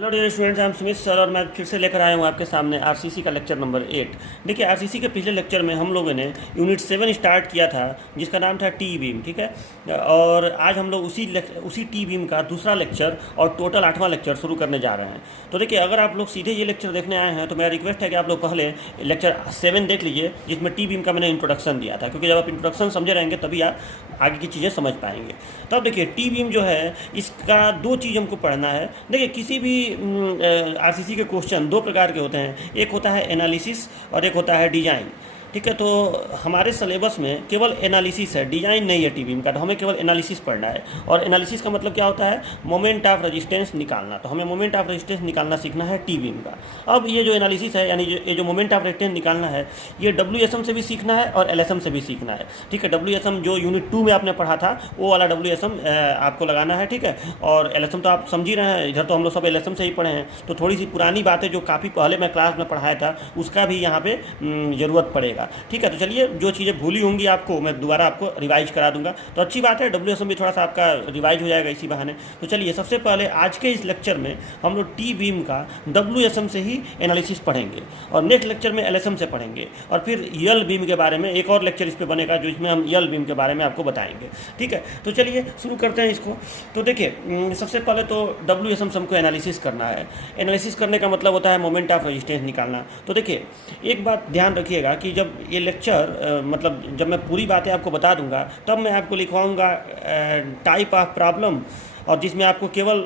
Hello dear students, I am Sumit sir और मैं फिर से लेकर आया हूँ आपके सामने आरसीसी का लेक्चर नंबर 8। देखिए, आरसीसी के पिछले लेक्चर में हम लोगों ने यूनिट 7 स्टार्ट किया था जिसका नाम था टी बीम। ठीक है, और आज हम लोग उसी टी बीम का दूसरा लेक्चर और टोटल 8वां लेक्चर शुरू करने जा रहे हैं। तो देखिए, अगर आप लोग सीधे ये लेक्चर देखने आए हैं तो मेरा रिक्वेस्ट है कि आप लोग पहले लेक्चर 7 देख लीजिए जिसमें टी बीम का मैंने इंट्रोडक्शन दिया था, क्योंकि जब आप इंट्रोडक्शन समझे रहेंगे तभी आप आगे की चीज़ें समझ पाएंगे। तो अब देखिए, टी बीम जो है इसका दो चीज़ हमको पढ़ना है। देखिए, किसी भी आरसीसी के क्वेश्चन दो प्रकार के होते हैं, एक होता है एनालिसिस और एक होता है डिजाइन। ठीक है, तो हमारे सिलेबस में केवल एनालिसिस है, डिजाइन नहीं है टी बीम का, तो हमें केवल एनालिसिस पढ़ना है। और एनालिसिस का मतलब क्या होता है? मोमेंट ऑफ रेजिस्टेंस निकालना। तो हमें मोमेंट ऑफ रेजिस्टेंस निकालना सीखना है टी बीम का। अब ये जो एनालिसिस है, यानी ये जो मोमेंट ऑफ रेजिस्टेंस निकालना है, ये WSM से भी सीखना है और LSM से भी सीखना है। ठीक है, WSM जो यूनिट 2 में आपने पढ़ा था वो वाला WSM आपको लगाना है। ठीक है, और LSM तो आप समझ ही रहे हैं, इधर तो हम लोग सब LSM से ही पढ़े हैं, तो थोड़ी सी पुरानी बातें जो काफ़ी पहले मैं क्लास में पढ़ाया था उसका भी यहाँ पे ज़रूरत पड़ेगा। ठीक है, तो चलिए, जो चीज़ें भूली होंगी आपको मैं दोबारा आपको रिवाइज करा दूंगा, तो अच्छी बात है, WSM भी थोड़ा सा आपका रिवाइज हो जाएगा इसी बहाने। तो चलिए, सबसे पहले आज के इस लेक्चर में हम लोग टी बीम का WSM से ही एनालिसिस पढ़ेंगे और नेक्स्ट लेक्चर में LSM से पढ़ेंगे, और फिर यल बीम के बारे में एक और लेक्चर इस पर बनेगा जो इसमें हम यल बीम के बारे में आपको बताएंगे। ठीक है, तो चलिए शुरू करते हैं इसको। तो देखिए, सबसे पहले तो WSM से हमको एनालिसिस करना है। एनालिसिस करने का मतलब होता है मोमेंट ऑफ रेजिस्टेंस निकालना। तो देखिए, एक बात ध्यान रखिएगा कि जब ये लेक्चर मतलब जब मैं पूरी बातें आपको बता दूंगा तब मैं आपको लिखवाऊंगा टाइप ऑफ प्रॉब्लम, और जिसमें आपको केवल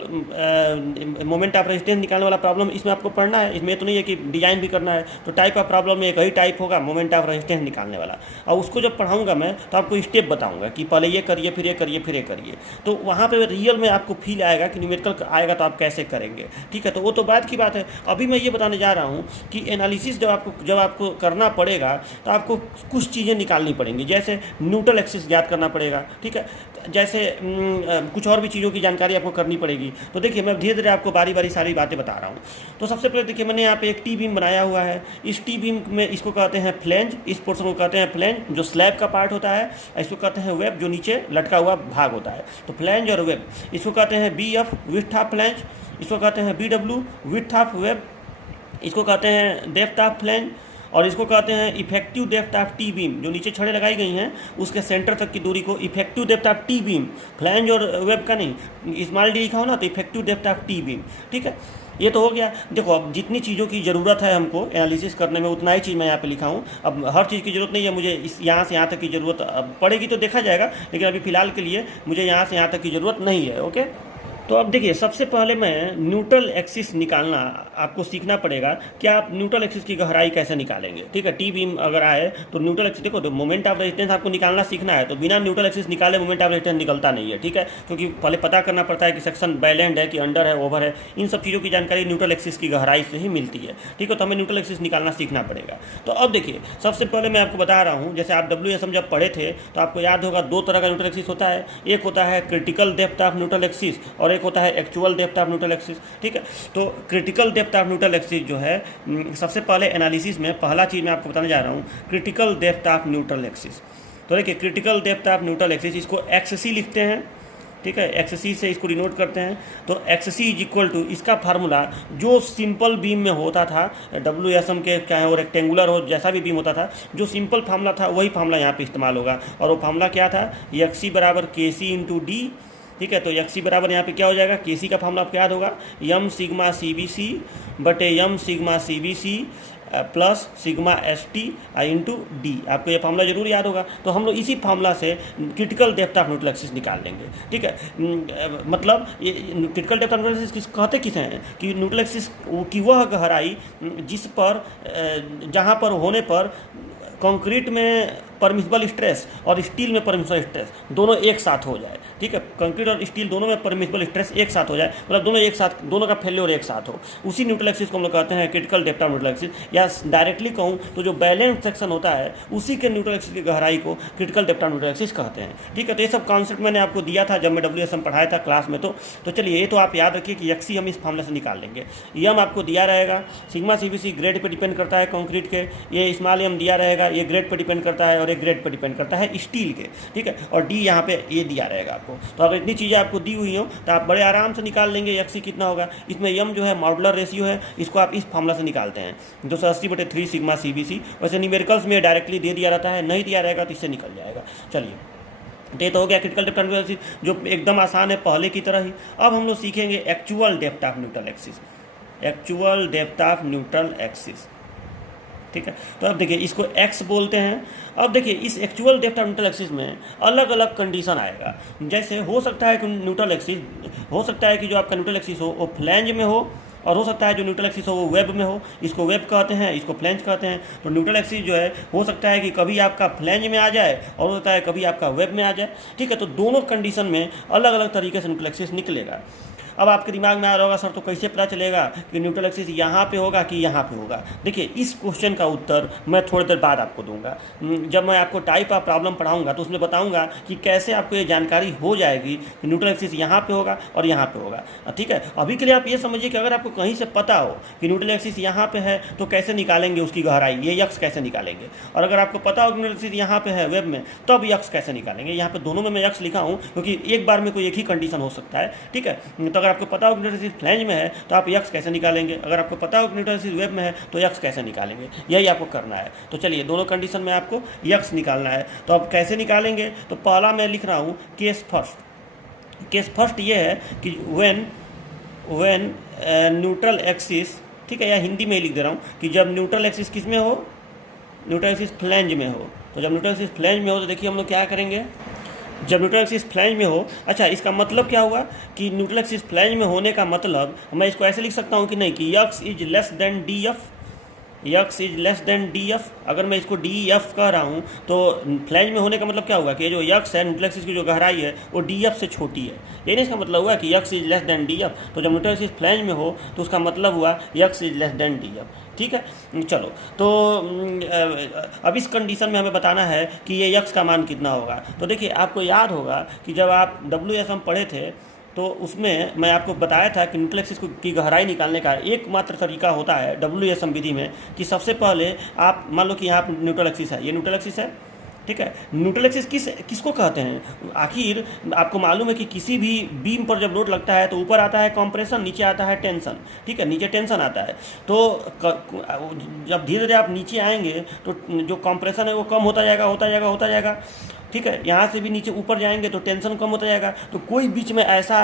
मोमेंट ऑफ रेजिस्टेंस निकालने वाला प्रॉब्लम इसमें आपको पढ़ना है। इसमें तो नहीं है कि डिजाइन भी करना है। तो टाइप ऑफ प्रॉब्लम में एक ही टाइप होगा, मोमेंट ऑफ रेजिस्टेंस निकालने वाला, और उसको जब पढ़ाऊंगा मैं तो आपको स्टेप बताऊंगा कि पहले ये करिए, फिर ये करिए, फिर ये करिए। तो वहाँ पे रियल में आपको फील आएगा कि न्यूमेरिकल आएगा तो आप कैसे करेंगे। ठीक है, तो वो तो बात की बात है। अभी मैं ये बताने जा रहा हूँ कि एनालिसिस जब आपको करना पड़ेगा तो आपको कुछ चीज़ें निकालनी पड़ेंगी, जैसे न्यूट्रल एक्सिस ज्ञात करना पड़ेगा। ठीक है, जैसे कुछ और भी चीज़ों की जानकारी आपको करनी पड़ेगी। तो देखिए, मैं धीरे धीरे आपको बारी बारी सारी बातें बता रहा हूँ। तो सबसे पहले देखिए, मैंने यहाँ पे एक टी बीम बनाया हुआ है। इस टी बीम में इसको कहते हैं फ्लेंज, इस पोर्शन को कहते हैं फ्लेंज जो स्लैब का पार्ट होता है। इसको कहते हैं वेब जो नीचे लटका हुआ भाग होता है। तो फ्लेंज और वेब, इसको कहते हैं BF विड्थ ऑफ फ्लेंज, इसको कहते हैं BW विड्थ ऑफ वेब, इसको कहते हैं डेप्थ ऑफ फ्लेंज, और इसको कहते हैं effective depth of T beam. जो नीचे छड़ें लगाई गई हैं उसके सेंटर तक की दूरी को effective depth of T beam, flange और वेब का नहीं, स्मॉल डी लिखा हो ना, तो effective depth of T beam. ठीक है, ये तो हो गया। देखो, अब जितनी चीज़ों की ज़रूरत है हमको एनालिसिस करने में उतना ही चीज़ मैं यहाँ पे लिखा हूँ। अब हर चीज़ की ज़रूरत नहीं है मुझे, इस यहाँ से यहाँ तक की ज़रूरत पड़ेगी तो देखा जाएगा, लेकिन अभी फ़िलहाल के लिए मुझे यहाँ से यहाँ तक की ज़रूरत नहीं है। ओके, तो अब देखिए, सबसे पहले मैं न्यूट्रल एक्सिस निकालना आपको सीखना पड़ेगा कि आप न्यूट्रल एक्सिस की गहराई कैसे निकालेंगे। ठीक है, टी बीम अगर आए तो न्यूट्रल एक्सिस, देखो, तो मोमेंट ऑफ रेजिस्टेंस आपको निकालना सीखना है, तो बिना न्यूट्रल एक्सिस निकाले मोमेंट ऑफ रेजिस्टेंस निकलता नहीं है। ठीक है, क्योंकि पहले पता करना पड़ता है कि सेक्शन बैलेंड है कि अंडर है, ओवर है। इन सब चीज़ों की जानकारी न्यूट्रल एक्सिस की गहराई से ही मिलती है। ठीक है, तो हमें न्यूट्रल एक्सिस निकालना सीखना पड़ेगा। तो अब देखिए, सबसे पहले मैं आपको बता रहा हूँ, जैसे आप WSM जब पढ़े थे तो आपको याद होगा दो तरह का न्यूट्रल एक्सिस होता है। एक होता है critical depth of neutral axis और एक होता है actual depth of neutral axis. ठीक है, तो critical depth of neutral axis जो है, सबसे पहले एनालिसिस में पहला चीज़ मैं आपको बताने जा रहा हूँ, critical depth of neutral axis. तो देखिए, critical depth of neutral axis, इसको XC लिखते हैं। ठीक है, XC से इसको डिनोट करते हैं। तो XC इज इक्वल टू, इसका फार्मूला जो सिंपल बीम में होता था, WSM के चाहे वो रेक्टेंगुलर हो, जैसा भी बीम होता था, जो सिंपल फार्मूला था वही फार्मूला यहाँ पे इस्तेमाल होगा। और वो फार्मूला क्या था? XC बराबर KC इंटू D। ठीक है, तो XC बराबर यहाँ पे क्या हो जाएगा? KC का फार्मूला आपको याद होगा, यम सिग्मा CBC बटे यम सिग्मा CBC प्लस सिग्मा ST इंटू D। आपको ये फार्मूला जरूर याद होगा। तो हम लोग इसी फार्मूला से critical depth of neutral axis निकाल लेंगे। ठीक है, मतलब ये critical depth of neutral axis कहते किसे हैं कि न्यूट्रल एक्सिस की वह गहराई जिस पर जहाँ पर होने पर कंक्रीट में परमिसिबल स्ट्रेस और स्टील में परमिसिबल स्ट्रेस दोनों एक साथ हो जाए। ठीक है, कंक्रीट और स्टील दोनों में परमिसिबल स्ट्रेस एक साथ हो जाए, मतलब दोनों एक साथ, दोनों का फेल्योर एक साथ हो, उसी न्यूट्रल एक्सिस को हम लोग कहते हैं critical depth of neutral axis. या डायरेक्टली कहूँ तो जो बैलेंस सेक्शन होता है उसी के न्यूट्रल एक्सिस की गहराई को critical depth of neutral axis कहते हैं। ठीक है, तो ये सब कॉन्सेप्ट मैंने आपको दिया था जब मैं WSM पढ़ाया था क्लास में। तो चलिए, ये तो आप याद रखिए कि XC हम इस फार्मूला से निकाल लेंगे। यम आपको दिया रहेगा, सिग्मा CBC ग्रेड पर डिपेंड करता है कंक्रीट के, ये स्मॉल यम दिया रहेगा, ये ग्रेड पर डिपेंड करता है, और एक ग्रेड पर डिपेंड करता है स्टील के। ठीक है, और D यहाँ पे ये दिया रहेगा। आपको। तो अगर इतनी चीज़ें आपको दी हुई हो तो आप बड़े आराम से निकाल लेंगे एक्स कितना होगा। इसमें यम जो है मॉडुलर रेशियो है, इसको आप इस फॉर्मूला से निकालते हैं 280/3 सिग्मा CBC। वैसे न्यूमेरिकल्स में डायरेक्टली दे दिया रहता है, नहीं दिया रहेगा तो इससे निकल जाएगा। चलिए, तो हो गया critical depth of neutral axis, जो एकदम आसान है पहले की तरह ही। अब हम लोग सीखेंगे actual depth of neutral axis, actual depth of neutral axis. ठीक है, तो अब देखिए इसको एक्स बोलते हैं। अब देखिए इस actual depth of neutral axis में अलग अलग कंडीशन आएगा। जैसे हो सकता है कि न्यूट्रल एक्सिस, हो सकता है कि जो आपका न्यूट्रल एक्सिस हो वो फ्लैंज में हो, और हो सकता है जो न्यूट्रल एक्सिस हो वो वेब में हो। इसको वेब कहते हैं, इसको फ्लैंज कहते हैं। तो न्यूट्रल एक्सिस जो है हो सकता है कि कभी आपका फ्लैंज में आ जाए और हो सकता है कभी आपका वेब में आ जाए। ठीक है, तो दोनों कंडीशन में अलग अलग तरीके से न्यूट्रल एक्सिस निकलेगा। अब आपके दिमाग में आ रहा होगा सर तो कैसे पता चलेगा कि न्यूट्रल एक्सिस यहाँ पे होगा कि यहाँ पे होगा। देखिए इस क्वेश्चन का उत्तर मैं थोड़ी देर बाद आपको दूंगा। जब मैं आपको टाइप ऑफ प्रॉब्लम पढ़ाऊंगा तो उसमें बताऊंगा कि कैसे आपको ये जानकारी हो जाएगी कि न्यूट्रल एक्सिस यहाँ पे होगा और यहाँ पे होगा। ठीक है, अभी के लिए आप ये समझिए कि अगर आपको कहीं से पता हो कि न्यूट्रल एक्सिस यहाँ पे है तो कैसे निकालेंगे उसकी गहराई, ये यक्स कैसे निकालेंगे। और अगर आपको पता हो कि न्यूट्रल एक्सिस यहाँ पे है वेब में, तब यक्स कैसे निकालेंगे। यहाँ पे दोनों में मैं यक्स लिखा हूँ क्योंकि एक बार में कोई एक ही कंडीशन हो सकता है। ठीक है, तो अगर आपको पता हो कि फ्लैंज में है तो आप यक्स कैसे निकालेंगे, अगर आपको पता हो कि न्यूट्रल एक्सिस वेब में है तो यक्स कैसे निकालेंगे, यही आपको करना है। तो चलिए दोनों कंडीशन में आपको यक्स निकालना है। तो अब कैसे निकालेंगे, तो पहला मैं लिख रहा हूँ केस फर्स्ट। केस फर्स्ट ये है कि व्हेन न्यूट्रल एक्सिस, ठीक है, या हिंदी में ही लिख दे रहा हूँ कि जब न्यूट्रल एक्सिस किस में हो, न्यूट्रल एक्सिस फ्लैंज में हो। तो जब न्यूट्रल एक्सिस फ्लैंज में हो तो देखिए हम लोग क्या करेंगे, जब न्यूट्रल एक्सिस फ्लैंज में हो। अच्छा, इसका मतलब क्या हुआ कि न्यूट्रल एक्सिस फ्लैंज में होने का मतलब मैं इसको ऐसे लिख सकता हूँ कि नहीं कि x is less than D F, x is less than D F. अगर मैं इसको डी एफ कह रहा हूँ तो फ्लैंज में होने का मतलब क्या हुआ कि जो यक्स है न्यूट्रल एक्सिस की जो गहराई है वो डी एफ से छोटी है। ये नहीं इसका मतलब हुआ कि x is less than D F. तो जब न्यूट्रल एक्सिस फ्लैंज में हो तो उसका मतलब हुआ x is less than D F. ठीक है, चलो तो अब इस कंडीशन में हमें बताना है कि ये यक्स का मान कितना होगा। तो देखिए आपको याद होगा कि जब आप WSM पढ़े थे तो उसमें मैं आपको बताया था कि न्यूट्रल एक्सिस की गहराई निकालने का एकमात्र तरीका होता है WSM विधि में कि सबसे पहले आप मान लो कि यहाँ न्यूट्रल एक्सिस है, ये न्यूट्रल एक्सिस है। ठीक है, न्यूट्रल एक्सिस किसको कहते हैं, आखिर आपको मालूम है कि किसी भी बीम पर जब लोड लगता है तो ऊपर आता है कंप्रेशन, नीचे आता है टेंशन। ठीक है, नीचे टेंशन आता है तो जब धीरे धीरे आप नीचे आएंगे तो जो कंप्रेशन है वो कम होता जाएगा। ठीक है, यहाँ से भी नीचे ऊपर जाएंगे तो टेंशन कम होता जाएगा। तो कोई बीच में ऐसा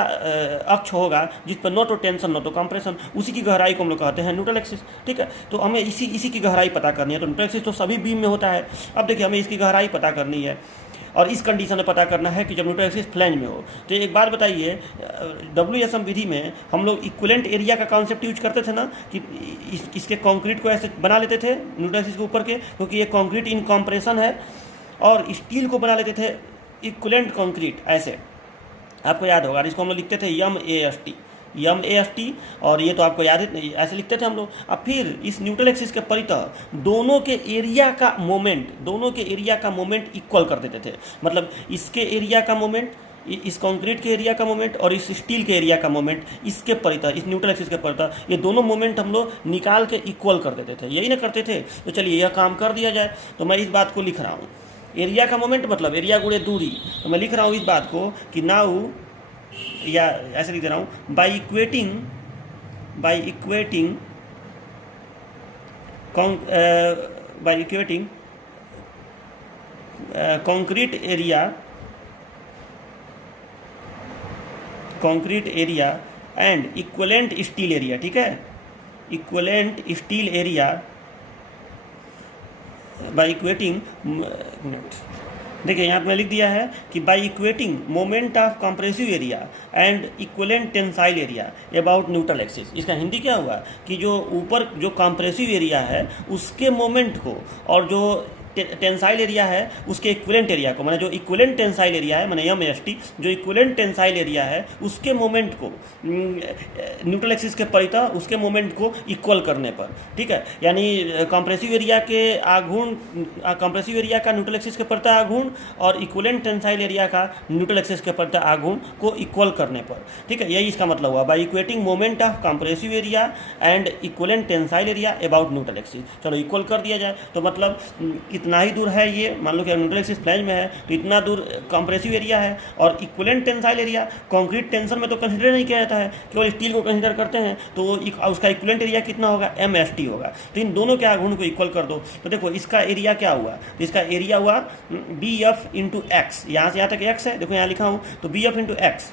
अक्ष होगा जिस पर न तो टेंशन न तो कंप्रेशन, उसी की गहराई को हम लोग कहते हैं न्यूट्रल एक्सिस। ठीक है, तो हमें इसी की गहराई पता करनी है। तो न्यूट्रल एक्सिस तो सभी बीम में होता है। अब देखिए हमें इसकी गहराई पता करनी है और इस कंडीशन में पता करना है कि जब न्यूट्रल एक्सिस फ्लैंज में हो। तो एक बात बताइए, WSM विधि में हम लोग इक्विवेलेंट एरिया का कॉन्सेप्ट यूज करते थे ना कि इसके कंक्रीट को ऐसे बना लेते थे न्यूट्रल एक्सिस के ऊपर के, क्योंकि ये कंक्रीट इन कॉम्प्रेशन है, और स्टील को बना लेते थे इक्विवेलेंट कंक्रीट ऐसे, आपको याद होगा। इसको हम लोग लिखते थे MAST, और ये तो आपको याद है, ऐसे लिखते थे हम लोग। अब फिर इस न्यूट्रल एक्सिस के परितः दोनों के एरिया का मोमेंट इक्वल कर देते थे। मतलब इसके एरिया का मोमेंट, इस कंक्रीट के एरिया का मोमेंट और इस स्टील के एरिया का मोमेंट, इसके परितः, इस न्यूट्रल एक्सिस के परितः, ये दोनों मोमेंट हम लोग निकाल के इक्वल कर देते थे। यही ना करते थे। तो चलिए यह काम कर दिया जाए। तो मैं इस बात को लिख रहा हूँ, एरिया का मोमेंट मतलब एरिया गुणे दूरी। तो मैं लिख रहा हूँ इस बात को कि नाउ, या ऐसे लिख दे रहा हूँ, by equating concrete area and equivalent steel area. ठीक है, equivalent steel area by equating, देखिए यहाँ पे मैं लिख दिया है कि by equating moment of compressive area and equivalent tensile area about neutral axis. इसका हिंदी क्या हुआ कि जो ऊपर जो कंप्रेसिव एरिया है उसके मोमेंट को और जो टेंसाइल एरिया है उसके इक्विवेलेंट एरिया को, मैंने जो इक्विवेलेंट टेंसाइल एरिया है, मैंने MAST, जो इक्विवेलेंट टेंसाइल एरिया है उसके मोमेंट को न्यूट्रल एक्सिस के परितः उसके मोमेंट को इक्वल करने पर। ठीक है, यानी कंप्रेसिव एरिया के आघूर्ण, कंप्रेसिव एरिया का न्यूट्रल एक्सिस के परितः आघूर्ण और इक्विवेलेंट टेंसाइल एरिया का न्यूट्रल एक्सिस के परितः आघूर्ण को इक्वल करने पर। ठीक है, यही इसका मतलब हुआ, by equating moment of compressive area and equivalent tensile area about neutral axis. चलो इक्वल कर दिया जाए तो मतलब इतना इतना ही दूर है ये, मान लो कि न्यूट्रल एक्सिस फ्लैंज में है तो इतना दूर कंप्रेसिव एरिया है, और equivalent tensile area concrete tension में तो कंसिडर नहीं किया जाता है, केवल स्टील को कंसिडर करते हैं, तो उसका इक्विवेलेंट एरिया कितना होगा, MST होगा। तो इन दोनों के आघूर्ण को इक्वल कर दो, तो देखो इसका एरिया क्या हुआ, तो इसका एरिया हुआ BF इंटू एक्स, यहाँ से यहाँ तक x है, देखो यहाँ लिखा हूँ, तो BF इंटू एक्स,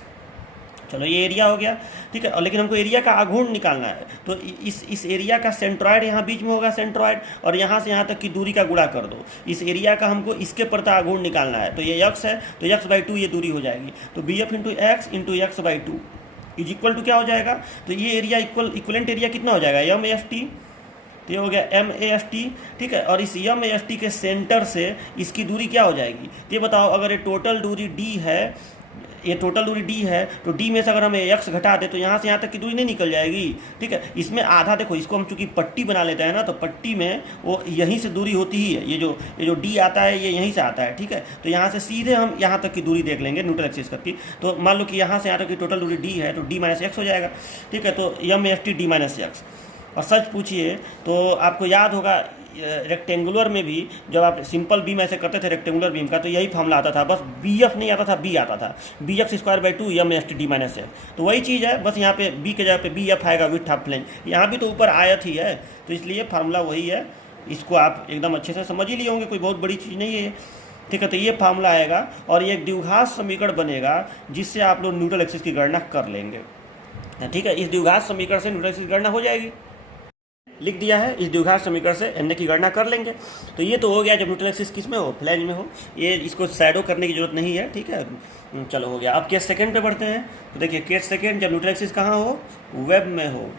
चलो ये एरिया हो गया, ठीक है। और लेकिन हमको एरिया का आघूर्ण निकालना है, तो इस एरिया का सेंट्रॉइड यहाँ बीच में होगा, सेंट्रॉइड, और यहाँ से यहाँ तक की दूरी का गुणा कर दो, इस एरिया का हमको इसके प्रति आघूर्ण निकालना है, तो ये x है, तो x/2 ये दूरी हो जाएगी, तो BF into X into x/2 is equal to क्या हो जाएगा, तो ये एरिया इक्वलेंट एरिया कितना हो जाएगा, MAST, तो ये हो गया MAST, ठीक है। और इस MAST के सेंटर से इसकी दूरी क्या हो जाएगी, तो ये बताओ, अगर ये टोटल दूरी D है, ये टोटल दूरी D है, तो D में से अगर हम x घटा दे तो यहाँ से यहाँ तक की दूरी नहीं निकल जाएगी, ठीक है। इसमें आधा, देखो इसको हम चूंकि पट्टी बना लेते हैं ना, तो पट्टी में वो यहीं से दूरी होती ही है, ये जो D आता है ये यहीं से आता है, ठीक है। तो यहाँ से सीधे हम यहाँ तक की दूरी देख लेंगे न्यूट्रल एक्सिस की, तो मान लो कि यहाँ से यहाँ तक की टोटल दूरी D है, तो D माइनस एक्स हो जाएगा, ठीक है। तो MAST D माइनस एक्स। और सच पूछिए तो आपको याद होगा रेक्टेंगुलर में भी जब आप सिंपल बीम ऐसे करते थे रेक्टेंगुलर बीम का, तो यही फॉर्मूला आता था, बस BF नहीं आता था, B आता था, BF²/2 MAST D minus x. तो वही चीज़ है, बस यहाँ पे B के जगह पे BF आएगा विड्थ ऑफ फ्लैंज, यहाँ भी तो ऊपर आयत ही है, तो इसलिए फार्मूला वही है, इसको आप एकदम अच्छे से समझ ही लिए होंगे, कोई बहुत बड़ी चीज़ नहीं है, ठीक है। तो ये फार्मूला आएगा और ये एक द्विघात समीकरण बनेगा जिससे आप लोग न्यूट्रल एक्सिस की गणना कर लेंगे, ठीक है। इस द्विघात समीकरण से न्यूट्रल एक्सिस की गणना हो जाएगी, लिख दिया है, इस द्विघात समीकरण से NA की गणना कर लेंगे। तो ये तो हो गया जब न्यूट्रल एक्सिस किस में हो, फ्लैंज में हो, ये इसको शैडो करने की जरूरत नहीं है, ठीक है। चलो हो गया। अब केस सेकंड पे बढ़ते हैं, तो देखिए केस सेकंड, जब न्यूट्रल एक्सिस कहाँ हो, वेब में हो,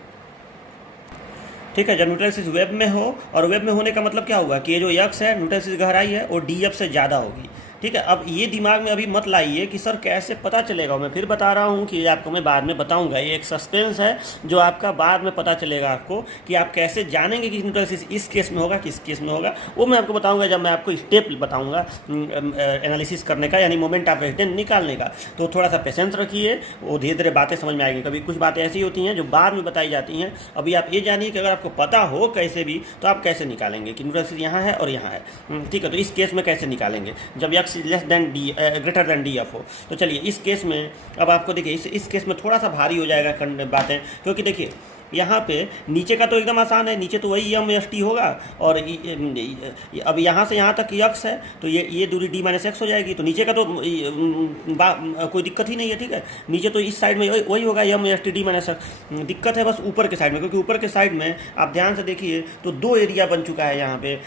ठीक है। जब न्यूट्रल एक्सिस वेब में हो, और वेब में होने का मतलब क्या होगा कि ये जो x है, न्यूट्रल एक्सिस गहराई है, वो DF से ज़्यादा होगी, ठीक है। अब ये दिमाग में अभी मत लाइए कि सर कैसे पता चलेगा, मैं फिर बता रहा हूँ कि आपको मैं बाद में बताऊँगा, ये एक सस्पेंस है जो आपका बाद में पता चलेगा आपको, कि आप कैसे जानेंगे कि न्यूट्रल एक्सिस इस केस में होगा किस केस में होगा, वो मैं आपको बताऊँगा जब मैं आपको स्टेप बताऊँगा एनालिसिस करने का, यानी मोमेंट ऑफ रेजिस्टेंस निकालने का। तो थोड़ा सा पेशेंस रखिए, वो धीरे धीरे बातें समझ में आएगी, कभी कुछ बातें ऐसी होती हैं जो बाद में बताई जाती हैं। अभी आप ये जानिए कि अगर आपको पता हो कैसे भी, तो आप कैसे निकालेंगे कि न्यूट्रल एक्सिस यहाँ है और यहाँ है, ठीक है। तो इस केस में कैसे निकालेंगे जब x less than D greater than DF हो। तो चलिए इस केस में अब आपको देखिए, इस केस में थोड़ा सा भारी हो जाएगा बातें, क्योंकि देखिए यहाँ पे नीचे का तो एकदम आसान है, नीचे तो वही MAST होगा, और अब यहाँ से यहाँ तक x है, तो ये दूरी D माइनस एक्स हो जाएगी, तो नीचे का तो कोई दिक्कत ही नहीं है, ठीक है। नीचे तो इस साइड में वही होगा MAST D माइनस एक्स, दिक्कत है बस ऊपर के साइड में, क्योंकि ऊपर के साइड में आप ध्यान से देखिए तो दो एरिया बन चुका है यहाँ पे,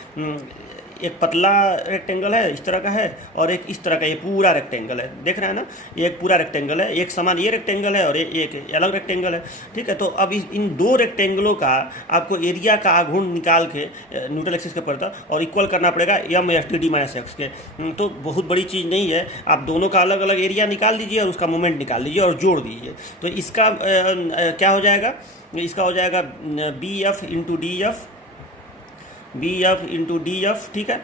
एक पतला रेक्टेंगल है इस तरह का है, और एक इस तरह का, ये पूरा रेक्टेंगल है, देख रहे हैं ना, ये एक पूरा रेक्टेंगल है, एक समान ये रेक्टेंगल है और एक अलग रेक्टेंगल है, ठीक है। तो अब इन दो रेक्टेंगलों का आपको एरिया का आघूर्ण निकाल के न्यूट्रल एक्सिस के परत और इक्वल करना पड़ेगा MAST D माइनस एक्स के। तो बहुत बड़ी चीज़ नहीं है, आप दोनों का अलग अलग एरिया निकाल दीजिए और उसका मोमेंट निकाल लीजिए और जोड़ दीजिए, तो इसका क्या हो जाएगा, इसका हो जाएगा BF इंटू DF, ठीक है।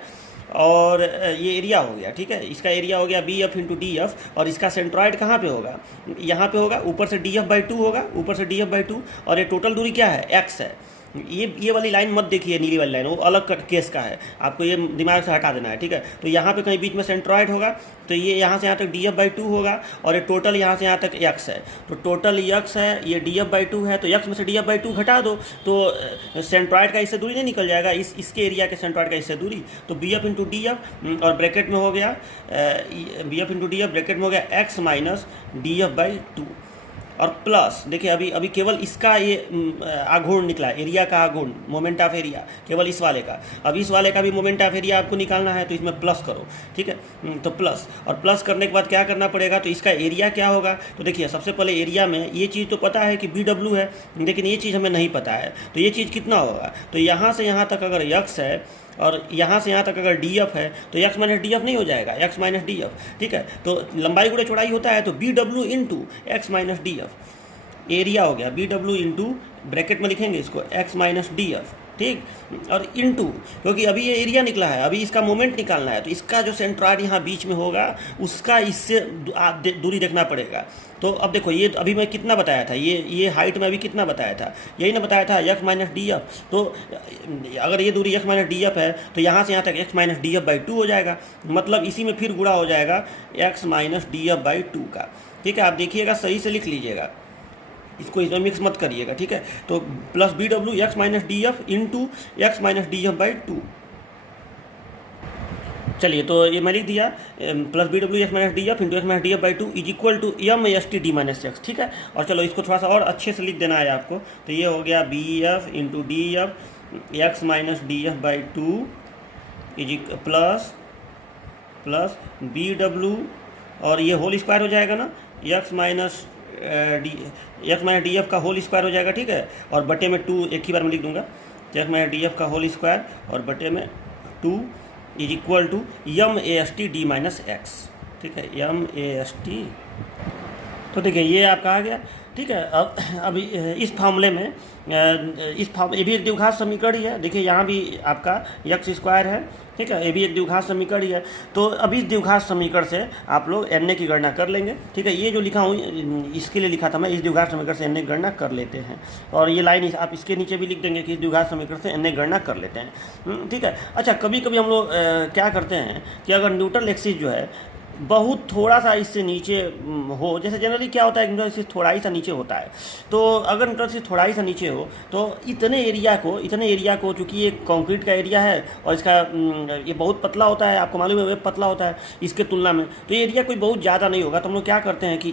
और ये एरिया हो गया, ठीक है, इसका एरिया हो गया BF इंटू DF, और इसका सेंट्रॉइड कहाँ पे होगा, यहाँ पे होगा, ऊपर से DF/2 होगा, ऊपर से DF/2, और ये टोटल दूरी क्या है, x है। ये वाली लाइन मत देखिए, नीली वाली लाइन, वो अलग केस का है, आपको ये दिमाग से हटा देना है, ठीक है। तो यहाँ पे कहीं बीच में सेंट्रॉइड होगा, तो ये यहाँ से यहाँ तक DF/2 होगा, और ये टोटल यहाँ से यहाँ तक x है, तो टोटल x है, ये DF/2 है, तो x में से DF/2 घटा दो, तो सेंट्रॉइड का इससे दूरी नहीं निकल जाएगा, इसके एरिया के सेंट्रॉइड का इससे दूरी, तो BF इंटू DF, और ब्रैकेट में हो गया BF इंटू DF, ब्रैकेट में हो गया x माइनस DF/2, और प्लस देखिए अभी केवल इसका ये आघूर्ण निकला, एरिया का आघूर्ण, मोमेंट ऑफ एरिया केवल इस वाले का। अब इस वाले का भी मोमेंट ऑफ एरिया आपको निकालना है, तो इसमें प्लस करो, ठीक है। तो प्लस, और प्लस करने के बाद क्या करना पड़ेगा, तो इसका एरिया क्या होगा, तो देखिए सबसे पहले एरिया में ये चीज़ तो पता है कि BW है, लेकिन ये चीज़ हमें नहीं पता है, तो ये चीज़ कितना होगा, तो यहाँ से यहाँ तक अगर x है और यहाँ से यहाँ तक अगर DF है, तो x माइनस DF नहीं हो जाएगा, x माइनस DF, ठीक है। तो लंबाई गुणे चौड़ाई होता है, तो BW into x minus DF, area हो गया BW इंटू, ब्रैकेट में लिखेंगे इसको x माइनस DF, ठीक, और इनटू, क्योंकि अभी ये एरिया निकला है, अभी इसका मोमेंट निकालना है, तो इसका जो सेंट्रॉइड यहाँ बीच में होगा उसका इससे दूरी देखना पड़ेगा। तो अब देखो ये अभी मैं कितना बताया था, ये हाइट में अभी कितना बताया था, यही ना बताया था x माइनस डी एफ। तो अगर ये दूरी x माइनस डी एफ है तो यहाँ से यहाँ तक x minus D F by to हो जाएगा, मतलब इसी में फिर गुणा हो जाएगा x minus D F by to का। ठीक है, आप देखिएगा सही से लिख लीजिएगा, इसको इसमें मिक्स मत करिएगा। ठीक है, तो plus B W X minus D F into X minus D F by two. चलिए, तो ये मैं लिख दिया, plus B W X minus D F into X minus D F by two is equal to M S T D minus X. ठीक है, और चलो इसको थोड़ा सा और अच्छे से लिख देना है आपको, तो ये हो गया B F into D F X minus D F by two is plus plus B W, और ये होल स्क्वायर हो जाएगा ना, एक्स माइनस डी एफ का होल स्क्वायर हो जाएगा। ठीक है, और बटे में टू एक ही बार में लिख दूंगा, एक्स माइनस डी एफ का होल स्क्वायर और बटे में two is equal to M A S T D minus X. ठीक है, एम ए एस टी। तो देखिए ये आपका आ गया। ठीक है, अब इस फार्मूले में ये भी एक द्विघात समीकरण ही है। देखिए यहाँ भी आपका एक्स स्क्वायर है। ठीक है, ये भी एक द्विघात समीकरण ही है। तो अब इस द्विघात समीकरण से आप लोग एन ए की गणना कर लेंगे। ठीक है, ये जो लिखा हूँ इसके लिए लिखा था मैं, इस द्विघात समीकरण से एन ए की गणना कर लेते हैं, और ये लाइन आप इसके नीचे भी लिख देंगे कि इस द्विघात समीकरण से एन ए की गणना कर लेते हैं। ठीक है, अच्छा कभी कभी हम लोग क्या करते हैं कि अगर न्यूट्रल एक्सिस जो है बहुत थोड़ा सा इससे नीचे हो, जैसे जनरली क्या होता है न्यूट्रल एक्सिस थोड़ा ही सा नीचे होता है, तो अगर न्यूट्रल एक्सिस थोड़ा ही सा नीचे हो तो इतने एरिया को चूँकि ये कंक्रीट का एरिया है और इसका ये बहुत पतला होता है, आपको मालूम है वेब पतला होता है इसके तुलना में, तो ये एरिया कोई बहुत ज़्यादा नहीं होगा। तो हम लोग क्या करते हैं कि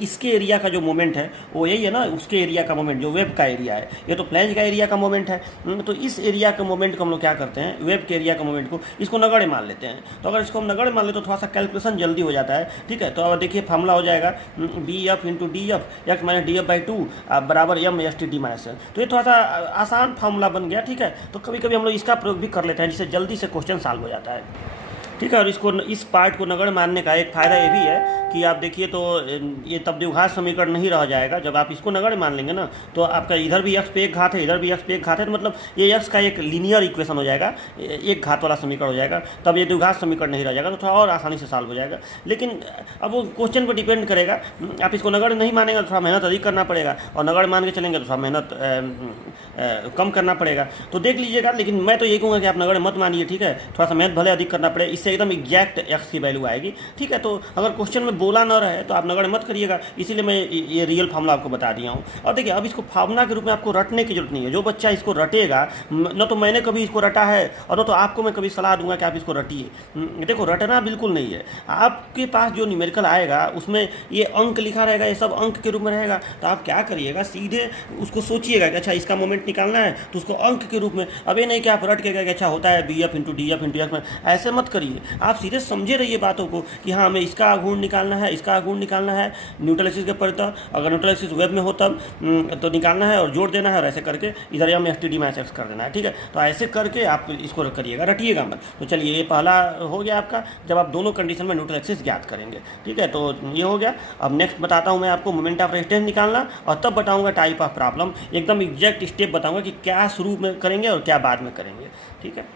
इसके एरिया का जो मोमेंट है वो यही है ना, उसके एरिया का मोमेंट जो वेब का एरिया है, ये तो फ्लैंज का एरिया का मोमेंट है, तो इस एरिया के मोमेंट को हम लोग क्या करते हैं, वेब के एरिया का मोमेंट को इसको नगण्य मान लेते हैं। तो अगर इसको हम नगण्य मान लेते तो थोड़ा सा कैलकुलेशन जल्दी हो जाता है। ठीक है, तो अब देखिए फार्मूला हो जाएगा B F into D F X minus D F by two बराबर M S T D minus N. तो ये थोड़ा सा आसान फार्मूला बन गया। ठीक है, तो कभी कभी हम लोग इसका प्रयोग भी कर लेते हैं जिससे जल्दी से क्वेश्चन सॉल्व हो जाता है। ठीक है, और इस पार्ट को नगण्य मानने का एक फ़ायदा ये भी है कि आप देखिए तो ये तब द्विघात समीकरण नहीं रह जाएगा। जब आप इसको नगण्य मान लेंगे ना तो आपका इधर भी एक्स पे एक घात है, इधर भी एक्स पे एक घात है, तो मतलब ये एक्स का एक लीनियर इक्वेशन हो जाएगा, एक घात वाला समीकरण हो जाएगा, तब ये द्विघात समीकरण नहीं रह जाएगा, तो थोड़ा और आसानी से सॉल्व हो जाएगा। लेकिन अब वो क्वेश्चन पर डिपेंड करेगा, आप इसको नगण्य नहीं मानेंगे तो थोड़ा मेहनत अधिक करना पड़ेगा, और नगण्य मान के चलेंगे तो थोड़ा मेहनत कम करना पड़ेगा। तो देख लीजिएगा, लेकिन मैं तो यही कहूँगा कि आप नगण्य मत मानिए। ठीक है, थोड़ा सा मेहनत भले अधिक करना पड़े, इससे एकदम एग्जैक्ट एक्स की वैल्यू आएगी। ठीक है, तो अगर क्वेश्चन में बोला न रहे तो आप नगण्य मत करिएगा, इसीलिए मैं ये रियल फार्मूला आपको बता दिया हूँ। और देखिए अब इसको फार्मूला के रूप में आपको रटने की जरूरत नहीं है। जो बच्चा इसको रटेगा, न तो मैंने कभी इसको रटा है और न तो आपको मैं कभी सलाह दूंगा कि आप इसको रटिए। देखो रटना बिल्कुल नहीं है, आपके पास जो न्यूमेरिकल आएगा उसमें ये अंक लिखा रहेगा, ये सब अंक के रूप में रहेगा, तो आप क्या करिएगा सीधे उसको सोचिएगा कि अच्छा इसका मोमेंट निकालना है तो उसको अंक के रूप में, अब ये नहीं कि आप रट के कि अच्छा होता है B F into D F into X में, ऐसे मत करिए। आप सीधे समझे रहिए बातों को कि हाँ हमें इसका आघूर्ण निकालना है, इसका आघूर्ण निकालना है न्यूट्रल एक्सिस के परितः, अगर न्यूट्रल एक्सिस वेब में हो तब तो निकालना है और जोड़ देना है, और ऐसे करके इधर M S T D minus X कर देना है। ठीक है, तो ऐसे करके आप इसको करिएगा, रटिएगा मत। तो चलिए ये पहला हो गया आपका, जब आप दोनों कंडीशन में न्यूट्रल एक्सिस ज्ञात करेंगे। ठीक है, तो ये हो गया। अब नेक्स्ट बताता हूँ मैं आपको मोमेंट ऑफ रेजिस्टेंस निकालना, और तब बताऊँगा टाइप ऑफ प्रॉब्लम, एकदम एग्जैक्ट स्टेप बताऊँगा कि क्या शुरू में करेंगे और क्या बाद में करेंगे। ठीक है,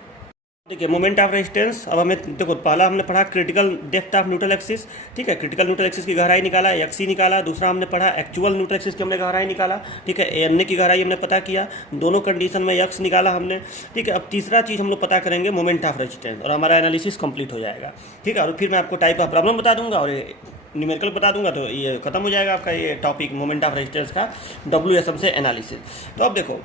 देखिए मोमेंट ऑफ रेजिस्टेंस, अब हमें देखो पहला हमने पढ़ा critical depth of neutral axis. ठीक है, क्रिटिकल न्यूट्रल एक्सिस की गहराई निकाला, एक्सी निकाला। दूसरा हमने पढ़ा एक्चुअल न्यूट्रल एक्सिस की हमने गहराई निकाला। ठीक है, एन की गहराई हमने पता किया, दोनों कंडीशन में एक्स निकाला हमने। ठीक है, अब तीसरा चीज़ हम लोग पता करेंगे मोमेंट ऑफ रेजिस्टेंस, और हमारा एनालिसिस कंप्लीट हो जाएगा। ठीक है, और फिर मैं आपको टाइप ऑफ प्रॉब्लम बता दूंगा और न्यूमेरिकल बता दूंगा, तो ये खत्म हो जाएगा आपका ये टॉपिक मोमेंट ऑफ रेजिस्टेंस का WSM से एनालिसिस। तो अब देखो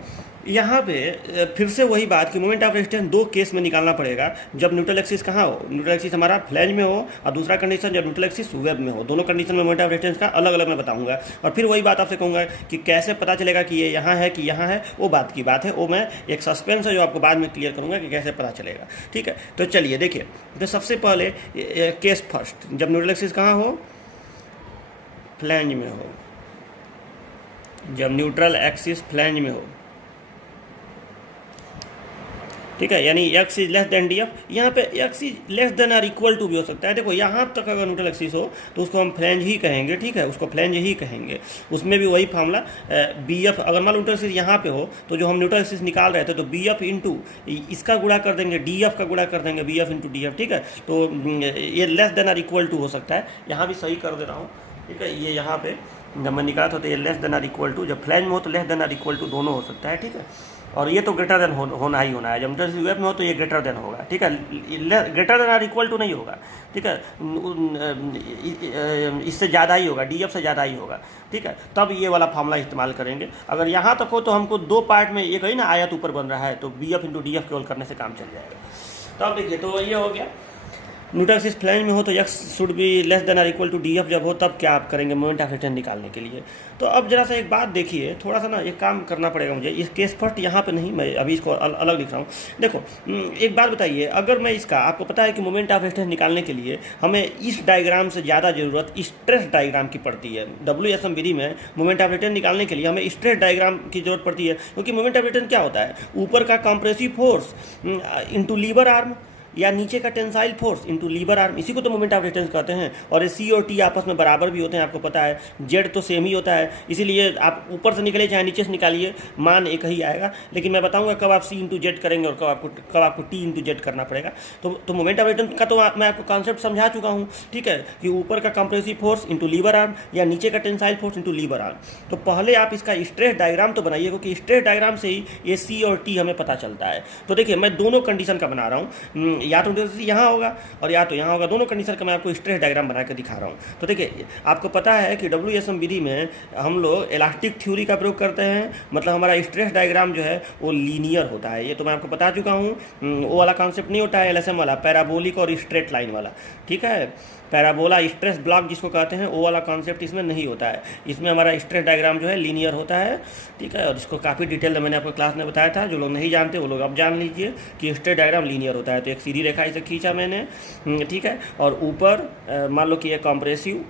यहाँ पे फिर से वही बात कि मोमेंट ऑफ रेजिस्टेंस दो केस में निकालना पड़ेगा, जब न्यूट्रल एक्सिस कहाँ हो, न्यूट्रल एक्सिस हमारा फ्लैंज में हो, और दूसरा कंडीशन जब न्यूट्रल एक्सिस वेब में हो। दोनों कंडीशन में मोमेंट ऑफ रेजिस्टेंस का अलग अलग मैं बताऊंगा, और फिर वही बात आपसे कहूँगा कि कैसे पता चलेगा कि ये यहाँ है कि यहाँ है, वो बात की बात है, वो मैं एक सस्पेंस है जो आपको बाद में क्लियर करूँगा कि कैसे पता चलेगा। ठीक है, तो चलिए देखिए, तो सबसे पहले केस फर्स्ट, जब न्यूट्रल एक्सिस कहाँ हो, फ्लैंज में हो, जब न्यूट्रल एक्सिस फ्लैंज में हो, ठीक है, यानी X is less than D F. यहाँ पे X is less than or equal to भी हो सकता है। देखो यहाँ तक अगर न्यूट्रल एक्सिस हो तो उसको हम फ्लैंज ही कहेंगे, ठीक है, उसको फ्लैंज ही कहेंगे। उसमें भी वही फार्मूला बी एफ, अगर मान लो न्यूट्रल एक्सिस यहाँ पे हो तो जो हम न्यूट्रल एक्सिस निकाल रहे थे तो बी एफ इंटू इसका गुणा कर देंगे, डी एफ का गुणा कर देंगे, B F into D F, ठीक है। तो ये less than or equal to हो सकता है, यहाँ भी सही कर दे रहा हूँ, ठीक है। ये यहाँ पे जब मैं निकाला था तो ये less than or equal to, जब फ्लैंज में हो तो less than or equal to दोनों हो सकता है, ठीक है। और ये तो ग्रेटर देन होना ही होना है, जब न्यूट्रल वेव में हो तो ये ग्रेटर देन होगा, ठीक है। Greater than or equal to नहीं होगा, ठीक है, इससे ज़्यादा ही होगा, डी एफ से ज़्यादा ही होगा, ठीक है। तब ये वाला फार्मूला इस्तेमाल करेंगे। अगर यहाँ तक हो तो हमको दो पार्ट में एक ही ना आयत ऊपर बन रहा है, तो B F into D F केवल करने से काम चल जाएगा। तब देखिए, तो ये हो गया न्यूट्रल एक्सिस फ्लैंज में हो तो X should be less than or equal to D F जब हो, तब क्या आप करेंगे मोमेंट ऑफ इनर्शिया निकालने के लिए। तो अब जरा सा एक बात देखिए, थोड़ा सा ना एक काम करना पड़ेगा मुझे, इस केस फर्स्ट यहाँ पे नहीं, मैं अभी इसको अलग लिख रहा हूँ। देखो एक बात बताइए, अगर मैं इसका, आपको पता है कि मोमेंट ऑफ इनर्शिया निकालने के लिए हमें इस डायग्राम से ज़्यादा ज़रूरत स्ट्रेस डायग्राम की पड़ती है। WSM विधि में मोमेंट ऑफ इनर्शिया निकालने के लिए हमें स्ट्रेस डायग्राम की जरूरत पड़ती है, क्योंकि मोमेंट ऑफ इनर्शिया क्या होता है, ऊपर का compressive force into lever arm या नीचे का tensile force into lever arm, इसी को तो मोमेंट ऑफ रेजिस्टेंस कहते हैं। और ये सी और टी आपस में बराबर भी होते हैं, आपको पता है, जेड तो सेम ही होता है, इसीलिए आप ऊपर से निकले चाहे नीचे से निकालिए मान एक ही आएगा। लेकिन मैं बताऊंगा कब आप सी इंटू जेड करेंगे और कब आपको टी इंटू जेड करना पड़ेगा। तो मोमेंट ऑफ रेजिस्टेंस का तो मैं आपको कॉन्सेप्ट समझा चुका हूँ, ठीक है, कि ऊपर का compressive force into lever arm या नीचे का tensile force into lever arm. तो पहले आप इसका स्ट्रेस डायग्राम तो बनाइए, क्योंकि स्ट्रेस डायग्राम से ही ये सी और टी हमें पता चलता है। तो देखिए, मैं दोनों कंडीशन का बना रहा हूँ, या तो यहाँ होगा और या तो यहाँ होगा, दोनों कंडीशन का मैं आपको स्ट्रेस डायग्राम बना के दिखा रहा हूँ। तो देखिए, आपको पता है कि WSM विधि में हम लोग इलास्टिक थ्योरी का प्रयोग करते हैं, मतलब हमारा स्ट्रेस डायग्राम जो है वो लीनियर होता है। ये तो मैं आपको बता चुका हूँ, वो वाला कॉन्सेप्ट नहीं होता है LSM वाला, पैराबोलिक और स्ट्रेट लाइन वाला, ठीक है। पैराबोला स्ट्रेस ब्लॉक जिसको कहते हैं, वो वाला कॉन्सेप्ट इसमें नहीं होता है। इसमें हमारा स्ट्रेस डायग्राम जो है लीनियर होता है, ठीक है। और इसको काफ़ी डिटेल में मैंने आपको क्लास में बताया था, जो लोग नहीं जानते वो लोग अब जान लीजिए कि स्ट्रेस डायग्राम लीनियर होता है। तो एक सीधी रेखा इसे खींचा मैंने, ठीक है, और ऊपर मान लो कि ये कॉम्प्रेसिव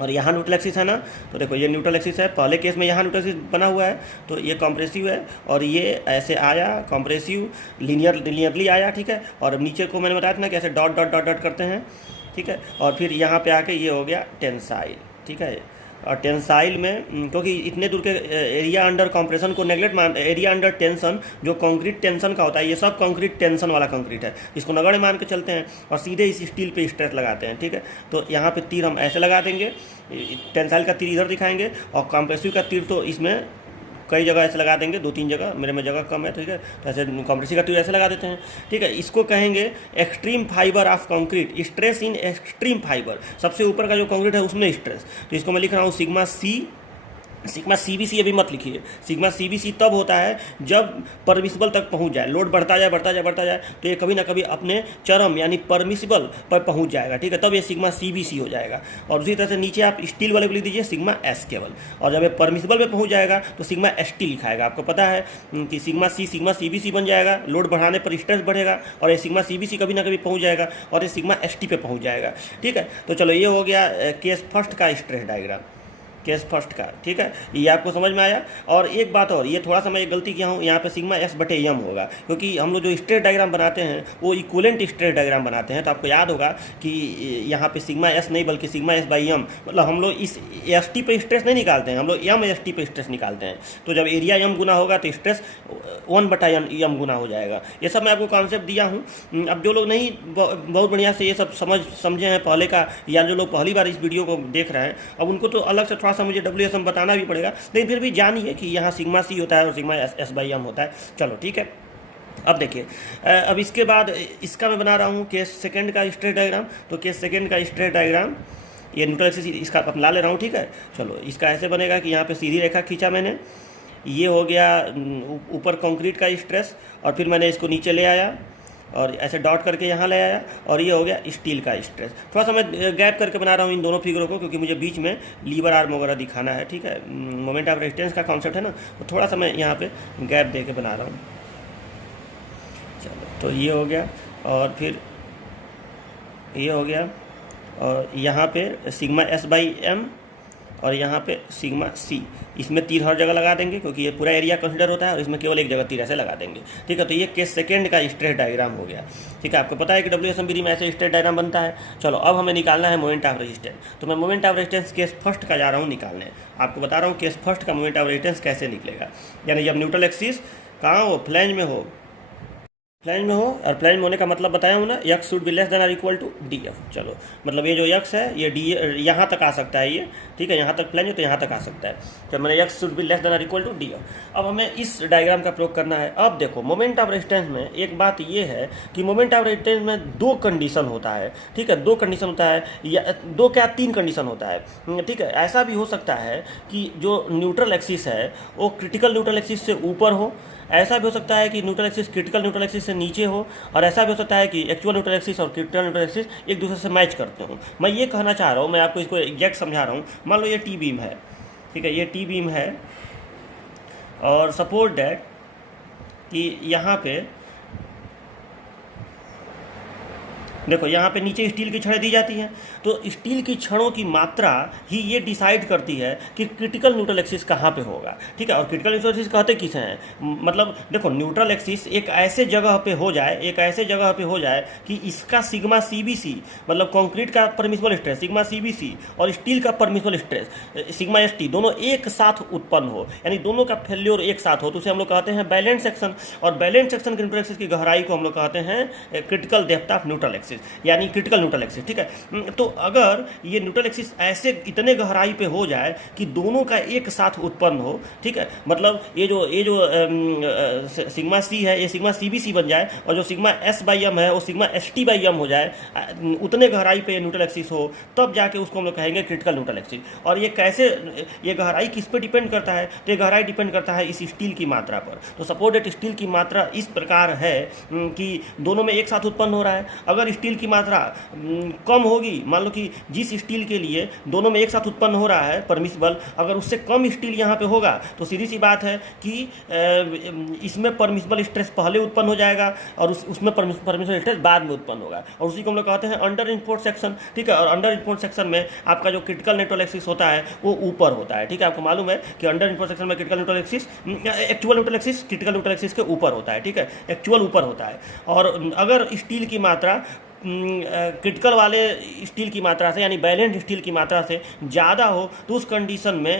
और यहाँ न्यूट्रल एक्सिस है ना, तो देखो ये न्यूट्रल एक्सिस है, पहले केस में यहाँ न्यूट्रल एक्सिस बना हुआ है, तो ये कॉम्प्रेसिव है और ये ऐसे आया कॉम्प्रेसिव, लीनियरली आया, ठीक है। और नीचे को मैंने बताया था ना कि ऐसे डॉट डॉट डॉट डॉट करते हैं, ठीक है। और फिर यहाँ पे आके ये हो गया टेंसाइल, ठीक है। और टेंसाइल में क्योंकि इतने दूर के एरिया अंडर कंप्रेशन को नेगलेक्ट मान, एरिया अंडर टेंशन जो कंक्रीट टेंशन का होता है, ये सब कंक्रीट टेंशन वाला कंक्रीट है, इसको नगण्य मान के चलते हैं और सीधे इस स्टील पे स्ट्रेस लगाते हैं, ठीक है। तो यहाँ पे तीर हम ऐसे लगा देंगे, टेंसाइल का तीर इधर दिखाएंगे और कंप्रेसिव का तीर तो इसमें कई जगह ऐसे लगा देंगे, 2-3 जगह, मेरे में जगह कम है, ठीक है। तो ऐसे कंप्रेसिव का तीर ऐसे लगा देते हैं, ठीक है। इसको कहेंगे extreme fibre of concrete, stress in extreme fibre, सबसे ऊपर का जो कंक्रीट है उसमें स्ट्रेस। तो इसको मैं लिख रहा हूँ सिग्मा CBC, अभी मत लिखिए, सिग्मा CBC तब होता है जब परमिसिबल तक पहुंच जाए, लोड बढ़ता जाए तो ये कभी ना कभी अपने चरम यानी परमिसिबल पर पहुंच जाएगा, ठीक है, तब ये सिग्मा CBC हो जाएगा। और उसी तरह से नीचे आप स्टील वाले को लिख दीजिए सिग्मा S केवल, और जब ये परमिसिबल पे पहुंच जाएगा तो सिग्मा ST लिखाएगा। आपको पता है कि सिग्मा CBC बन जाएगा, लोड बढ़ाने पर स्ट्रेस बढ़ेगा, और ये सिग्मा CBC कभी ना कभी पहुँच जाएगा और ये सिग्मा ST पे पहुँच जाएगा, ठीक है। तो चलो, ये हो गया केस फर्स्ट का स्ट्रेस डायग्राम, केस फर्स्ट का, ठीक है, ये आपको समझ में आया। और एक बात और, ये थोड़ा सा मैं एक गलती किया हूँ, यहाँ पे सिग्मा S/M होगा, क्योंकि हम लोग जो स्ट्रेस डायग्राम बनाते हैं वो इक्विवेलेंट स्ट्रेस डायग्राम बनाते हैं। तो आपको याद होगा कि यहाँ पे सिग्मा S नहीं बल्कि सिग्मा S/M, मतलब हम लोग इस ST पे स्ट्रेस नहीं निकालते हैं, हम लोग MST पे स्ट्रेस निकालते हैं। तो जब एरिया M गुना होगा तो स्ट्रेस 1/M गुना हो जाएगा। ये सब मैं आपको कॉन्सेप्ट दिया हूँ। अब जो लोग नहीं बहुत बढ़िया से ये सब समझे हैं पहले का, या जो लोग पहली बार इस वीडियो को देख रहे हैं, अब उनको तो अलग से थोड़ा सा मुझे WSM बताना भी पड़ेगा, लेकिन फिर भी जानिए कि यहाँ सिग्मा C होता है और सिग्मा S/M होता है। चलो ठीक है, अब देखिए, अब इसके बाद इसका मैं बना रहा हूँ केस सेकंड का स्ट्रेस डायग्राम। तो केस सेकंड का स्ट्रेस डायग्राम, ये न्यूट्रल एक्सिस इसका अपना ले रहा हूँ, ठीक है। चलो, इसका ऐसे बनेगा कि यहाँ पे सीधी रेखा खींचा मैंने, ये हो गया ऊपर कंक्रीट का स्ट्रेस, और फिर मैंने इसको नीचे ले आया और ऐसे डॉट करके यहाँ ले आया, और ये हो गया स्टील का स्ट्रेस। थोड़ा सा मैं गैप करके बना रहा हूँ इन दोनों फिगरों को, क्योंकि मुझे बीच में लीवर आर्म वगैरह दिखाना है, ठीक है। मोमेंट ऑफ रेजिस्टेंस का कॉन्सेप्ट है ना, तो थोड़ा सा मैं यहाँ पे गैप दे के बना रहा हूँ। चलो, तो ये हो गया, और फिर ये हो गया, और यहाँ पे सिग्मा S/M और यहाँ पे सिग्मा सी। इसमें तीर हर जगह लगा देंगे क्योंकि ये पूरा एरिया कंसिडर होता है, और इसमें केवल एक जगह तीर ऐसे लगा देंगे। ठीक है, तो ये केस सेकेंड का स्ट्रेस डायग्राम हो गया। ठीक है, आपको पता है कि WSMBD में ऐसे स्ट्रेस डायग्राम बनता है। चलो अब हमें निकालना है मोमेंट ऑफ रेजिस्टेंस। तो मैं moment of resistance case first का जा रहा हूँ निकालने। आपको बता रहा हूँ केस फर्स्ट का मोमेंट ऑफ रेजिस्टेंस कैसे निकलेगा। यानी जब न्यूट्रल एक्सिस कहाँ हो, फ्लैंज में हो, फ्लैंज में हो, और फ्लैंज में होने का मतलब बताया हूँ ना, x should be less then और इक्वल टू डी एफ। चलो मतलब ये जो यक्स है ये डी यहाँ तक आ सकता है ये। ठीक है, यहाँ तक फ्लैंज है तो यहाँ तक आ सकता है। जब मैंने x should be less then और इक्वल टू डी एफ। अब हमें इस डायग्राम का प्रयोग करना है। अब देखो मोमेंट ऑफ रेजिस्टेंस में एक बात ये है कि मोमेंट ऑफ रेजिस्टेंस में दो कंडीशन होता है। ठीक है, दो कंडीशन होता है, या दो क्या तीन कंडीशन होता है। ठीक है, ऐसा भी हो सकता है कि जो न्यूट्रल एक्सिस है वो क्रिटिकल न्यूट्रल एक्सिस से ऊपर हो, ऐसा भी हो सकता है कि neutral axis critical neutral axis से नीचे हो, और ऐसा भी हो सकता है कि एक्चुअल न्यूट्रल एक्सिस और क्रिटिकल न्यूट्रल एक्सिस एक दूसरे से मैच करते हो। मैं ये कहना चाह रहा हूँ, मैं आपको इसको एग्जैक्ट समझा रहा हूँ। मान लो ये टी बीम है। ठीक है, ये टी बीम है, और सपोज डैट कि यहाँ पे देखो यहाँ पे नीचे स्टील की छड़ें दी जाती हैं। तो स्टील की छड़ों की मात्रा ही ये डिसाइड करती है कि क्रिटिकल न्यूट्रल एक्सिस कहाँ पे होगा। ठीक है, और क्रिटिकल न्यूट्रल एक्सिस कहते किसे हैं, मतलब देखो न्यूट्रल एक्सिस एक ऐसे जगह पे हो जाए, एक ऐसे जगह पे हो जाए कि इसका सिग्मा CBC मतलब कंक्रीट का परमिसिबल स्ट्रेस सिग्मा CBC और स्टील का परमिसिबल स्ट्रेस सिग्मा ST दोनों एक साथ उत्पन्न हो, यानी दोनों का फेल्योर एक साथ हो, तो उसे हम लोग कहते हैं बैलेंस सेक्शन। और बैलेंस सेक्शन के न्यूट्रल एक्सिस की गहराई को हम लोग कहते हैं critical depth of neutral axis, यानी क्रिटिकल न्यूट्रल एक्सिस। ठीक है, तो अगर ये न्यूट्रल एक्सिस ऐसे इतने गहराई पे हो जाए कि दोनों का एक साथ उत्पन्न हो, ठीक है, मतलब ये जो सिग्मा C है ये सिग्मा CBC बन जाए, और जो सिग्मा S/m है वो सिग्मा ST/m हो जाए, उतने गहराई पे न्यूट्रल एक्सिस हो, तब जाके उसको हम लोग कहेंगे क्रिटिकल न्यूट्रल एक्सिस। और ये कैसे, ये गहराई किस पे डिपेंड करता है, तो ये गहराई डिपेंड करता है इस स्टील की मात्रा पर। तो सपोज दैट स्टील की मात्रा इस प्रकार है कि दोनों में एक साथ उत्पन्न हो रहा है। अगर स्टील की मात्रा कम होगी, मान लो कि जिस स्टील के लिए दोनों में एक साथ उत्पन्न हो रहा है परमिसिबल, अगर उससे कम स्टील यहाँ पे होगा तो सीधी सी बात है कि इसमें परमिसिबल स्ट्रेस पहले उत्पन्न हो जाएगा और उसमें परमिसिबल स्ट्रेस बाद में उत्पन्न होगा, और उसी को हम लोग कहते हैं अंडर इनपोर्ट सेक्शन। ठीक है, और अंडर इनपोर्ट सेक्शन में आपका जो क्रिटिकल न्यूट्रल एक्सिस होता है वो ऊपर होता है। ठीक है, आपको मालूम है कि अंडर इनपोर्ट सेक्शन में critical neutral axis actual neutral axis critical neutral axis के ऊपर होता है। ठीक है, एक्चुअल ऊपर होता है। और अगर स्टील की मात्रा क्रिटिकल वाले स्टील की मात्रा से यानी बैलेंस स्टील की मात्रा से ज़्यादा हो तो उस कंडीशन में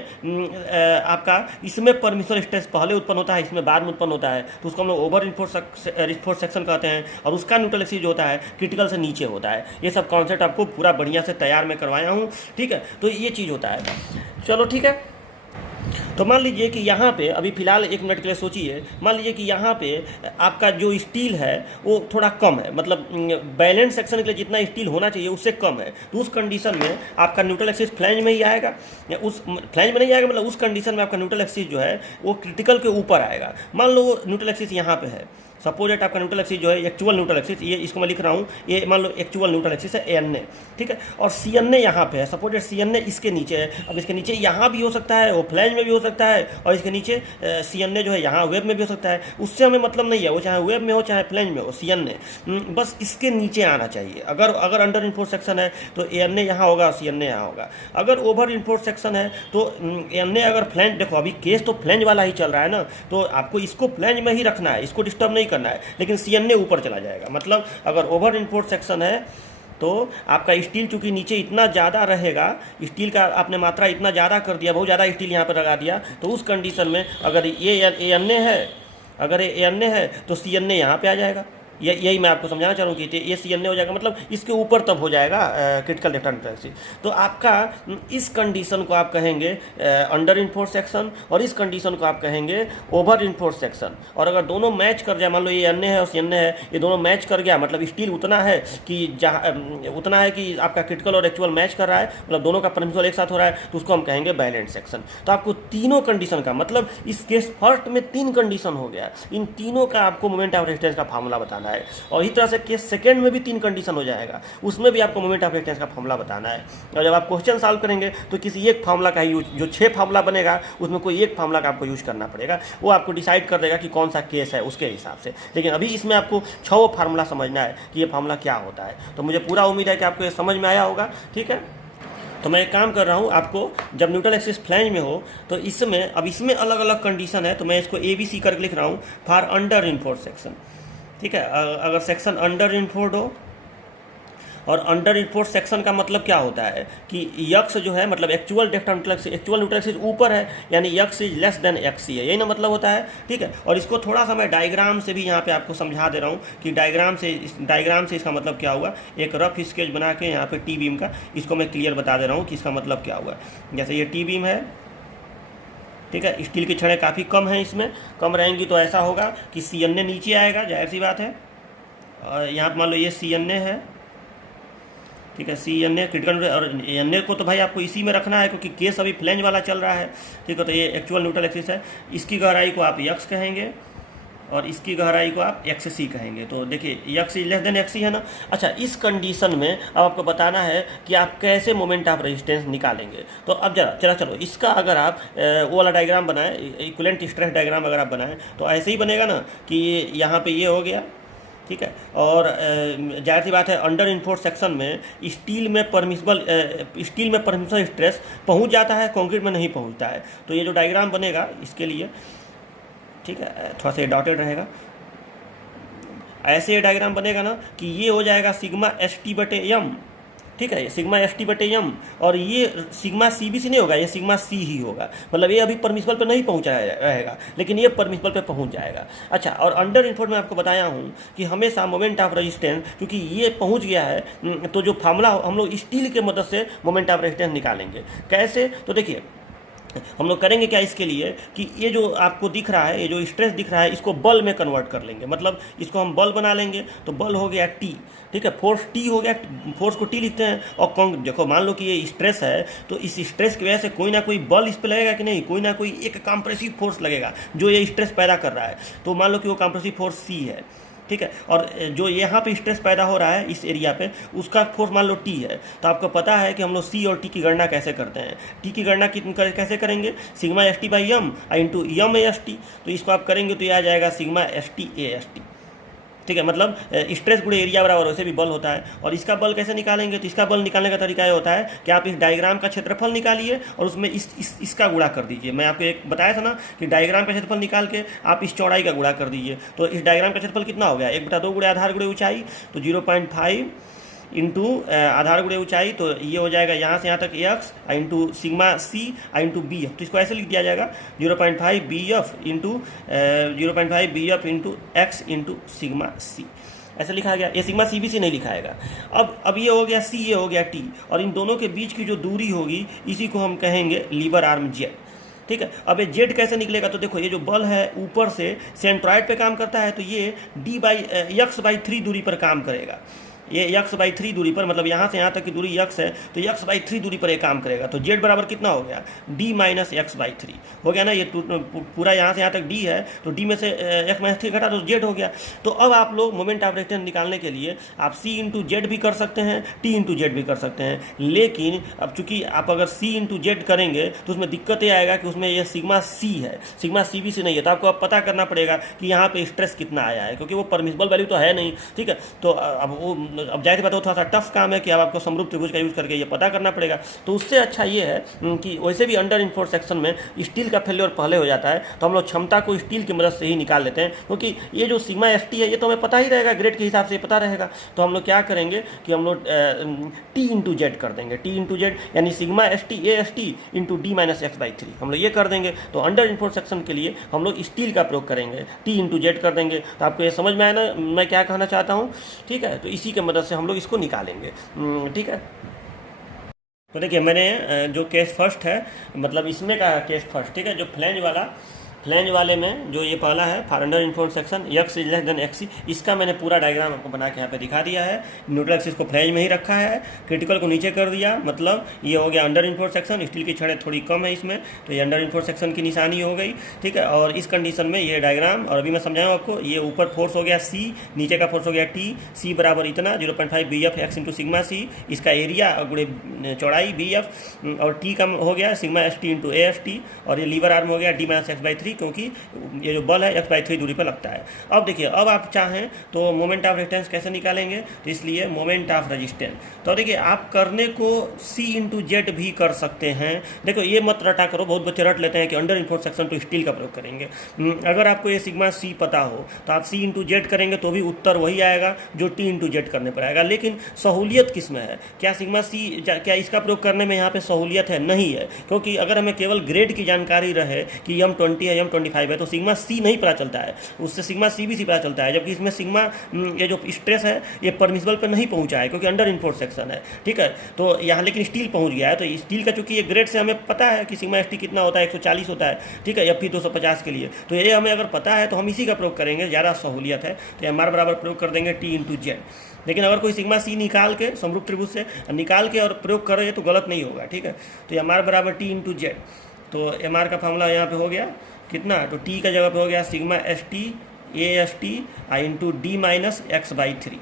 आपका इसमें परमिसिबल स्ट्रेस पहले उत्पन्न होता है, इसमें बाद में उत्पन्न होता है, तो उसको हम लोग ओवर इनफोर्स सेक्शन कहते हैं, और उसका न्यूट्रल एक्सिस जो होता है क्रिटिकल से नीचे होता है। ये सब कॉन्सेप्ट आपको पूरा बढ़िया से तैयार में करवाया हूँ। ठीक है, तो ये चीज़ होता है। चलो ठीक है, तो मान लीजिए कि यहाँ पे अभी फ़िलहाल 1 मिनट के लिए सोचिए, मान लीजिए कि यहाँ पे आपका जो स्टील है वो थोड़ा कम है, मतलब बैलेंस सेक्शन के लिए जितना स्टील होना चाहिए उससे कम है, तो उस कंडीशन में आपका न्यूट्रल एक्सिस फ्लैंज में ही आएगा, या उस फ्लैंज में नहीं आएगा, मतलब उस कंडीशन में आपका न्यूट्रल एक्सिस जो है वो क्रिटिकल के ऊपर आएगा। मान लो न्यूट्रल एक्सिस यहाँ पे है, सपोज दैट आपका न्यूट्रल एक्सिस जो है एक्चुअल न्यूट्रल एक्सिस, ये इसको मैं लिख रहा हूँ, ये मान लो एक्चुअल न्यूट्रल एक्सिस है ANA। ठीक है, और CNA यहाँ पे है, सपोज दैट CNA इसके नीचे है। अब इसके नीचे यहाँ भी हो सकता है, वो फ्लैंज में भी हो सकता है, और इसके नीचे CNA जो है यहाँ वेब में भी हो सकता है। उससे हमें मतलब नहीं है, वो चाहे वेब में हो चाहे फ्लैंज में हो, CNA बस इसके नीचे आना चाहिए। अगर अंडर इनफोर्स सेक्शन है तो ANA यहाँ होगा और CNA यहाँ होगा। अगर ओवर इनफोर्स सेक्शन है तो ANA अगर फ्लैंज, देखो अभी केस तो फ्लैंज वाला ही चल रहा है ना, तो आपको इसको फ्लैंज में ही रखना है, इसको डिस्टर्ब नहीं करना है, लेकिन CNA ऊपर चला जाएगा। मतलब अगर ओवर इनपोर्ट सेक्शन है तो आपका स्टील चूंकि नीचे इतना ज़्यादा रहेगा, स्टील का आपने मात्रा इतना ज़्यादा कर दिया, बहुत ज़्यादा स्टील यहाँ पर लगा दिया, तो उस कंडीशन में अगर ये ANA है, अगर ये ANA है तो CNA यहाँ पे आ जाएगा। यही मैं आपको समझाना चाह रहा हूँ कि ये CNA हो जाएगा, मतलब इसके ऊपर तब हो जाएगा क्रिटिकल डेप्थ न्यूट्रल एक्सिस। तो आपका इस कंडीशन को आप कहेंगे अंडर इनफोर्स सेक्शन, और इस कंडीशन को आप कहेंगे ओवर इनफोर्स सेक्शन। और अगर दोनों मैच कर जाए, मान लो ये ANA है और CNA है, ये दोनों मैच कर गया, मतलब स्टील उतना है कि आपका क्रिटिकल और एक्चुअल मैच कर रहा है, मतलब दोनों का परमिसिबल एक साथ हो रहा है, तो उसको हम कहेंगे बैलेंस सेक्शन। तो आपको तीनों कंडीशन का, मतलब इस केस फर्स्ट में 3 कंडीशन हो गया, इन तीनों का आपको मोमेंट ऑफ रेजिस्टेंस का फार्मूला बताना है। और इसी तरह से केस सेकंड में भी 3 कंडीशन हो जाएगा, उसमें भी आपको मोमेंट ऑफ रेजिस्टेंस का फार्मूला बताना है। और जब आप क्वेश्चन सॉल्व करेंगे तो किसी एक फार्मूला का ही यूज, जो 6 फार्मूला बनेगा उसमें कोई एक फार्मूला का आपको यूज करना पड़ेगा, वो आपको डिसाइड कर देगा कि कौन सा केस है उसके हिसाब से। लेकिन अभी इसमें आपको 6 फार्मूला समझना है कि ये फार्मूला क्या होता है। तो मुझे पूरा उम्मीद है कि आपको ये समझ में आया होगा। ठीक है, तो मैं एक काम कर रहा हूँ, आपको जब न्यूट्रल एक्सिस फ्लैंज में हो तो इसमें अलग अलग कंडीशन है, तो मैं इसको ABC करके लिख रहा हूँ फॉर अंडर इन्फोर्स सेक्शन। ठीक है, अगर सेक्शन अंडर इन्फोर्ड हो, और अंडर इन्फोर्स सेक्शन का मतलब क्या होता है कि यक्स जो है मतलब एक्चुअल न्यूट्रल एक्सिस ऊपर है, यानी X is less than X C है, यही ना मतलब होता है। ठीक है, और इसको थोड़ा सा मैं डायग्राम से भी यहाँ पे आपको समझा दे रहा हूँ कि डायग्राम से इसका मतलब क्या हुआ। एक रफ स्केच बना के यहाँ पे टी बीम का इसको मैं क्लियर बता दे रहा हूँ कि इसका मतलब क्या हुआ। जैसे ये टी बीम है, ठीक है, स्टील की छड़ें काफ़ी कम हैं, इसमें कम रहेंगी तो ऐसा होगा कि CNA नीचे आएगा, जाहिर सी बात है। और यहाँ पर मान लो ये CNA है, ठीक है, CNA क्रिटिकल, और NA को तो भाई आपको इसी में रखना है क्योंकि केस अभी फ्लैंज वाला चल रहा है। ठीक है, तो ये एक्चुअल न्यूट्रल एक्सिस है, इसकी गहराई को आप यक्स कहेंगे और इसकी गहराई को आप XC कहेंगे। तो देखिए x is less then XC है ना। अच्छा, इस कंडीशन में अब आपको बताना है कि आप कैसे मोमेंट ऑफ रेजिस्टेंस निकालेंगे। तो अब चलो इसका अगर आप वो वाला डायग्राम बनाएं, इक्विवेलेंट स्ट्रेस डायग्राम अगर आप बनाएं तो ऐसे ही बनेगा ना कि यहाँ पे ये हो गया, ठीक है, और जाहिर सी बात है अंडर इन्फोर्स सेक्शन में स्टील में परमिसिबल स्ट्रेस पहुंच जाता है, कंक्रीट में नहीं पहुंचता है। तो ये जो डायग्राम बनेगा इसके लिए, ठीक है, थोड़ा सा डॉटेड रहेगा, ऐसे ये डायग्राम बनेगा ना कि ये हो जाएगा सिग्मा ST/M, ठीक है, सिग्मा ST/M, और ये सिग्मा CBC नहीं होगा, ये सिग्मा C ही होगा। मतलब ये अभी परमिसिबल पे नहीं पहुंचा रहेगा, लेकिन ये परमिसिबल पे पहुंच जाएगा। अच्छा, और अंडर इन्फोर्स में आपको बताया हूँ कि हमेशा मोमेंट ऑफ रेजिस्टेंस, क्योंकि ये पहुंच गया है तो जो फार्मूला हम लोग स्टील के मदद से मोमेंट ऑफ रेजिस्टेंस निकालेंगे। कैसे, तो देखिए हम लोग करेंगे क्या इसके लिए कि ये जो आपको दिख रहा है, ये जो स्ट्रेस दिख रहा है, इसको बल में कन्वर्ट कर लेंगे। मतलब इसको हम बल बना लेंगे, तो बल हो गया T, ठीक है, फोर्स T हो गया, फोर्स को T लिखते हैं। और देखो मान लो कि ये स्ट्रेस है, तो इस स्ट्रेस की वजह से कोई ना कोई बल इस पर लगेगा कि नहीं, कोई ना कोई एक कंप्रेसिव फोर्स लगेगा जो ये स्ट्रेस पैदा कर रहा है। तो मान लो कि वो कंप्रेसिव फोर्स C है, ठीक है, और जो यहाँ पे स्ट्रेस पैदा हो रहा है इस एरिया पे, उसका फोर्स मान लो T है। तो आपको पता है कि हम लोग C और T की गणना कैसे करते हैं। T की गणना कैसे करेंगे, सिग्मा ST/M इंटू MAST। तो इसको आप करेंगे तो ये आ जाएगा सिग्मा ST/AST, ठीक है, मतलब स्ट्रेस गुणे एरिया बराबर वैसे भी बल होता है। और इसका बल कैसे निकालेंगे, तो इसका बल निकालने का तरीका ये होता है कि आप इस डायग्राम का क्षेत्रफल निकालिए और उसमें इसका गुणा कर दीजिए। मैं आपको एक बताया था ना कि डायग्राम का क्षेत्रफल निकाल के आप इस चौड़ाई का गुणा कर दीजिए। तो इस डायग्राम का क्षेत्रफल कितना हो गया, 1/2 गुणे आधार गुणे ऊंचाई, तो 0.5 इंटू आधार गुणे ऊंचाई, तो ये हो जाएगा यहाँ से यहाँ तक x into sigma C into BF। तो इसको ऐसे लिख दिया जाएगा 0.5 BF into x into sigma C, ऐसे लिखा गया। ये सिग्मा CBC नहीं लिखाएगा। अब ये हो गया C, ये हो गया T, और इन दोनों के बीच की जो दूरी होगी इसी को हम कहेंगे लीवर आर्म Z, ठीक है। अब ये जेड कैसे निकलेगा, तो देखो ये जो बल है ऊपर से सेंट्रॉइड पे काम करता है, तो ये x/3 दूरी पर काम करेगा। ये x/3 दूरी पर, मतलब यहाँ से यहाँ तक की दूरी x है, तो x/3 दूरी पर ये काम करेगा। तो z बराबर कितना हो गया, d - x/3 हो गया ना। ये पूरा यहाँ से यहाँ तक d है, तो d में से x-3 घटा तो z हो गया। तो अब आप लोग मोमेंट ऑफ रेजिस्टेंस निकालने के लिए आप C इंटू जेड भी कर सकते हैं, T इंटू जेड भी कर सकते हैं। लेकिन अब चूंकि आप अगर C इंटू जेड करेंगे तो उसमें दिक्कत ये आएगा कि उसमें ये सिग्मा C है, सिग्मा CBC नहीं है। तो आपको अब पता करना पड़ेगा कि यहाँ पे स्ट्रेस कितना आया है, क्योंकि वो परमिसिबल वैल्यू तो है नहीं, ठीक है। तो अब जाहिर बात है थोड़ा सा टफ काम है कि अब आपको समरूप त्रिभुज का यूज़ करके ये पता करना पड़ेगा। तो उससे अच्छा ये है कि वैसे भी अंडर इन्फोर्स सेक्शन में स्टील का फेल्योर पहले हो जाता है, तो हम लोग क्षमता को स्टील की मदद से ही निकाल लेते हैं, क्योंकि ये जो सिग्मा ST है ये तो हमें पता ही रहेगा, ग्रेड के हिसाब से पता रहेगा। तो हम लोग क्या करेंगे कि हम लोग T इंटू जेड कर देंगे, T इंटू जेड यानी sigma ST/AST into D - x/3 हम लोग ये कर देंगे। तो अंडर इन्फोर्स सेक्शन के लिए हम लोग स्टील का प्रयोग करेंगे, T इंटू जेड कर देंगे। तो आपको ये समझ में आया ना मैं क्या कहना चाहता हूँ, ठीक है। तो इसी के मदद से हम लोग इसको निकालेंगे, ठीक है। तो देखिए मैंने जो केस फर्स्ट है, मतलब इसमें का केस फर्स्ट, ठीक है, जो फ्लैंज वाले में जो ये पहला है for under enforce section x is less then XC, इसका मैंने पूरा डायग्राम आपको बना के यहाँ पे दिखा दिया है। न्यूट्रल एक्सिस को फ्लैंज में ही रखा है, क्रिटिकल को नीचे कर दिया, मतलब ये हो गया अंडर इन्फोर्स सेक्शन। स्टील की छड़ें थोड़ी कम है इसमें, तो ये अंडर इन्फोर्स सेक्शन की निशानी हो गई, ठीक है। और इस कंडीशन में ये डायग्राम, और अभी मैं समझाऊँ आपको, ये ऊपर फोर्स हो गया C, नीचे का फोर्स हो गया T, C बराबर इतना 0.5 BF x into sigma C, इसका एरिया गुणे चौड़ाई BF, और T का हो गया सिग्मा ST इंटू AST, और ये लीवर आर्म हो गया D - x/3 क्योंकि ये जो बल है x/3 दूरी पर लगता है। अब देखिए, अब आप चाहें तो मोमेंट ऑफ रेजिस्टेंस कैसे निकालेंगे, तो इसलिए मोमेंट ऑफ रेजिस्टेंस, तो देखिए आप करने को C/Z भी कर सकते हैं। देखो ये मत रटा करो, बहुत बच्चे रट लेते हैं कि अंडर इन्फोर्स सेक्शन तो स्टील का प्रयोग करेंगे। अगर आपको ये सिग्मा C पता हो तो आप C/Z करेंगे तो भी उत्तर वही आएगा जो T/Z करने पर आएगा। लेकिन सहूलियत किस में है, क्या सिग्मा C, क्या इसका प्रयोग करने में यहाँ पे सहूलियत है? नहीं है, क्योंकि अगर हमें केवल ग्रेड की जानकारी रहे कि M20 है M25 है तो सिग्मा C नहीं पता चलता है, उससे सिग्मा CBC पता चलता है, जबकि इसमें सिग्मा ये जो स्ट्रेस है ये परमिसिबल पर नहीं पहुंचा है क्योंकि अंडर इन्फोर्स सेक्शन है, ठीक है। तो यहाँ लेकिन स्टील पहुंच गया है, तो स्टील का चूंकि ये ग्रेड से हमें पता है कि सिग्मा ST कितना होता है, 140 होता है, ठीक है, Fe 250 के लिए, तो ये हमें अगर पता है तो हम इसी का प्रयोग करेंगे, ज़्यादा सहूलियत है। तो MR बराबर प्रयोग कर देंगे T/Z। लेकिन अगर कोई सिग्मा C निकाल के समरूप त्रिभुज से निकाल के और प्रयोग कर रहे तो गलत नहीं होगा, ठीक है। तो MR बराबर T/Z, तो MR का फॉर्मूला यहाँ पे हो गया कितना, तो T का जगह पे हो गया sigma ST AST into D - x/3,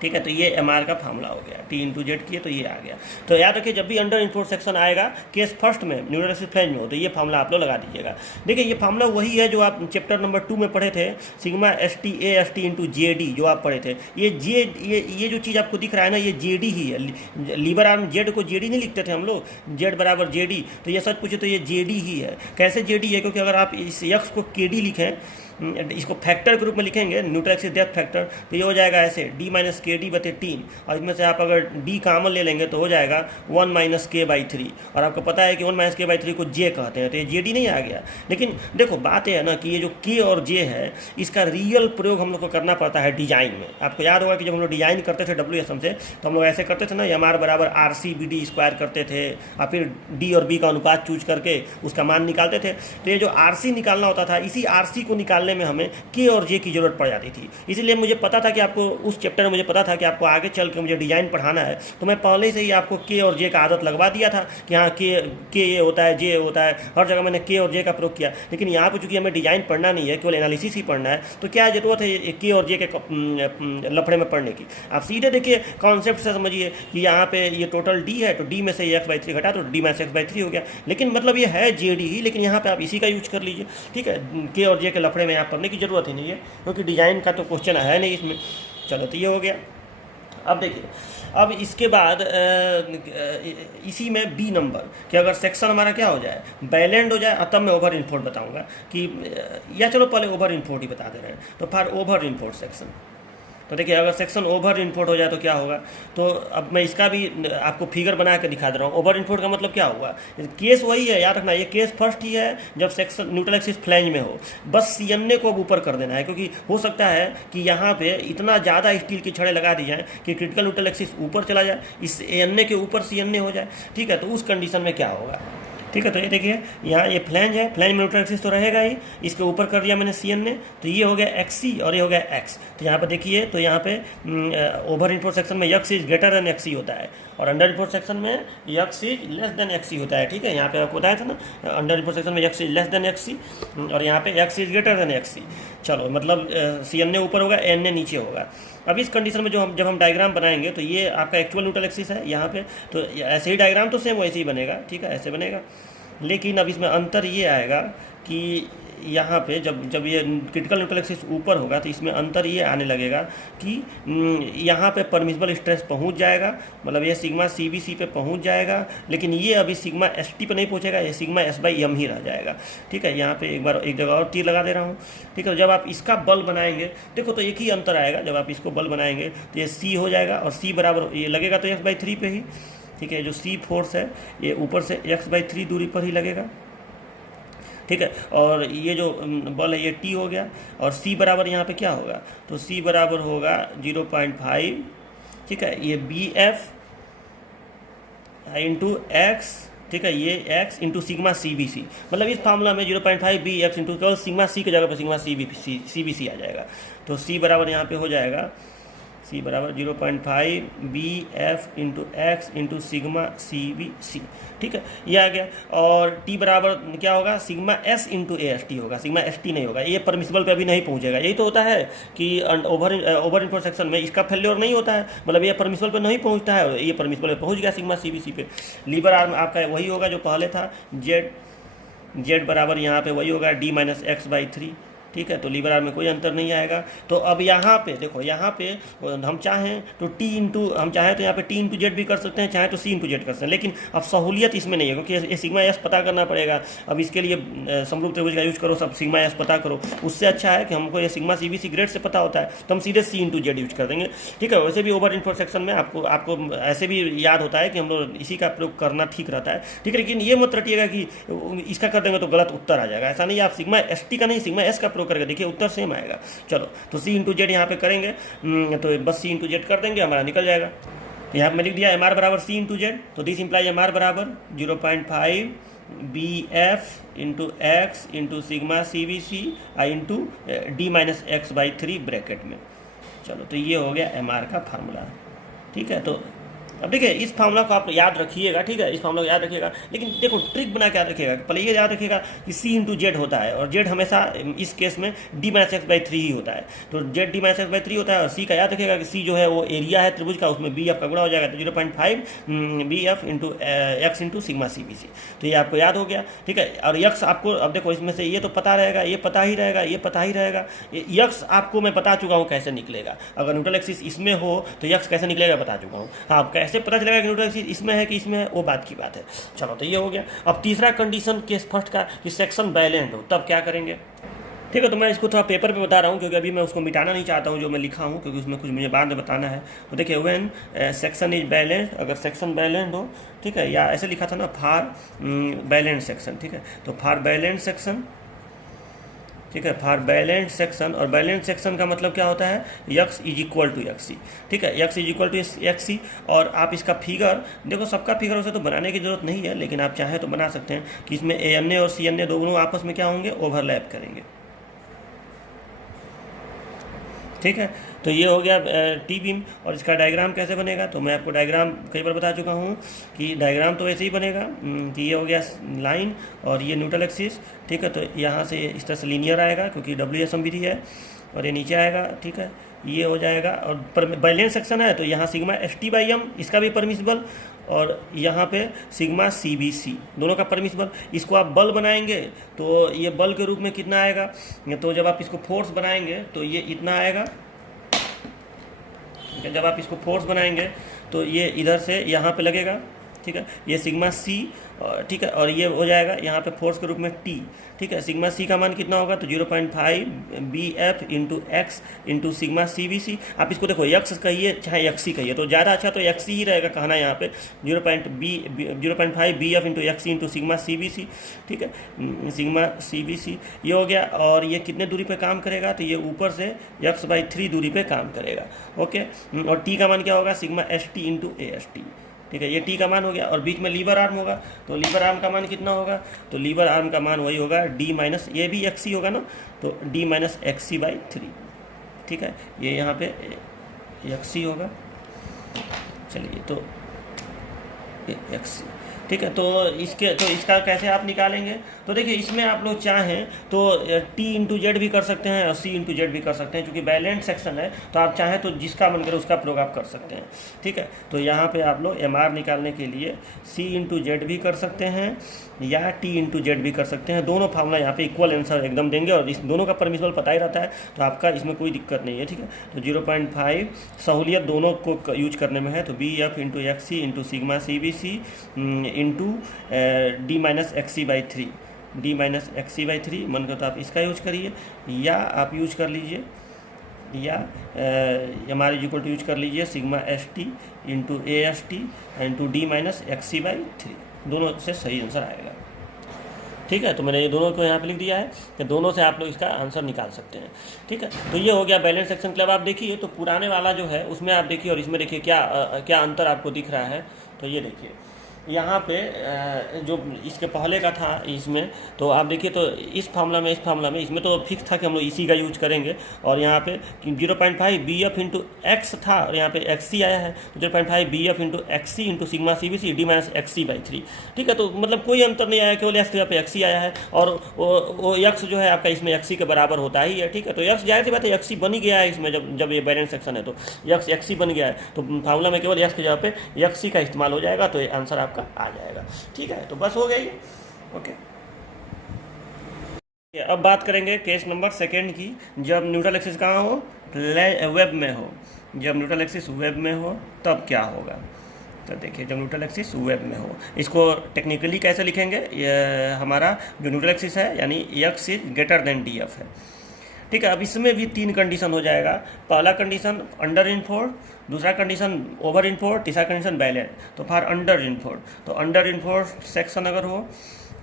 ठीक है। तो ये MR का फार्मूला हो गया, T/Z किए तो ये आ गया। तो याद रखिए, जब भी अंडर इन्फोर्स सेक्शन आएगा केस फर्स्ट में न्यूट्रल एक्सिस फ्लैंज में हो तो ये फार्मूला आप लोग लगा दीजिएगा। देखिए ये फार्मूला वही है जो आप चैप्टर नंबर 2 में पढ़े थे, sigma ST AST into JD जो आप पढ़े थे। ये जो चीज़ आपको दिख रहा है ना, ये JD ही है। लीवर आर्म Z को JD नहीं लिखते थे हम लोग, Z बराबर JD, तो ये सच पूछे तो ये JD ही है। कैसे JD है, क्योंकि अगर आप इस x को KD लिखें, इसको फैक्टर के रूप में लिखेंगे, न्यूट्रल एक्सिस डेप्थ फैक्टर, तो ये हो जाएगा ऐसे D - KD/3, और इसमें से आप अगर D कॉमन ले लेंगे तो हो जाएगा 1 - K/3, और आपको पता है कि 1 - K/3 को J कहते हैं, तो ये JD नहीं आ गया। लेकिन देखो बात है ना कि ये जो K और J है इसका रियल प्रयोग हम लोग को करना पड़ता है डिजाइन में। आपको याद होगा कि जब हम लोग डिजाइन करते थे WSM से तो हम लोग ऐसे करते थे ना, MR बराबर RC/BD² करते थे, और फिर D और B का अनुपात चूज करके उसका मान निकालते थे। तो ये जो RC निकालना होता था, इसी RC को निकालने में हमें K और J की जरूरत पड़ जाती थी। इसलिए मुझे पता था कि आपको उस चैप्टर में मुझे पता था कि आपको आगे चल के मुझे डिजाइन पढ़ाना है, तो मैं पहले से ही आपको K और J का आदत लगवा दिया था कि हाँ K ये होता है, J होता है, हर जगह मैंने K और J का प्रयोग किया। लेकिन यहाँ पर चूंकि हमें डिजाइन पढ़ना नहीं है, केवल एनालिसिस ही पढ़ना है, तो क्या जरूरत है K और J के लफड़े में पढ़ने की। आप सीधे देखिए कॉन्सेप्ट से समझिए कि यहाँ पे ये टोटल D है, तो D में से x/3 घटा तो D - x/3 हो गया। लेकिन मतलब ये है JD ही, लेकिन यहाँ पे आप इसी का यूज कर लीजिए, ठीक है। K और J के लफड़े में यहाँ पढ़ने की जरूरत ही नहीं है, क्योंकि डिजाइन का तो क्वेश्चन है नहीं इसमें। चलो तो ये हो गया। अब देखिए, अब इसके बाद इसी में B नंबर कि अगर सेक्शन हमारा क्या हो जाए, बैलेंड हो जाए, तब मैं ओवर इन्फोर्स बताऊंगा कि, या चलो पहले ओवर इन्फोर्स ही बता दे रहे हैं। तो फॉर ओवर इन्फोर्स सेक्शन, तो देखिए अगर सेक्शन ओवर इन्फोर्स हो जाए तो क्या होगा, तो अब मैं इसका भी आपको फिगर बना के दिखा दे रहा हूँ। ओवर इन्फोर्स का मतलब क्या हुआ, केस वही है, याद रखना, ये केस फर्स्ट ही है जब सेक्शन न्यूट्रल एक्सिस फ्लैंज में हो, बस CNA को अब ऊपर कर देना है, क्योंकि हो सकता है कि यहाँ पे इतना ज़्यादा स्टील की छड़ें लगा दी जाएँ कि क्रिटिकल न्यूट्रल एक्सिस ऊपर चला जाए, इस NA के ऊपर CNA हो जाए, ठीक है। तो उस कंडीशन में क्या होगा, ठीक है। तो ये देखिए यहाँ ये फ्लैंज है, फ्लैंज में न्यूट्रल एक्सिस तो रहेगा ही, इसके ऊपर कर दिया मैंने CNA, तो ये हो गया XC और ये हो गया X। तो यहाँ पे देखिए, तो यहाँ पे ओवर इन्फोर्स सेक्शन में X is greater then XC होता है, और अंडर इन्फोर्स सेक्शन में X is less then XC होता है, ठीक है। यहाँ पे आपको बताया था ना, अंडर इन्फोर्स सेक्शन में X is less then XC और यहाँ पे X is greater then XC। चलो मतलब CNA ऊपर होगा, NA नीचे होगा। अब इस कंडीशन में जब हम डायग्राम बनाएंगे तो ये आपका एक्चुअल न्यूट्रल एक्सिस है यहाँ पे, तो ऐसे ही डायग्राम तो सेम वैसे ही बनेगा, ठीक है, ऐसे बनेगा। लेकिन अब इसमें अंतर ये आएगा कि यहाँ पे जब ये क्रिटिकल न्यूट्रल एक्सिस ऊपर होगा तो इसमें अंतर ये आने लगेगा कि यहाँ पे परमिसिबल स्ट्रेस पहुँच जाएगा, मतलब ये सिग्मा CBC पे पहुँच जाएगा, लेकिन ये अभी सिग्मा ST पे नहीं पहुँचेगा, ये सिग्मा S/M ही रह जाएगा, ठीक है। यहाँ पे एक बार एक जगह और तीर लगा दे रहा हूँ, ठीक है। जब आप इसका बल बनाएंगे, देखो तो एक ही अंतर आएगा, जब आप इसको बल बनाएंगे तो ये C हो जाएगा, और C बराबर ये लगेगा तो x/3 पे ही, ठीक है। जो C फोर्स है ये ऊपर से x/3 दूरी पर ही लगेगा, ठीक है। और ये जो बल है ये T हो गया, और C बराबर यहाँ पे क्या होगा, तो C बराबर होगा 0.5, ठीक है। ये BF इंटू X, ठीक है, ये X इंटू सिग्मा CBC, मतलब इस फार्मूला में 0.5 BF इंटू केवल सिग्मा C की जगह पर सिग्मा CBC आ जाएगा। तो C बराबर यहाँ पे हो जाएगा, C बराबर 0.5 BF into X into sigma CBC, ठीक है, ये आ गया। और T बराबर क्या होगा, सिग्मा S इंटू AST होगा, सिग्मा ST नहीं होगा, ये परमिसिबल पे अभी नहीं पहुंचेगा। यही तो होता है कि ओवर इन्फोर्स सेक्शन में इसका फेल्योर नहीं होता है, मतलब ये परमिसिबल पे नहीं पहुंचता है, ये परमिसिबल पे पहुंच गया सिग्मा CBC पे। लीवर आर्म आपका वही होगा जो पहले था, Z जेड बराबर यहाँ पे वही होगा D minus X by three, ठीक है। तो लीवर आर्म में कोई अंतर नहीं आएगा। तो अब यहाँ पे देखो, यहाँ पे हम चाहें तो हम चाहें तो यहाँ पे टी इंटू जेड भी कर सकते हैं, चाहें तो सी इंटू जेड कर सकते हैं, लेकिन अब सहूलियत इसमें नहीं है क्योंकि ये सिग्मा एस पता करना पड़ेगा। अब इसके लिए समरूप त्रिभुज का यूज करो, सब सिग्मा एस पता करो। उससे अच्छा है कि हमको ये sigma C B C grade से पता होता है तो हम सीधे सी इंटू जेड यूज कर देंगे, ठीक है। वैसे भी ओवर इंटरसेक्शन में आपको ऐसे भी याद होता है कि हम लोग इसी का प्रयोग करना ठीक रहता है, ठीक है। लेकिन ये मत रटिएगा कि इसका कर देंगे तो गलत उत्तर आ जाएगा, ऐसा नहीं। आप सिग्मा एस टी का नहीं, सिग्मा एस का प्रयोग करके देखिए, उत्तर सेम आएगा। चलो, तो सी इंटू जेड यहाँ पे करेंगे, तो बस सी इंटू जेड कर देंगे, हमारा निकल जाएगा। तो यहाँ पे मैं लिख दिया एम आर बराबर सी इंटू जेड, तो दिस इंप्लाई एम आर बराबर 0.5 B F into X into sigma C B C I into D minus X by three bracket में। चलो, तो ये हो गया एम आर का फार्मूला, ठीक है। तो अब देखिए, इस फार्मूला को आप याद रखिएगा, ठीक है, इस फार्मूला को याद रखिएगा। लेकिन देखो, ट्रिक बना के याद रखिएगा, पहले ये याद रखिएगा कि सी इंटू जेड होता है, और जेड हमेशा इस केस में D minus X by three ही होता है। तो Z D minus X by three होता है, और सी का याद रखिएगा कि सी जो है वो एरिया है त्रिभुज का, उसमें बी एफ का गुणा हो जाएगा। तो 0.5 B F into X into sigma C B C, तो ये आपको याद हो गया, ठीक है। और यक्स आपको, अब देखो इसमें से ये तो पता रहेगा, ये पता ही रहेगा, ये पता ही रहेगा। यक्स आपको मैं बता चुका हूँ कैसे निकलेगा। अगर न्यूट्रल एक्सिस इसमें हो तो यक्स कैसे निकलेगा बता चुका हूँ। हाँ, कैसे पता चलेगा कि न्यूट्रल इसमें है कि इसमें है, वो बात की बात है। चलो, तो ये हो गया। अब तीसरा कंडीशन केस फर्स्ट का कि सेक्शन बैलेंस हो, तब क्या करेंगे, ठीक है। तो मैं इसको थोड़ा पेपर पे बता रहा हूँ क्योंकि अभी मैं उसको मिटाना नहीं चाहता हूँ जो मैं लिखा हूँ, क्योंकि उसमें कुछ मुझे बाद में बताना है। तो देखिए, व्हेन सेक्शन इज बैलेंस, अगर सेक्शन बैलेंस हो, ठीक है, या ऐसे लिखा था ना, फॉर बैलेंस सेक्शन, ठीक है। तो फॉर बैलेंस सेक्शन, ठीक है, फॉर बैलेंस सेक्शन, और बैलेंस सेक्शन का मतलब क्या होता है, X is equal to X C, ठीक है, X is equal to X C. और आप इसका फिगर देखो, सबका फिगर उसे तो बनाने की जरूरत नहीं है, लेकिन आप चाहें तो बना सकते हैं कि इसमें ए एन ए और सी एन ए दोनों आपस में क्या होंगे, ओवरलैप करेंगे, ठीक है। तो ये हो गया टी बीम। और इसका डायग्राम कैसे बनेगा, तो मैं आपको डायग्राम कई बार बता चुका हूँ कि डायग्राम तो ऐसे ही बनेगा कि ये हो गया लाइन और ये न्यूट्रल एक्सिस, ठीक है। तो यहाँ से इस तरह से लीनियर आएगा क्योंकि डब्ल्यू एस एम विधि है, और ये नीचे आएगा, ठीक है, ये हो जाएगा। और बैलेंस सेक्शन है तो यहाँ sigma S T by M, इसका भी परमिसिबल, और यहाँ पे सिग्मा सी बी सी दोनों का परमिसिबल। इसको आप बल बनाएंगे तो ये बल के रूप में कितना आएगा, तो जब आप इसको फोर्स बनाएंगे तो ये इतना आएगा, जब आप इसको फोर्स बनाएंगे तो ये इधर से यहाँ पे लगेगा, ठीक है, ये सिग्मा सी, ठीक है, और ये हो जाएगा यहाँ पे फोर्स के रूप में टी, ठीक है। सिग्मा सी का मान कितना होगा, तो 0.5 B F into X into sigma C B C. आप इसको देखो, यक्स कहिए चाहे एक्सी कहिए, तो ज़्यादा अच्छा तो एक्सी ही रहेगा कहना यहाँ पे, 0.5 B F into X C into sigma C B C, ठीक है, सिग्मा सी बी सी ये हो गया। और ये कितने दूरी पे काम करेगा, तो ये ऊपर से यक्स बाई 3 दूरी पे काम करेगा, ओके। और टी का मान क्या होगा, sigma S T into A S T, ठीक है, ये टी का मान हो गया। और बीच में लीवर आर्म होगा, तो लीवर आर्म का मान कितना होगा, तो लीवर आर्म का मान वही होगा डी माइनस, ये भी एक्सी होगा ना, तो डी माइनस एक्सी बाई 3, ठीक है, ये यहाँ पे एक्सी होगा। चलिए, तो एक्सी, ठीक है। तो इसका कैसे आप निकालेंगे, तो देखिए, इसमें आप लोग चाहें तो टी इंटू जेड भी कर सकते हैं और सी इंटू जेड भी कर सकते हैं, क्योंकि बैलेंस सेक्शन है तो आप चाहें तो जिसका मन करे उसका प्रयोग आप कर सकते हैं, ठीक है। तो यहाँ पे आप लोग एम आर निकालने के लिए सी इंटू जेड भी कर सकते हैं या टी इंटू जेड भी कर सकते हैं। दोनों फार्मूला यहाँ पे इक्वल आंसर एकदम देंगे, और इस दोनों का परमिसिबल पता ही रहता है, तो आपका इसमें कोई दिक्कत नहीं है, ठीक है। तो 0.5 सहूलियत दोनों को यूज करने में है, तो B F into X C into sigma C B C into D minus X C by 3, D minus X C by 3 मन कर तो आप इसका यूज करिए, या आप यूज कर लीजिए, या हमारे इक्वल टू यूज कर लीजिए sigma S T into A S T into D minus X C by 3, दोनों से सही आंसर आएगा, ठीक है। तो मैंने ये दोनों को यहाँ पे लिख दिया है कि दोनों से आप लोग इसका आंसर निकाल सकते हैं, ठीक है। तो ये हो गया बैलेंस सेक्शन क्लब। आप देखिए, तो पुराने वाला जो है उसमें आप देखिए और इसमें देखिए क्या अंतर आपको दिख रहा है। तो ये देखिए, यहाँ पे जो इसके पहले का था इसमें, तो आप देखिए, तो इस फार्मूला में इसमें तो फिक्स था कि हम लोग इसी का यूज करेंगे, और यहाँ पे 0.5 बी एफ इंटू एक्स था और यहाँ पे एक्स सी आया है, तो 0.5 B F into X C into sigma C B C D minus X C by 3, ठीक है। तो मतलब कोई अंतर नहीं आया, केवल एक्स की जगह पे एक्स सी आया है, और वो एक्स जो है आपका इसमें एक्स सी के बराबर होता ही है, ठीक है। तो एक्स जाहिर सी बात है, एक्स सी बन ही गया है इसमें, जब ये बैलेंस सेक्शन है तो एक्स सी बन गया है, तो फार्मूला में केवल एक्स की जगह पे एक्स सी का इस्तेमाल हो जाएगा, तो ये आंसर आपका आ जाएगा, ठीक है। तो बस हो गया ये, ओके। अब बात करेंगे केस नंबर सेकेंड की, जब न्यूट्रल एक्सिस कहाँ हो, वेब में हो। जब न्यूट्रल एक्सिस वेब में हो तब क्या होगा। तो देखिए, जब न्यूट्रल एक्सिस वेब में हो, इसको टेक्निकली कैसे लिखेंगे, ये हमारा जो न्यूट्रल एक्सिस है यानी X is greater then D F है। ठीक है, अब इसमें भी 3 कंडीशन हो जाएगा। पहला कंडीशन अंडर इनफोर्ड, दूसरा कंडीशन ओवर इनफोर्ड, तीसरा कंडीशन बैलेंस। तो फॉर अंडर इनफोर्ड, तो अंडर इनफोर्ड सेक्शन अगर हो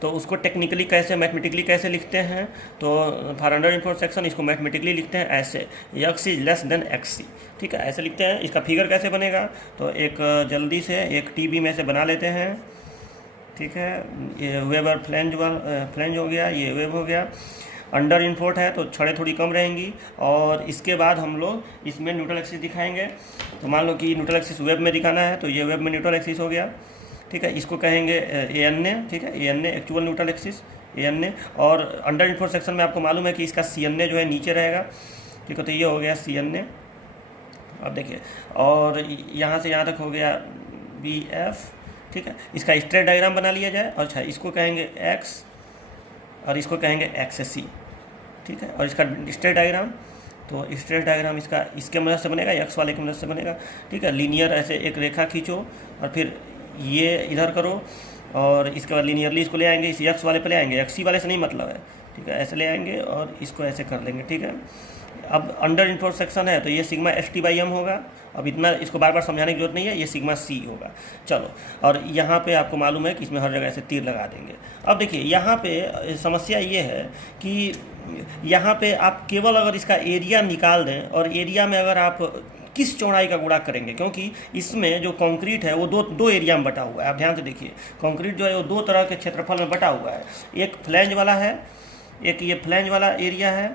तो उसको टेक्निकली कैसे, मैथमेटिकली कैसे लिखते हैं, तो फॉर अंडर इनफोर्ड सेक्शन इसको मैथमेटिकली लिखते हैं ऐसे, X is less than X C. ठीक है, ऐसे लिखते हैं। इसका फिगर कैसे बनेगा, तो एक जल्दी से एक टीबी में से बना लेते हैं। ठीक है, ये वेब और फ्लेंज हो गया, ये वेब हो गया। अंडर इनफोर्ट है तो छड़ें थोड़ी कम रहेंगी, और इसके बाद हम लोग इसमें न्यूट्रल एक्सिस दिखाएंगे। तो मान लो कि न्यूट्रल एक्सिस वेब में दिखाना है, तो ये वेब में न्यूट्रल एक्सिस हो गया। ठीक है, इसको कहेंगे ए एन ए। ठीक है, A N A actual neutral axis, A N A. और अंडर इनफोर्ट सेक्शन में आपको मालूम है कि इसका सी एन ए जो है नीचे रहेगा। ठीक है, तो ये हो गया सी एन ए। अब देखिए, और यहाँ से यहाँ तक हो गया बी एफ। ठीक है, इसका स्ट्रेट डायग्राम बना लिया जाए। अच्छा, इसको कहेंगे एक्स और इसको कहेंगे एक्स सी। ठीक है, और इसका स्ट्रेट डायग्राम, तो स्ट्रेट डायग्राम इसका इसके मदद से बनेगा, एक्स वाले की मदद से बनेगा। ठीक है, लीनियर ऐसे एक रेखा खींचो और फिर ये इधर करो, और इसके बाद लीनियरली इसको ले आएंगे, इस एक्स वाले पे ले आएंगे, एक्स सी वाले से नहीं मतलब है। ठीक है, ऐसे ले आएंगे और इसको ऐसे कर लेंगे। ठीक है, अब अंडर इनफोर्स सेक्शन है तो ये sigma S T by M होगा। अब इतना इसको बार बार समझाने की जरूरत नहीं है, ये सिग्मा सी होगा। चलो, और यहाँ पे आपको मालूम है कि इसमें हर जगह ऐसे तीर लगा देंगे। अब देखिए, यहाँ पे समस्या ये है कि यहाँ पे आप केवल अगर इसका एरिया निकाल दें, और एरिया में अगर आप किस चौड़ाई का गुणा करेंगे, क्योंकि इसमें जो कंक्रीट है वो दो एरिया में बटा हुआ है। आप ध्यान से देखिए, कंक्रीट जो है वो 2 तरह के क्षेत्रफल में बटा हुआ है। एक फ्लैंज वाला है, एक ये फ्लैंज वाला एरिया है।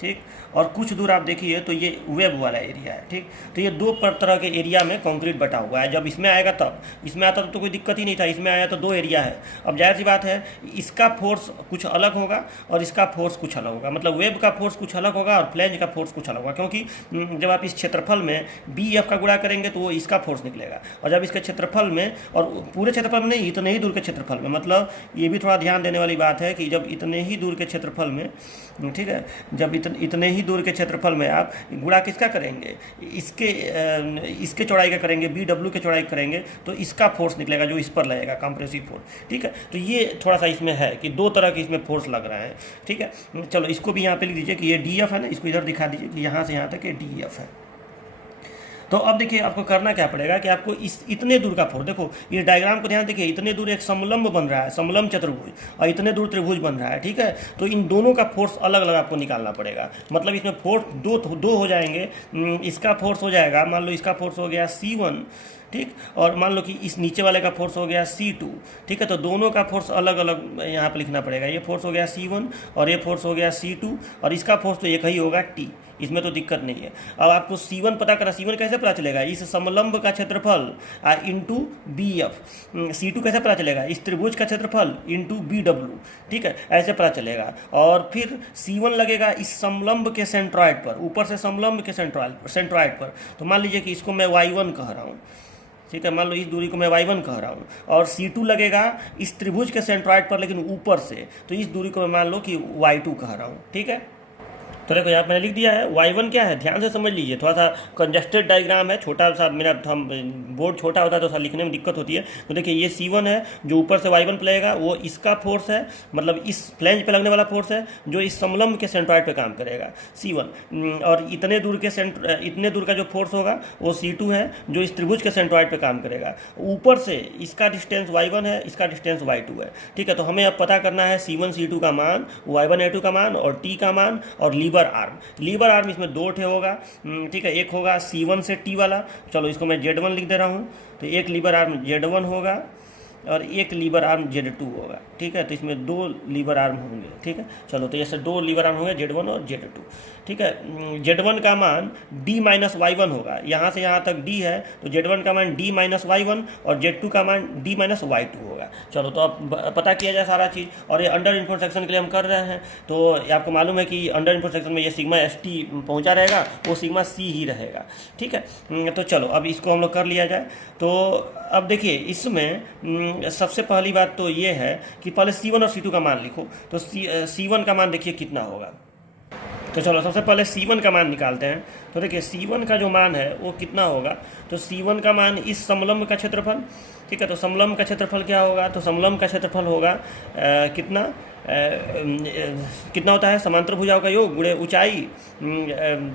ठीक, और कुछ दूर आप देखिए तो ये वेब वाला एरिया है। ठीक, तो ये 2 तरह के एरिया में कंक्रीट बटा हुआ है। जब इसमें आएगा तब, इसमें आता तो कोई दिक्कत ही नहीं था, इसमें आया तो 2 एरिया है। अब जाहिर सी बात है, इसका फोर्स कुछ अलग होगा और इसका फोर्स कुछ अलग होगा। मतलब वेब का फोर्स कुछ अलग होगा और फ्लैंज का फोर्स कुछ अलग होगा, क्योंकि जब आप इस क्षेत्रफल में बी एफ का गुणा करेंगे तो वो इसका फोर्स निकलेगा, और जब इसके क्षेत्रफल में, और पूरे क्षेत्रफल में नहीं, इतने ही दूर के क्षेत्रफल में, मतलब ये भी थोड़ा ध्यान देने वाली बात है कि जब इतने ही दूर के क्षेत्रफल में, ठीक है, जब इतने ही दूर के क्षेत्रफल में आप गुणा किसका करेंगे, इसके चौड़ाई का करेंगे, बी डब्ल्यू के चौड़ाई करेंगे, तो इसका फोर्स निकलेगा जो इस पर लगेगा, कंप्रेसिव फोर्स। ठीक है, तो ये थोड़ा सा इसमें है कि 2 तरह के इसमें फोर्स लग रहा है। ठीक है, चलो इसको भी यहाँ पे लिख दीजिए कि ये डी एफ है ना, इसको इधर दिखा दीजिए कि यहाँ से यहाँ तक ये डी एफ है। तो अब देखिए, आपको करना क्या पड़ेगा कि आपको इतने दूर का फोर्स, देखो ये डायग्राम को ध्यान देखिए, इतने दूर एक समलंब बन रहा है, समलंब चतुर्भुज, और इतने दूर त्रिभुज बन रहा है। ठीक है, तो इन दोनों का फोर्स अलग अलग आपको निकालना पड़ेगा। मतलब इसमें फोर्स दो हो जाएंगे। इसका फोर्स हो जाएगा, मान लो इसका फोर्स हो गया C1, ठीक, और मान लो कि इस नीचे वाले का फोर्स हो गया C2। ठीक है, तो दोनों का फोर्स अलग अलग यहाँ पर लिखना पड़ेगा। ये फोर्स हो गया C1 और ये फोर्स हो गया C2, और इसका फोर्स तो एक ही होगा T, इसमें तो दिक्कत नहीं है। अब आपको C1 पता करना, C1 कैसे पता चलेगा, इस समलंब का क्षेत्रफल इंटू बी एफ। C2 कैसे पता चलेगा, इस त्रिभुज का क्षेत्रफल इंटू बी डब्ल्यू। ठीक है, ऐसे पता चलेगा। और फिर C1 लगेगा इस समलंब के सेंट्रॉइड पर, ऊपर से समलंब के सेंट्रॉइड पर। तो मान लीजिए कि इसको मैं Y1 कह रहा हूँ। ठीक है, मान लो इस दूरी को मैं y1 कह रहा हूँ, और C2 लगेगा इस त्रिभुज के सेंट्रॉइड पर लेकिन ऊपर से, तो इस दूरी को मैं मान लो कि y2 कह रहा हूँ। ठीक है, तो देखो यहाँ मैंने लिख दिया है। y1 क्या है, ध्यान से समझ लीजिए, थोड़ा सा कंजस्टेड डायग्राम है, छोटा सा, मेरा बोर्ड छोटा होता है तो सा लिखने में दिक्कत होती है। तो देखिए, ये C1 है जो ऊपर से y1 पे लगेगा, वो इसका फोर्स है, मतलब इस फ्लैंज पे लगने वाला फोर्स है जो इस समलंब के सेंट्रॉइड पे काम करेगा, C1। और इतने दूर का जो फोर्स होगा वो C2 है जो इस त्रिभुज के सेंट्रॉइड पे काम करेगा। ऊपर से इसका डिस्टेंस y1 है, इसका डिस्टेंस y2 है। ठीक है, तो हमें अब पता करना है C1 C2 का मान, y1 y2 का मान, और T का मान, और लीवर आर्म इसमें 2 ठे होगा। ठीक है, एक होगा C1 से T वाला, चलो इसको मैं Z1 लिख दे रहा हूँ। तो एक लीवर आर्म Z1 होगा और एक लीवर आर्म Z2 होगा। ठीक है, तो इसमें 2 लीवर आर्म होंगे। ठीक है, चलो तो ऐसे 2 लीवर आर्म होंगे, Z1 और Z2। ठीक है, Z1 का मान D माइनस Y1 होगा, यहाँ से यहाँ तक D है तो Z1 का मान D माइनस Y1 और Z2 का मान D माइनस Y2 होगा। चलो, तो अब पता किया जाए सारा चीज़, और ये अंडर इनफोर्स सेक्शन के लिए हम कर रहे हैं। तो आपको मालूम है कि अंडर इनफोर्स सेक्शन में ये सिग्मा ST पहुँचा रहेगा, वो सिग्मा C ही रहेगा। ठीक है, तो चलो अब इसको हम लोग कर लिया जाए। तो अब देखिए, इसमें सबसे पहली बात तो ये है कि कि पहले C1 और C2 का मान लिखो। तो C1 का मान देखिए कितना होगा। तो चलो सबसे पहले C1 का मान निकालते हैं। तो देखिए C1 का जो मान है वो कितना होगा, तो C1 का मान इस समलंब का क्षेत्रफल, ठीक है। तो समलंब का क्षेत्रफल क्या होगा, तो समलंब का क्षेत्रफल होगा कितना कितना होता है, समांतर भुजाओं का योग गुणे ऊंचाई,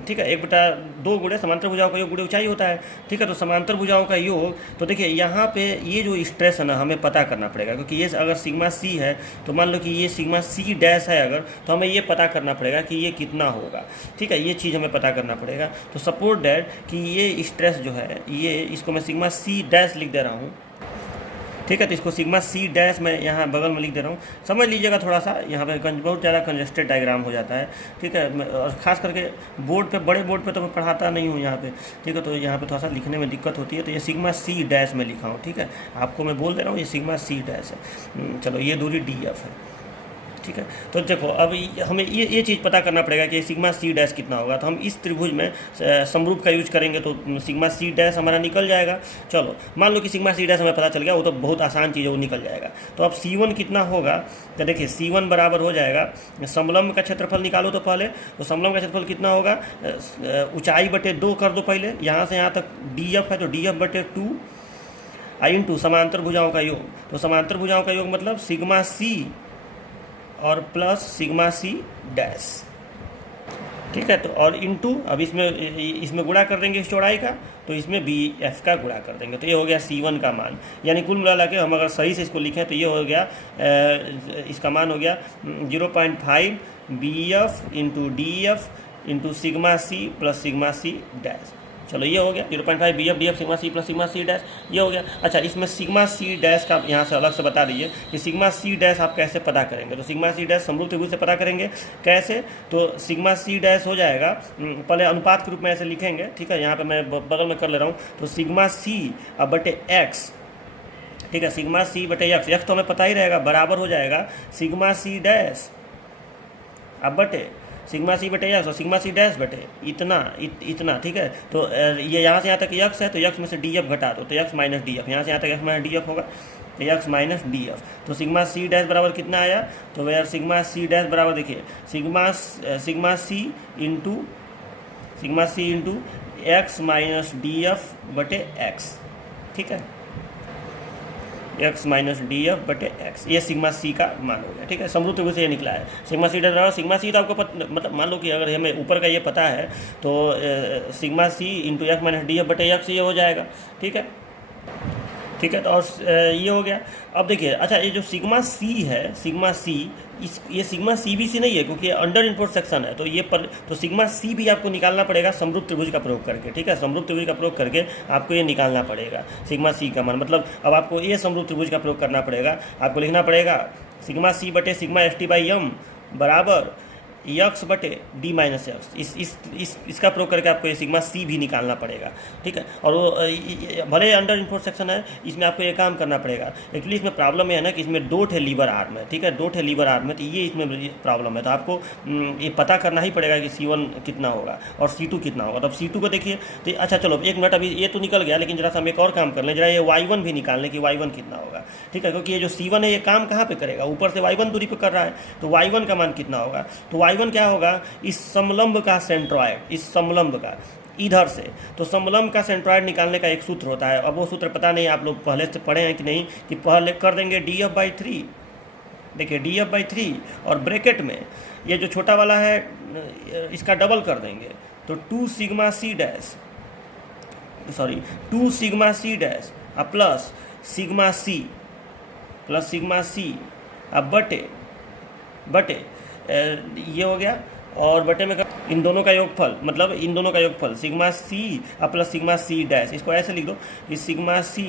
ठीक है, 1/2 गुणे समांतर भुजाओं का योग गुणे ऊंचाई होता है, ठीक है। तो समांतर भुजाओं का योग, तो देखिए यहाँ पे ये जो स्ट्रेस है ना हमें पता करना पड़ेगा, क्योंकि ये अगर सिग्मा C है तो मान लो कि ये सिग्मा C डैश है अगर, तो हमें ये पता करना पड़ेगा कि ये कितना होगा, ठीक है। ये चीज़ हमें पता करना पड़ेगा। तो सपोज दैट कि ये स्ट्रेस जो है ये, इसको मैं सिग्मा C डैश लिख दे रहा हूँ, ठीक है। तो इसको सिग्मा C डैश मैं यहाँ बगल में लिख दे रहा हूँ, समझ लीजिएगा। थोड़ा सा यहाँ पे बहुत ज़्यादा कंजेस्टेड डायग्राम हो जाता है, ठीक है। और ख़ास करके बोर्ड पे, बड़े बोर्ड पे तो मैं पढ़ाता नहीं हूँ यहाँ पे, ठीक है। तो यहाँ पे थोड़ा सा लिखने में दिक्कत होती है, तो ये सिग्मा C डैश में लिखा हूँ, ठीक है। आपको मैं बोल दे रहा हूँ ये सिग्मा C डैश है। चलो ये दूरी DF है, ठीक है। तो देखो अब हमें ये चीज़ पता करना पड़ेगा कि सिग्मा C डैश कितना होगा। तो हम इस त्रिभुज में समरूप का यूज करेंगे तो सिग्मा C डैश हमारा निकल जाएगा। चलो मान लो कि सिग्मा C डैश हमें पता चल गया, वो तो बहुत आसान चीज़ है, वो निकल जाएगा। तो अब C1 कितना होगा, तो देखिए C1 बराबर हो जाएगा, समलंब का क्षेत्रफल निकालो तो पहले, तो समलंब का क्षेत्रफल कितना होगा, ऊंचाई बटे 2 कर दो पहले, यहाँ से यहाँ तक DF है तो DF बटे 2 इंटू समांतर भुजाओं का योग। तो समांतर भुजाओं का योग मतलब सिग्मा C और प्लस सिग्मा C डैश, ठीक है। तो और इंटू, अब इसमें गुणा कर देंगे इस चौड़ाई का, तो इसमें BF का गुणा कर देंगे। तो ये हो गया C1 का मान, यानी कुल मिला के हम अगर सही से इसको लिखें तो ये हो गया, इसका मान हो गया 0.5 BF into DF into sigma C plus sigma C dash. चलो ये हो गया 0.5 BF DF sigma C plus sigma C dash, ये हो गया। अच्छा, इसमें सिग्मा C डैश का यहाँ से अलग से बता दीजिए कि सिग्मा C डैश आप कैसे पता करेंगे। तो सिग्मा C डैश समरूप त्रिभुज से पता करेंगे कैसे, तो सिग्मा C डैश हो जाएगा, पहले अनुपात के रूप में ऐसे लिखेंगे, ठीक है। यहाँ पे मैं बगल में कर ले रहा हूँ। तो सिग्मा C अब बटे x, ठीक है, सिग्मा C बटे x तो हमें पता ही रहेगा, बराबर हो जाएगा सिग्मा C डैश अब बटे सिग्मा C बटे x और सिग्मा C डैश बटे इतना, ठीक है। तो ये यहाँ से यहाँ तक x है तो x में से DF घटा दो, तो x माइनस DF, यहाँ से यहाँ तक x माइनस DF होगा, तो x माइनस DF। तो सिग्मा C डैश बराबर कितना आया, तो यार सिग्मा C डैश बराबर देखिए sigma C into x minus DF बटे x, ठीक है, x माइनस DF बटे x, ये सिग्मा C का मान हो गया, ठीक है। समरूप त्रिभुज से ये निकला है sigma C dash. Sigma C तो आपको मतलब मान लो कि अगर हमें ऊपर का ये पता है तो sigma C into x minus DF बटे x ये हो जाएगा, ठीक है, ठीक है। तो और ये हो गया। अब देखिए, अच्छा ये जो सिग्मा C है, सिग्मा C ये सिग्मा CBC नहीं है क्योंकि अंडर इनपुट सेक्शन है, तो ये तो सिग्मा C भी आपको निकालना पड़ेगा समरूप त्रिभुज का प्रयोग करके, ठीक है। समरूप त्रिभुज का प्रयोग करके आपको ये निकालना पड़ेगा सिग्मा C का मान। मतलब अब आपको ये समरूप त्रिभुज का प्रयोग करना पड़ेगा, आपको लिखना पड़ेगा सिग्मा C बटे सिग्मा ST/m बराबर x बटे D माइनस एक्स। इसका प्रयोग करके आपको ये सिग्मा C भी निकालना पड़ेगा, ठीक है। और वो भले अंडर इनपुट सेक्शन है, इसमें आपको ये काम करना पड़ेगा। एक्चुअली इसमें प्रॉब्लम है ना कि इसमें 2 ठे लीवर आर्म है, ठीक है, 2 ठे लीवर आर्म है, तो ये इसमें प्रॉब्लम है। तो आपको ये पता करना ही पड़ेगा कि C1 कितना होगा और C2 कितना होगा। तो अब C2 को देखिए, तो अच्छा चलो एक मिनट, अभी ये तो निकल गया, लेकिन जरा सा हम एक और काम कर लें, जरा ये Y1 भी निकाल लें कि Y1 कितना होगा, ठीक है। क्योंकि ये जो C1 है ये काम कहाँ पे करेगा, ऊपर से Y1 दूरी पे कर रहा है, तो Y1 का मान कितना होगा, तो Y1 क्या होगा, इस समलंब का सेंट्रॉइड, इस समलंब का इधर से, तो समलंब का सेंट्रॉइड निकालने का एक सूत्र होता है। अब वो सूत्र पता नहीं आप लोग पहले से पढ़े हैं कि नहीं, कि पहले कर देंगे DF/3, देखिए DF/3 और ब्रैकेट में ये जो छोटा वाला है इसका डबल कर देंगे, तो 2 sigma C dash plus sigma C अब बटे ये हो गया, और बटे में इन दोनों का योगफल, मतलब इन दोनों का योगफल sigma C plus sigma C dash. इसको ऐसे लिख दो कि sigma C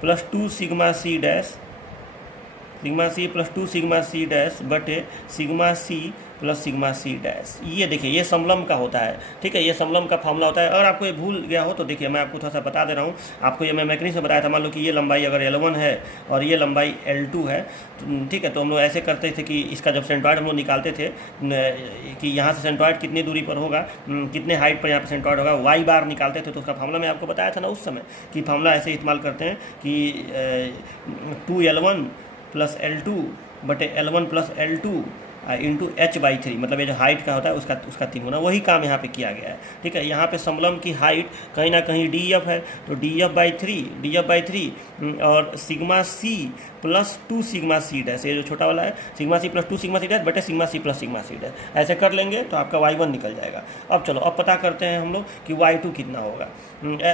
plus 2 sigma C dash, sigma C plus 2 sigma C dash बटे sigma C plus sigma C dash. ये देखिए ये समलंब का होता है, ठीक है, ये समलंब का फॉर्मूला होता है। अगर आपको ये भूल गया हो तो देखिए मैं आपको थोड़ा सा बता दे रहा हूँ। आपको ये मैं मैकेनिक्स में बताया था, मान लो कि ये लंबाई अगर L1 है और ये लंबाई L2 है, ठीक है, तो हम लोग ऐसे करते थे कि इसका जब सेंट्रॉइड हम लोग निकालते थे कि यहाँ से सेंट्रॉइड कितनी दूरी पर होगा, कितने हाइट पर यहाँ पर सेंट्रॉइड होगा, Y बार निकालते थे। तो उसका फॉर्मूला मैं आपको बताया था ना उस समय कि फॉर्मूला ऐसे इस्तेमाल करते हैं कि 2L1 प्लस L2 बटे L1 plus L2 into h/3, मतलब ये जो हाइट का होता है उसका 3 गुना, वही काम यहाँ पे किया गया है। ठीक है, यहाँ पे समलम की हाइट कहीं ना कहीं df है, तो df/3 और sigma c plus 2 sigma c dash, ये जो छोटा वाला है sigma c plus 2 sigma c dash बटे sigma c plus sigma c dash, ऐसे कर लेंगे तो आपका y1 निकल जाएगा। अब चलो अब पता करते हैं हम लोग कि y2 कितना होगा,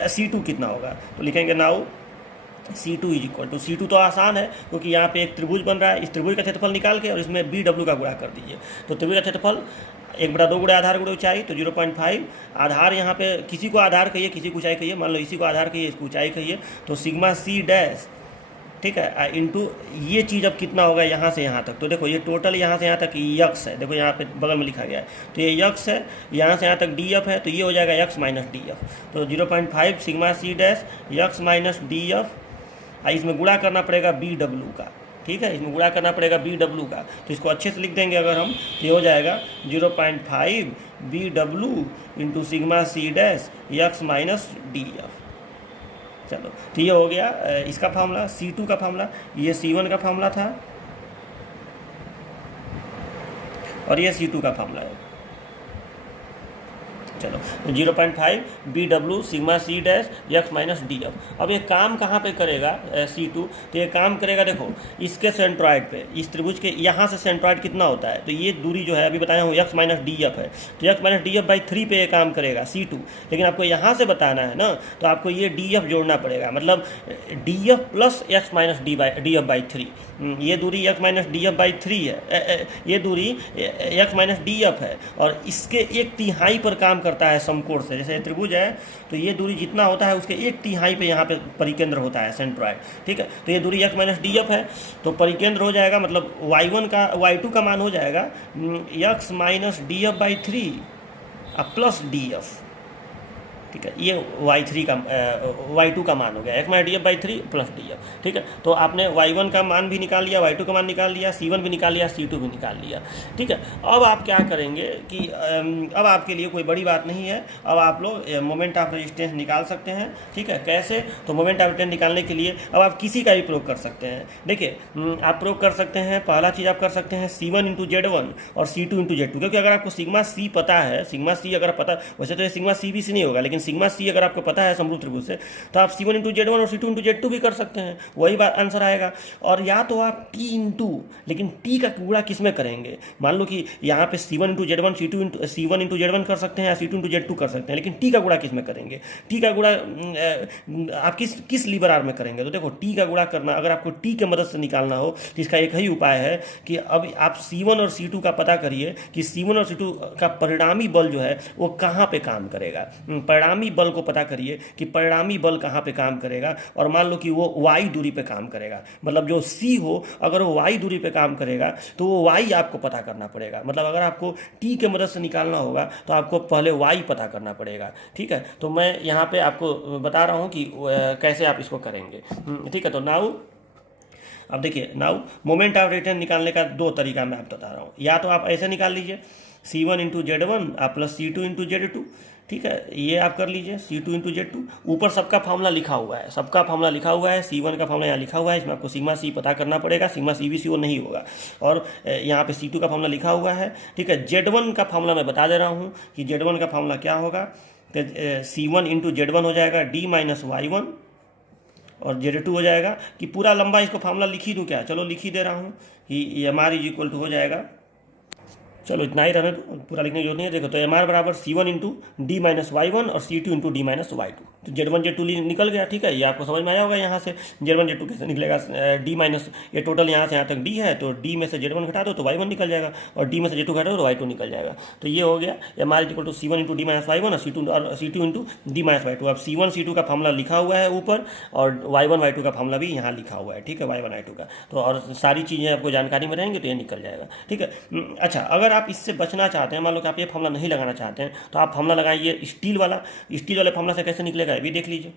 c2 कितना होगा। तो लिखेंगे now C2 is equal to, C2 तो आसान है क्योंकि यहाँ पे एक त्रिभुज बन रहा है, इस त्रिभुज का क्षेत्रफल निकाल के और इसमें BW का गुणा कर दीजिए। तो त्रिभुज का क्षेत्रफल 1/2 गुणे आधार गुणे ऊंचाई, तो 0.5, आधार यहाँ पे किसी को आधार कहिए किसी को ऊंचाई कहिए, मान लो इसी को आधार कहिए इसको ऊंचाई कहिए, तो सिग्मा C डैश, ठीक है, इंटू ये चीज़ अब कितना होगा यहाँ से यहाँ तक। तो देखो ये टोटल यहाँ से यहाँ तक यक्स है, देखो यहाँ पे बगल में लिखा गया है, तो ये यक्स है, यहाँ से यहाँ तक DF है, तो ये हो जाएगा यक्स माइनस DF। तो 0.5 sigma C dash x minus DF, इसमें गुणा करना पड़ेगा BW का। ठीक है, इसमें गुणा करना पड़ेगा BW का, तो इसको अच्छे से लिख देंगे अगर हम, तो ये हो जाएगा 0.5 BW into sigma C dash x minus DF। चलो तो ये हो गया इसका फार्मूला, C2 का फार्मूला, ये C1 का फार्मूला था और ये C2 का फार्मूला है। चलो तो 0.5 BW sigma C dash x minus DF। अब ये काम कहाँ पे करेगा C2, तो ये काम करेगा देखो इसके सेंट्रॉइड पे, इस त्रिभुज के यहाँ से सेंट्रॉइड कितना होता है, तो ये दूरी जो है अभी बताया हूँ यक्स माइनस DF है, तो यक्स माइनस DF/3 पे ये काम करेगा C2। लेकिन आपको यहाँ से बताना है ना, तो आपको ये DF जोड़ना पड़ेगा, मतलब DF plus x minus DF/3। ये दूरी यक्स माइनस DF/3 है, ये दूरी यक्स माइनस DF है और इसके 1/3 पर काम करता है समकोण से। जैसे त्रिभुज है तो ये दूरी जितना होता है उसके 1/3 पे यहाँ पे परिकेंद्र होता है सेंट्रॉइड। ठीक है, तो ये दूरी यक्स माइनस DF है, तो परिकेंद्र हो जाएगा, मतलब y2 का मान हो जाएगा x minus DF/3 plus DF। ठीक है, ये y2 का मान हो गया, x minus DF/3 plus DF। ठीक है, तो आपने y1 का मान भी निकाल लिया, y2 का मान निकाल लिया, C1 भी निकाल लिया, C2 भी निकाल लिया। ठीक है, अब आप क्या करेंगे कि अब आपके लिए कोई बड़ी बात नहीं है, अब आप लोग मोमेंट ऑफ रेजिस्टेंस निकाल सकते हैं। ठीक है, कैसे, तो मोमेंट ऑफ रेजिस्टेंस निकालने के लिए अब आप किसी का भी प्रयोग कर सकते हैं। देखिए आप प्रयोग कर सकते हैं, पहला चीज़ आप कर सकते हैं C1 इंटू Z1 और C2 इंटू Z2, क्योंकि अगर आपको सिग्मा C पता है, सिग्मा C अगर पता, वैसे तो ये सिग्मा CBC नहीं होगा, लेकिन सिग्मा C अगर आपको पता है समरूप त्रिभुज से, तो आप C1 इंटू Z1 और C2 इंटू Z2 भी कर सकते हैं, वही बात आंसर आएगा। और या तो आप T इंटू, लेकिन T का गुणा किस में करेंगे, मान लो कि यहाँ पे C1 into Z1 C1 into Z1 कर सकते हैं या C2 इंटू Z2 कर सकते हैं, लेकिन T का गुणा किस में करेंगे, T का गुणा आप किस लीवर आर में करेंगे। तो देखो T का गुणा करना, अगर आपको T के मदद से निकालना हो तो इसका एक ही उपाय है कि अब आप C1 और C2 का पता करिए कि C1 और C2 का परिणामी बल जो है वो कहाँ पे काम करेगा। परिणामी बल को पता करिए कि परिणामी बल कहाँ पे काम करेगा, और मान लो कि वो y दूरी पे काम करेगा, मतलब जो C हो अगर वो y दूरी पे काम करेगा तो वो y आपको पता करना पड़ेगा। मतलब अगर आपको T के मदद से निकालना होगा तो आपको पहले y पता करना पड़ेगा। ठीक है, तो मैं यहाँ पे आपको बता रहा हूँ कि कैसे आप इसको करेंगे। ठीक है, तो नाउ अब देखिए, नाउ मोमेंट ऑफ रेजिस्टेंस निकालने का दो तरीका मैं आपको बता रहा हूँ। या तो आप ऐसे निकाल लीजिए C1 into Z1 plus C2 into Z2। ठीक है, ये आप कर लीजिए C2 इंटू Z2। ऊपर सबका फार्मूला लिखा हुआ है, सबका फार्मूला लिखा हुआ है, C1 का फार्मूला यहाँ लिखा हुआ है, इसमें आपको सिग्मा C पता करना पड़ेगा, सिग्मा CBC वो नहीं होगा। और यहाँ पे C2 का फार्मूला लिखा हुआ है। ठीक है, Z1 का फार्मूला मैं बता दे रहा हूँ कि Z1 का फार्मूला क्या होगा, तो C1 इंटू Z1 हो जाएगा D माइनस Y1 और Z2 हो जाएगा कि पूरा लंबा इसको फार्मूला लिख ही दूँ क्या, चलो लिख ही दे रहा हूँ कि MR इज इक्वल टू हो जाएगा, चलो इतना ही रहने दो, पूरा लिखने की जरूरत नहीं है। देखो तो MR बराबर C1 into D minus Y1 और C2 into D minus Y2, तो Z1 Z2 निकल गया। ठीक है, ये आपको समझ में आया होगा। यहाँ से Z1 Z2 कैसे निकलेगा, D माइनस, ये टोटल यहाँ से यहाँ तक D है, तो D में से Z1 घटा दो तो Y1 निकल जाएगा, और D में से Z2 घटा दो तो Y2 निकल जाएगा। तो ये हो गया MR is equal to C1 into D minus Y1 और C2 into D minus Y2। अब C1 C2 का फार्मूला लिखा हुआ है ऊपर, और Y1 Y2 का फार्मूला भी यहाँ लिखा हुआ है। ठीक है, Y1 Y2 का, तो और सारी चीज़ें आपको जानकारी में रहेंगी तो ये निकल जाएगा। ठीक है, अच्छा अगर आप इससे बचना चाहते हैं, मान लो कि आप ये फार्मूला नहीं लगाना चाहते हैं, तो आप फार्मूला लगाइए स्टील वाला। स्टील वाले फार्मूला से कैसे निकलेगा ये भी देख लीजिए।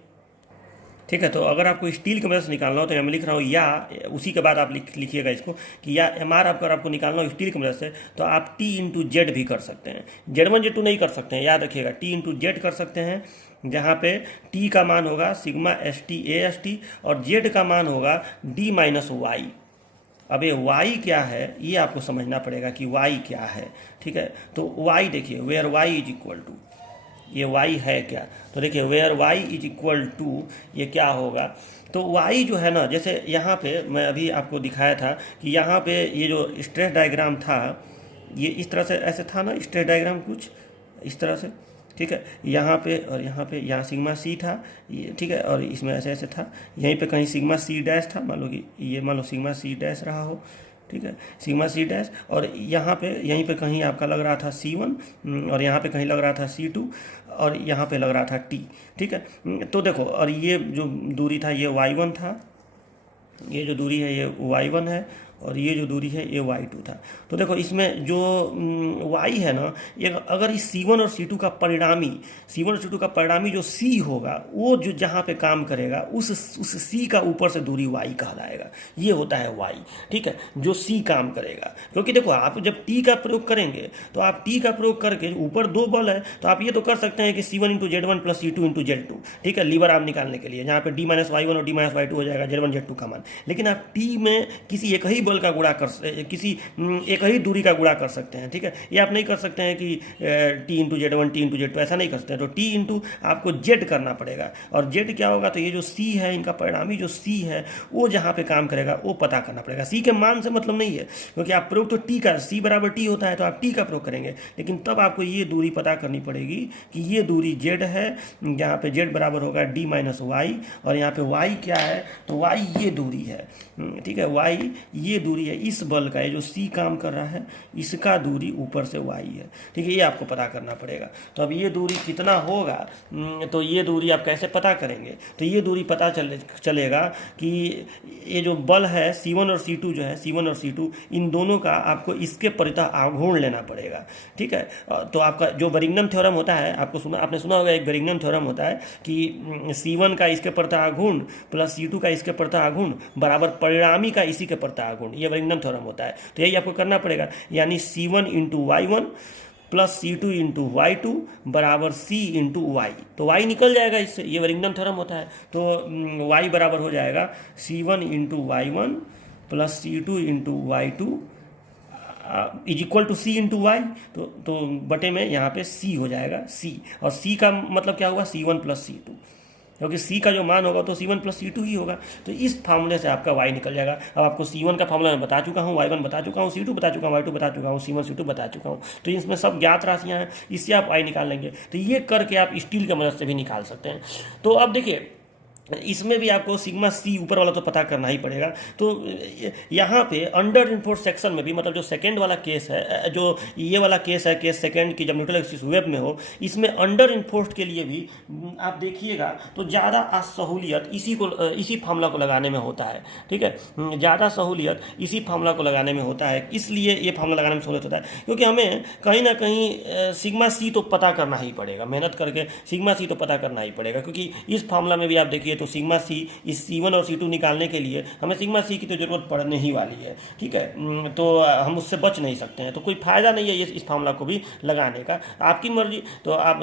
ठीक है, तो अगर आपको स्टील की मदद से निकालना हो तो मैं लिख रहा हूँ, या उसी के बाद आप लिखिएगा इसको कि या MR अगर आपको निकालना हो स्टील की मदद से तो आप T इंटू Z भी कर सकते हैं, Z1 Z2 नहीं कर सकते हैं, याद रखिएगा T इंटू Z कर सकते हैं, जहाँ पे T का मान होगा सिग्मा ST AST और Z का मान होगा D माइनस Y। अब ये y क्या है ये आपको समझना पड़ेगा कि y क्या है, ठीक है। तो y देखिए, where y is equal to, ये y है क्या, तो देखिए where y is equal to ये क्या होगा, तो y जो है ना, जैसे यहाँ पे मैं अभी आपको दिखाया था कि यहाँ पे ये जो स्ट्रेस डायग्राम था ये इस तरह से ऐसे था ना, स्ट्रेस डायग्राम कुछ इस तरह से, ठीक है। यहाँ पे और यहाँ पे, यहाँ सिग्मा सी था ये, ठीक है, और इसमें ऐसे ऐसे था, यहीं पे कहीं सिग्मा सी डैश था, मान लो कि ये मान लो सिग्मा सी डैश रहा हो, ठीक है, सिग्मा सी डैश, और यहाँ पे यहीं पे कहीं आपका लग रहा था C1 और यहाँ पे कहीं लग रहा था C2 और यहाँ पे लग रहा था T, ठीक है। तो देखो, और ये जो दूरी था ये y1 था, ये जो दूरी है ये y1 है, और ये जो दूरी है ये y2 था। तो देखो इसमें जो y है ना, ये अगर इस C1 और C2 का परिणामी, C1 और C2 का परिणामी जो C होगा वो जो जहाँ पे काम करेगा उस C का ऊपर से दूरी y कहलाएगा, ये होता है y, ठीक है, जो C काम करेगा। क्योंकि देखो आप जब T का प्रयोग करेंगे तो आप T का प्रयोग करके ऊपर दो बल है तो आप ये तो कर सकते हैं कि C1 into Z1 plus C2 into Z2, ठीक है, लीवर आर्म निकालने के लिए, जहाँ पे D माइनस Y1 और D माइनस Y2 हो जाएगा Z1 Z2 का मान। लेकिन आप T में किसी एक ही बल का गुणा कर, किसी एक ही दूरी का गुणा कर सकते हैं, ठीक है। ये आप नहीं कर सकते हैं कि T into Z1 T into Z2, ऐसा नहीं कर सकते हैं। तो T इंटू आपको Z करना पड़ेगा, और Z क्या होगा, तो ये जो C है, इनका परिणामी जो C है वो जहाँ पे काम करेगा वो पता करना पड़ेगा। C के मान से मतलब नहीं है, क्योंकि आप प्रयोग तो T का, C बराबर T होता है तो आप T का प्रयोग करेंगे, लेकिन तब आपको ये दूरी पता करनी पड़ेगी कि ये दूरी Z है, यहाँ पे Z बराबर होगा D माइनस वाई, और यहाँ पे Y क्या है, तो Y ये दूरी है, ठीक है, Y ये दूरी है इस बल का, ये जो C काम कर रहा है इसका दूरी ऊपर से Y है, ठीक है, ये आपको पता करना पड़ेगा। तो अब ये दूरी कितना होगा, तो ये दूरी आप कैसे पता करेंगे, तो ये दूरी पता चलेगा कि ये जो बल है C1 और C2 जो है, C1 और C2 इन दोनों का आपको इसके परितः आघूर्ण लेना पड़ेगा, ठीक है। तो आपका जो बेरिंगम थ्योरम होता है, आपने सुना होगा एक बेरिंगम थ्योरम होता है कि C1 का इसके परितः आघूर्ण प्लस C2 का इसके परितः आघूर्ण बराबर परिणामी का इसी के परितः आघूर्ण, ये बेरिंगम थ्योरम होता है। तो यही आपको करना पड़ेगा, यानी C1 into Y1 plus C2 into Y2 बराबर C इंटू Y, तो Y निकल जाएगा इससे, ये बेरिंगम थ्योरम होता है। तो Y बराबर हो जाएगा C1 into Y1 plus C2 into Y2 is equal to C into Y, तो बटे में यहाँ पे C हो जाएगा C, और C का मतलब क्या हुआ, C1 प्लस C2, क्योंकि C का जो मान होगा तो C1 प्लस C2 ही होगा। तो इस फार्मूले से आपका Y निकल जाएगा। अब आपको C1 का फार्मूला मैं बता चुका हूँ, Y1 बता चुका हूँ, C2 बता चुका हूँ, Y2 बता चुका हूँ, C1 C2 बता चुका हूँ। तो इसमें सब ज्ञात राशियाँ हैं, इससे आप Y निकाल लेंगे। तो ये करके आप स्टील की मदद से भी निकाल सकते हैं। तो अब देखिए इसमें भी आपको सिग्मा सी ऊपर वाला तो पता करना ही पड़ेगा। तो यहाँ पे अंडर इन्फोर्स सेक्शन में भी, मतलब जो सेकंड वाला केस है, जो ये वाला केस है, केस सेकंड की, जब न्यूट्रल एक्सिस वेब में हो, इसमें अंडर इन्फोर्स्ड के लिए भी आप देखिएगा तो ज़्यादा असहूलियत इसी फार्मूला को लगाने में होता है, ठीक है, ज़्यादा सहूलियत इसी फार्मूला को लगाने में होता है। इसलिए ये फार्मूला लगाने में सहूलियत होता है, क्योंकि हमें कहीं ना कहीं सिग्मा सी तो पता करना ही पड़ेगा, मेहनत करके सिग्मा सी तो पता करना ही पड़ेगा, क्योंकि इस फार्मूला में भी आप देखिए तो सिग्मा सी, इस C1 और C2 निकालने के लिए हमें सिग्मा सी की तो ज़रूरत पड़ने ही वाली है, ठीक है। तो हम उससे बच नहीं सकते हैं, तो कोई फ़ायदा नहीं है इस फार्मूला को भी लगाने का, आपकी मर्जी। तो आप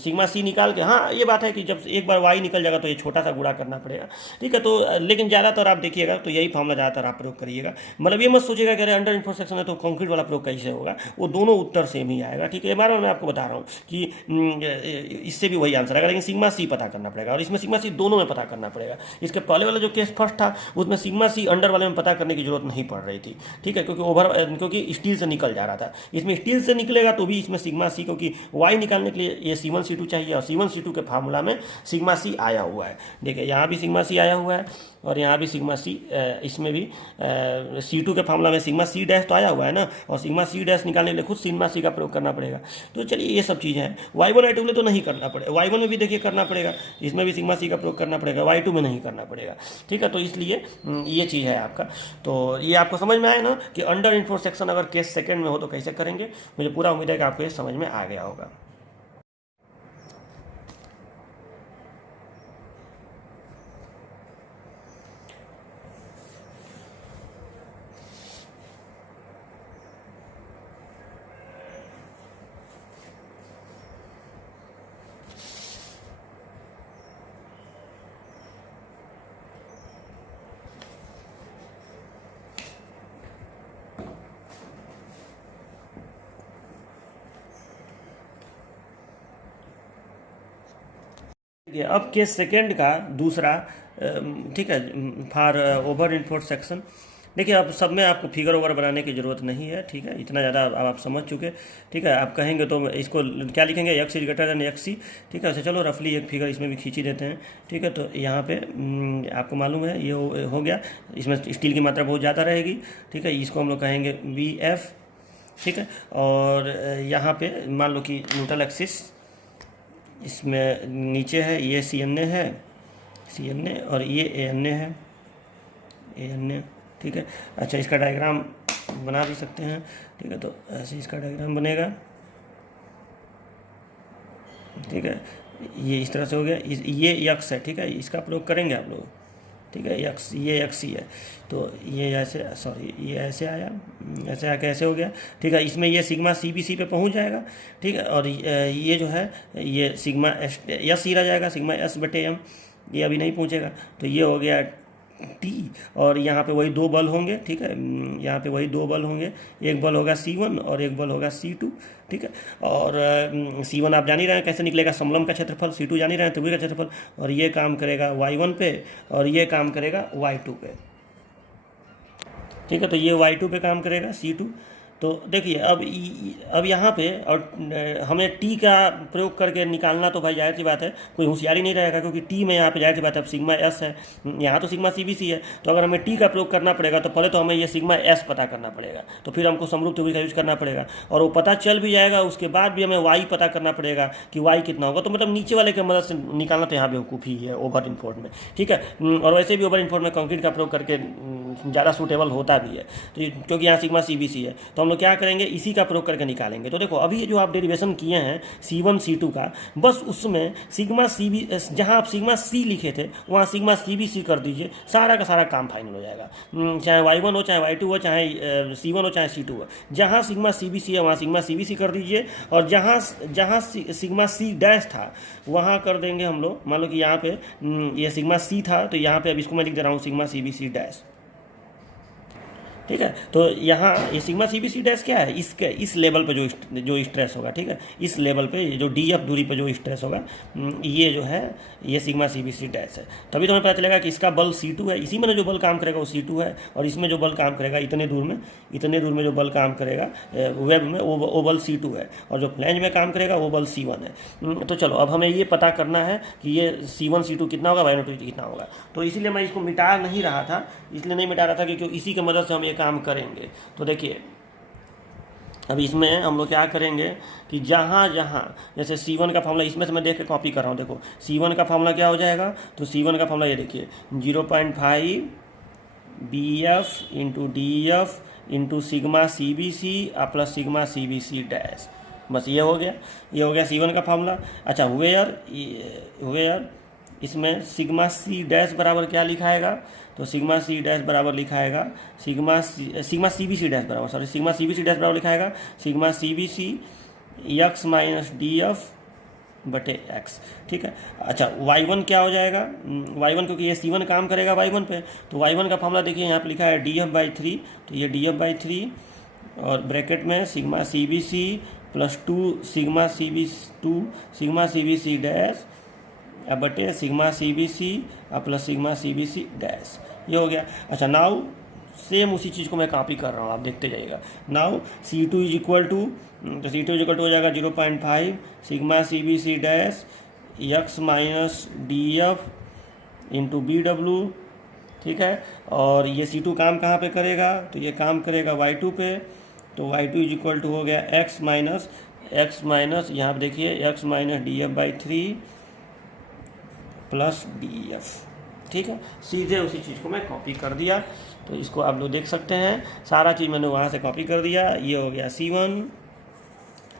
सिग्मा सी निकाल के, हाँ ये बात है कि जब एक बार वाई निकल जाएगा तो ये छोटा सा गुणा करना पड़ेगा, ठीक है। तो लेकिन ज़्यादातर आप देखिएगा तो यही फार्मूला ज़्यादातर आप प्रयोग करिएगा। मतलब ये मत सोचिएगा कि अरे अंडर इन्फोर्स सेक्शन है तो कंक्रीट वाला प्रयोग कैसे होगा, वो दोनों उत्तर सेम ही आएगा, ठीक है। बार बार मैं आपको बता रहा हूँ कि इससे भी वही आंसर आएगा, लेकिन सिग्मा सी पता करना पड़ेगा, और इसमें सिग्मा सी दोनों में पता करना पड़ेगा। इसके पहले वाला जो केस फर्स्ट था उसमें सिग्मा सी अंडर वाले में पता करने की जरूरत नहीं पड़ रही थी, ठीक है, क्योंकि स्टील से निकल जा रहा था। इसमें स्टील से निकलेगा तो भी इसमें सिग्मा सी, क्योंकि वाई निकालने के लिए ये C1 C2 चाहिए, और C1 C2 के फार्मूला में सिग्मा सी आया हुआ है। देखिए यहाँ भी सिग्मा सी आया हुआ है, और यहाँ भी सिग्मा सी, इसमें भी C2 के फार्मूला में सिग्मा सी डैश तो आया हुआ है ना, और सिग्मा सी डैश निकालने के लिए खुद सिग्मा सी का प्रयोग करना पड़ेगा। तो चलिए ये सब चीज़ें हैं। Y1 Y2 में तो नहीं करना पड़ेगा, Y1 में भी देखिए करना पड़ेगा, इसमें भी सिग्मा सी का प्रयोग करना पड़ेगा, Y2 में नहीं करना पड़ेगा, ठीक है। तो इसलिए ये चीज़ है आपका। तो ये आपको समझ में आया ना कि अंडर इन्फोर्स सेक्शन अगर केस सेकंड में हो तो कैसे करेंगे। मुझे पूरा उम्मीद है कि आपको ये समझ में आ गया होगा। देखिए अब केस सेकेंड का दूसरा, ठीक है, फॉर ओवर इन्फोर्स सेक्शन। देखिए अब सब में आपको फिगर ओवर बनाने की ज़रूरत नहीं है, ठीक है, इतना ज़्यादा अब आप समझ चुके, ठीक है। आप कहेंगे तो इसको क्या लिखेंगे, X is greater than X C, ठीक है। अच्छा चलो रफली एक फिगर इसमें भी खींच ही देते हैं, ठीक है। तो यहाँ पे आपको मालूम है ये हो गया, इसमें स्टील की मात्रा बहुत ज़्यादा रहेगी, ठीक है। इसको हम लोग कहेंगे वी एफ, ठीक है। और यहाँ पे मान लो कि न्यूट्रल एक्सिस इसमें नीचे है, ये सी एन ए है, सी एन ए, और ये ए एन ए है, ए एन ए, ठीक है। अच्छा इसका डायग्राम बना भी सकते हैं, ठीक है। तो ऐसे इसका डायग्राम बनेगा, ठीक है। ये इस तरह से हो गया, ये यक्स है, ठीक है, इसका प्रयोग करेंगे आप लोग, ठीक है। यक्स, ये यक्स ही है, तो ये ऐसे, सॉरी ये ऐसे आया, ऐसे आके ऐसे हो गया, ठीक है। इसमें ये सिग्मा सी बी सी पे पहुंच जाएगा, ठीक है। और ये जो है ये सिग्मा एस ही रह जाएगा, सिग्मा एस बटे एम, ये अभी नहीं पहुंचेगा। तो ये हो गया टी, और यहाँ पे वही दो बल होंगे, ठीक है, यहाँ पे वही दो बल होंगे, एक बल होगा C1 और एक बल होगा C2, ठीक है। और C1 आप जान ही रहे हैं कैसे निकलेगा, समलम का क्षेत्रफल, C2 जान ही रहे हैं त्रिभुज का क्षेत्रफल, और ये काम करेगा Y1 पे और ये काम करेगा Y2 पे, ठीक है। तो ये Y2 पे काम करेगा C2। तो देखिए अब यहाँ पे और हमें टी का प्रयोग करके निकालना तो भाई जाहिर सी बात है कोई होशियारी नहीं रहेगा, क्योंकि टी में यहाँ पे जाहिर सी बात है अब सिग्मा एस है, यहाँ तो सिग्मा सी बी सी है। तो अगर हमें टी का प्रयोग करना पड़ेगा तो पहले तो हमें ये सिग्मा एस पता करना पड़ेगा, तो फिर हमको समरूप त्रिभुज का यूज करना पड़ेगा, और वो पता चल भी जाएगा, उसके बाद भी हमें वाई पता करना पड़ेगा कि वाई कितना होगा। तो मतलब नीचे वाले की मदद से निकालना तो यहाँ बेवकूफ़ी है ओवर इन्फोर्स में, ठीक है। और वैसे भी ओवर इन्फोर्स में कंक्रीट का प्रयोग करके ज़्यादा सूटेबल होता भी है, तो क्योंकि यहाँ सिग्मा सी बी सी है, तो हम लोग क्या करेंगे, इसी का प्रयोग करके निकालेंगे। तो देखो अभी जो आप डेरिवेशन किए हैं C1 C2 का, बस उसमें सिग्मा सी बी, जहाँ आप सिग्मा सी लिखे थे वहाँ सिग्मा सी बी सी कर दीजिए, सारा का सारा काम फाइनल हो जाएगा। चाहे Y1 हो, चाहे Y2 हो, चाहे C1 हो, चाहे C2 हो, जहाँ सिग्मा सी बी सी है वहाँ सिग्मा सी बी सी कर दीजिए, और जहाँ जहाँ सिग्मा सी डैश था वहाँ कर देंगे हम लोग, मान लो कि यहाँ पे ये सिग्मा सी था, तो यहाँ पे अब इसको मैं लिख दे रहा हूँ sigma C B C dash, ठीक है। तो यहाँ ये sigma C B C dash क्या है, इसके इस लेवल पे जो स्ट्रेस होगा, ठीक है, इस लेवल पे जो डी एफ दूरी पे जो स्ट्रेस होगा, ये जो है ये sigma C B C dash है। तभी तो हमें पता चलेगा कि इसका बल C2 है, इसी में जो बल काम करेगा वो C2 है, और इसमें जो बल काम करेगा इतने दूर में जो बल काम करेगा वेब में वो बल C2 है, और जो फ्लैंज में काम करेगा वो बल C1 है। तो चलो अब हमें ये पता करना है कि ये C1 C2 कितना होगा, Y2 कितना होगा। तो इसीलिए मैं इसको मिटा नहीं रहा था, इसलिए नहीं मिटा रहा था क्योंकि इसी की मदद से हम ये काम करेंगे। तो देखिए अब इसमें हम लोग क्या करेंगे कि जहाँ जहाँ जैसे C1 का फॉर्मूला इसमें से मैं देख के कॉपी कर रहा हूँ, देखो C1 का फॉर्मूला क्या हो जाएगा, तो C1 का फॉर्मूला ये देखिए 0.5 BF into DF into sigma CBC प्लस सिग्मा CBC डैश, बस ये हो गया C1 का फॉर्मूला। अच्छा हुए यार इसमें सिग्मा सी डैश बराबर क्या लिखाएगा, तो सिग्मा सी डैश बराबर लिखाएगा sigma C B C dash बराबर, sorry sigma C B C dash बराबर लिखाएगा sigma C B C X minus D F बटे एक्स, ठीक है। अच्छा y1 क्या हो जाएगा, y1 क्योंकि ये C1 काम करेगा y1 पे, तो y1 का फॉर्मूला देखिए यहाँ पे लिखा है df/3, तो ये df/3 और ब्रैकेट में sigma C B C plus 2 sigma C B C dash बटे sigma C B C plus sigma C B C dash, ये हो गया। अच्छा नाउ सेम उसी चीज़ को मैं कॉपी कर रहा हूँ, आप देखते जाइएगा। Now C2 is equal to, तो C2 इज इक्वल टू हो जाएगा 0.5 sigma C B C dash X minus D F into B W, ठीक है। और ये C2 काम कहाँ पे करेगा, तो ये काम करेगा Y2 पे, तो Y2 इज इक्वल टू हो गया एक्स माइनस यहाँ पे देखिए x minus DF/3 plus DF, ठीक है। सीधे उसी चीज़ को मैं कॉपी कर दिया, तो इसको आप लोग देख सकते हैं, सारा चीज़ मैंने वहाँ से कॉपी कर दिया। ये हो गया C1,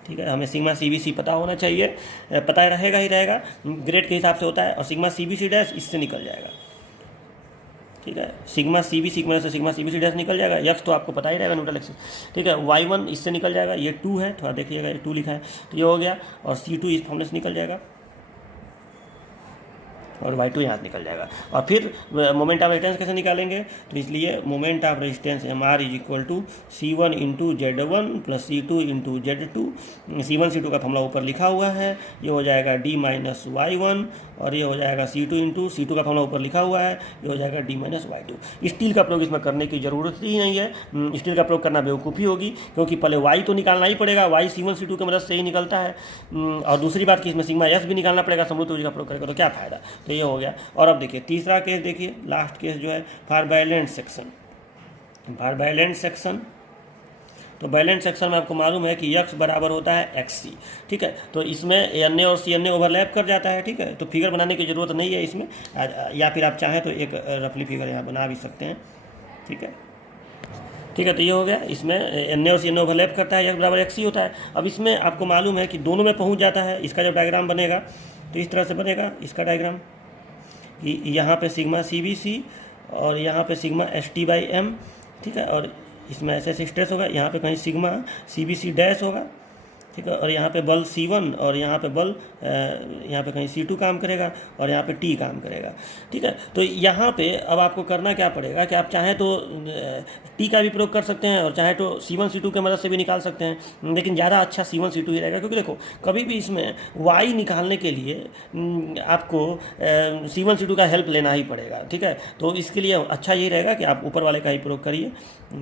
ठीक है। हमें सिग्मा CBC पता होना चाहिए, पता रहेगा ही रहेगा, ग्रेड के हिसाब से होता है, और सिग्मा CBC डैश इससे निकल जाएगा, ठीक है। सिग्मा CBC की मदद से सिग्मा CBC डैश निकल जाएगा, यक्स तो आपको पता ही रहेगा न्यूट्रल एक्सिस, ठीक है। Y1 इससे निकल जाएगा, ये 2 है, थोड़ा देखिएगा ये 2 लिखा है, तो ये हो गया, और C2 इस फॉर्मूले से निकल जाएगा। और y2 यहाँ से निकल जाएगा। और फिर मोमेंट ऑफ रेजिस्टेंस कैसे निकालेंगे, तो इसलिए moment of resistance mr is equal to C1 into Z1 plus C2 into Z2। C1 C2 का फॉर्मूला ऊपर लिखा हुआ है, ये हो जाएगा d माइनस y1, और ये हो जाएगा C2 इंटू C2 का फॉर्मूला ऊपर लिखा हुआ है, ये हो जाएगा d माइनस y2। स्टील का प्रयोग इसमें करने की ज़रूरत ही नहीं है, स्टील का प्रयोग करना बेवकूफ़ी होगी, क्योंकि पहले y तो निकालना ही पड़ेगा, y C1 C2 की मदद से ही निकलता है। और दूसरी बात कि इसमें सिग्मा s भी निकालना पड़ेगा, समरूप ऊर्जा का प्रयोग करेगा तो क्या फ़ायदा। तो ये हो गया। और अब देखिए तीसरा केस, देखिए लास्ट केस जो है for balance section. For balance section, तो बैलेंस सेक्शन में आपको मालूम है कि x बराबर होता है xc, ठीक है। तो इसमें एन और सी एन ओवरलैप कर जाता है, ठीक है। तो फिगर बनाने की ज़रूरत नहीं है इसमें, या फिर आप चाहें तो एक रफली फिगर यहाँ बना भी सकते हैं, ठीक है। ठीक है, तो ये हो गया। इसमें एन और सी एन ओवरलैप करता है, x बराबर xc होता है। अब इसमें आपको मालूम है कि दोनों में पहुँच जाता है। इसका जब डायग्राम बनेगा तो इस तरह से बनेगा इसका डायग्राम, कि यहाँ पे सिग्मा CBC और यहाँ पे सिग्मा ST/m, ठीक है। और इसमें ऐसे स्ट्रेस होगा, यहाँ पे कहीं सिग्मा CBC डैश होगा, ठीक है। और यहाँ पे बल C1 और यहाँ पे बल यहाँ पे कहीं C2 काम करेगा और यहाँ पे T काम करेगा, ठीक है। तो यहाँ पे अब आपको करना क्या पड़ेगा कि आप चाहें तो T का भी प्रयोग कर सकते हैं और चाहे तो C1 C2 की मदद से भी निकाल सकते हैं, लेकिन ज़्यादा अच्छा C1 C2 ही रहेगा, क्योंकि देखो कभी भी इसमें y निकालने के लिए आपको C1 C2 का हेल्प लेना ही पड़ेगा, ठीक है। तो इसके लिए अच्छा यही रहेगा कि आप ऊपर वाले का ही प्रयोग करिए।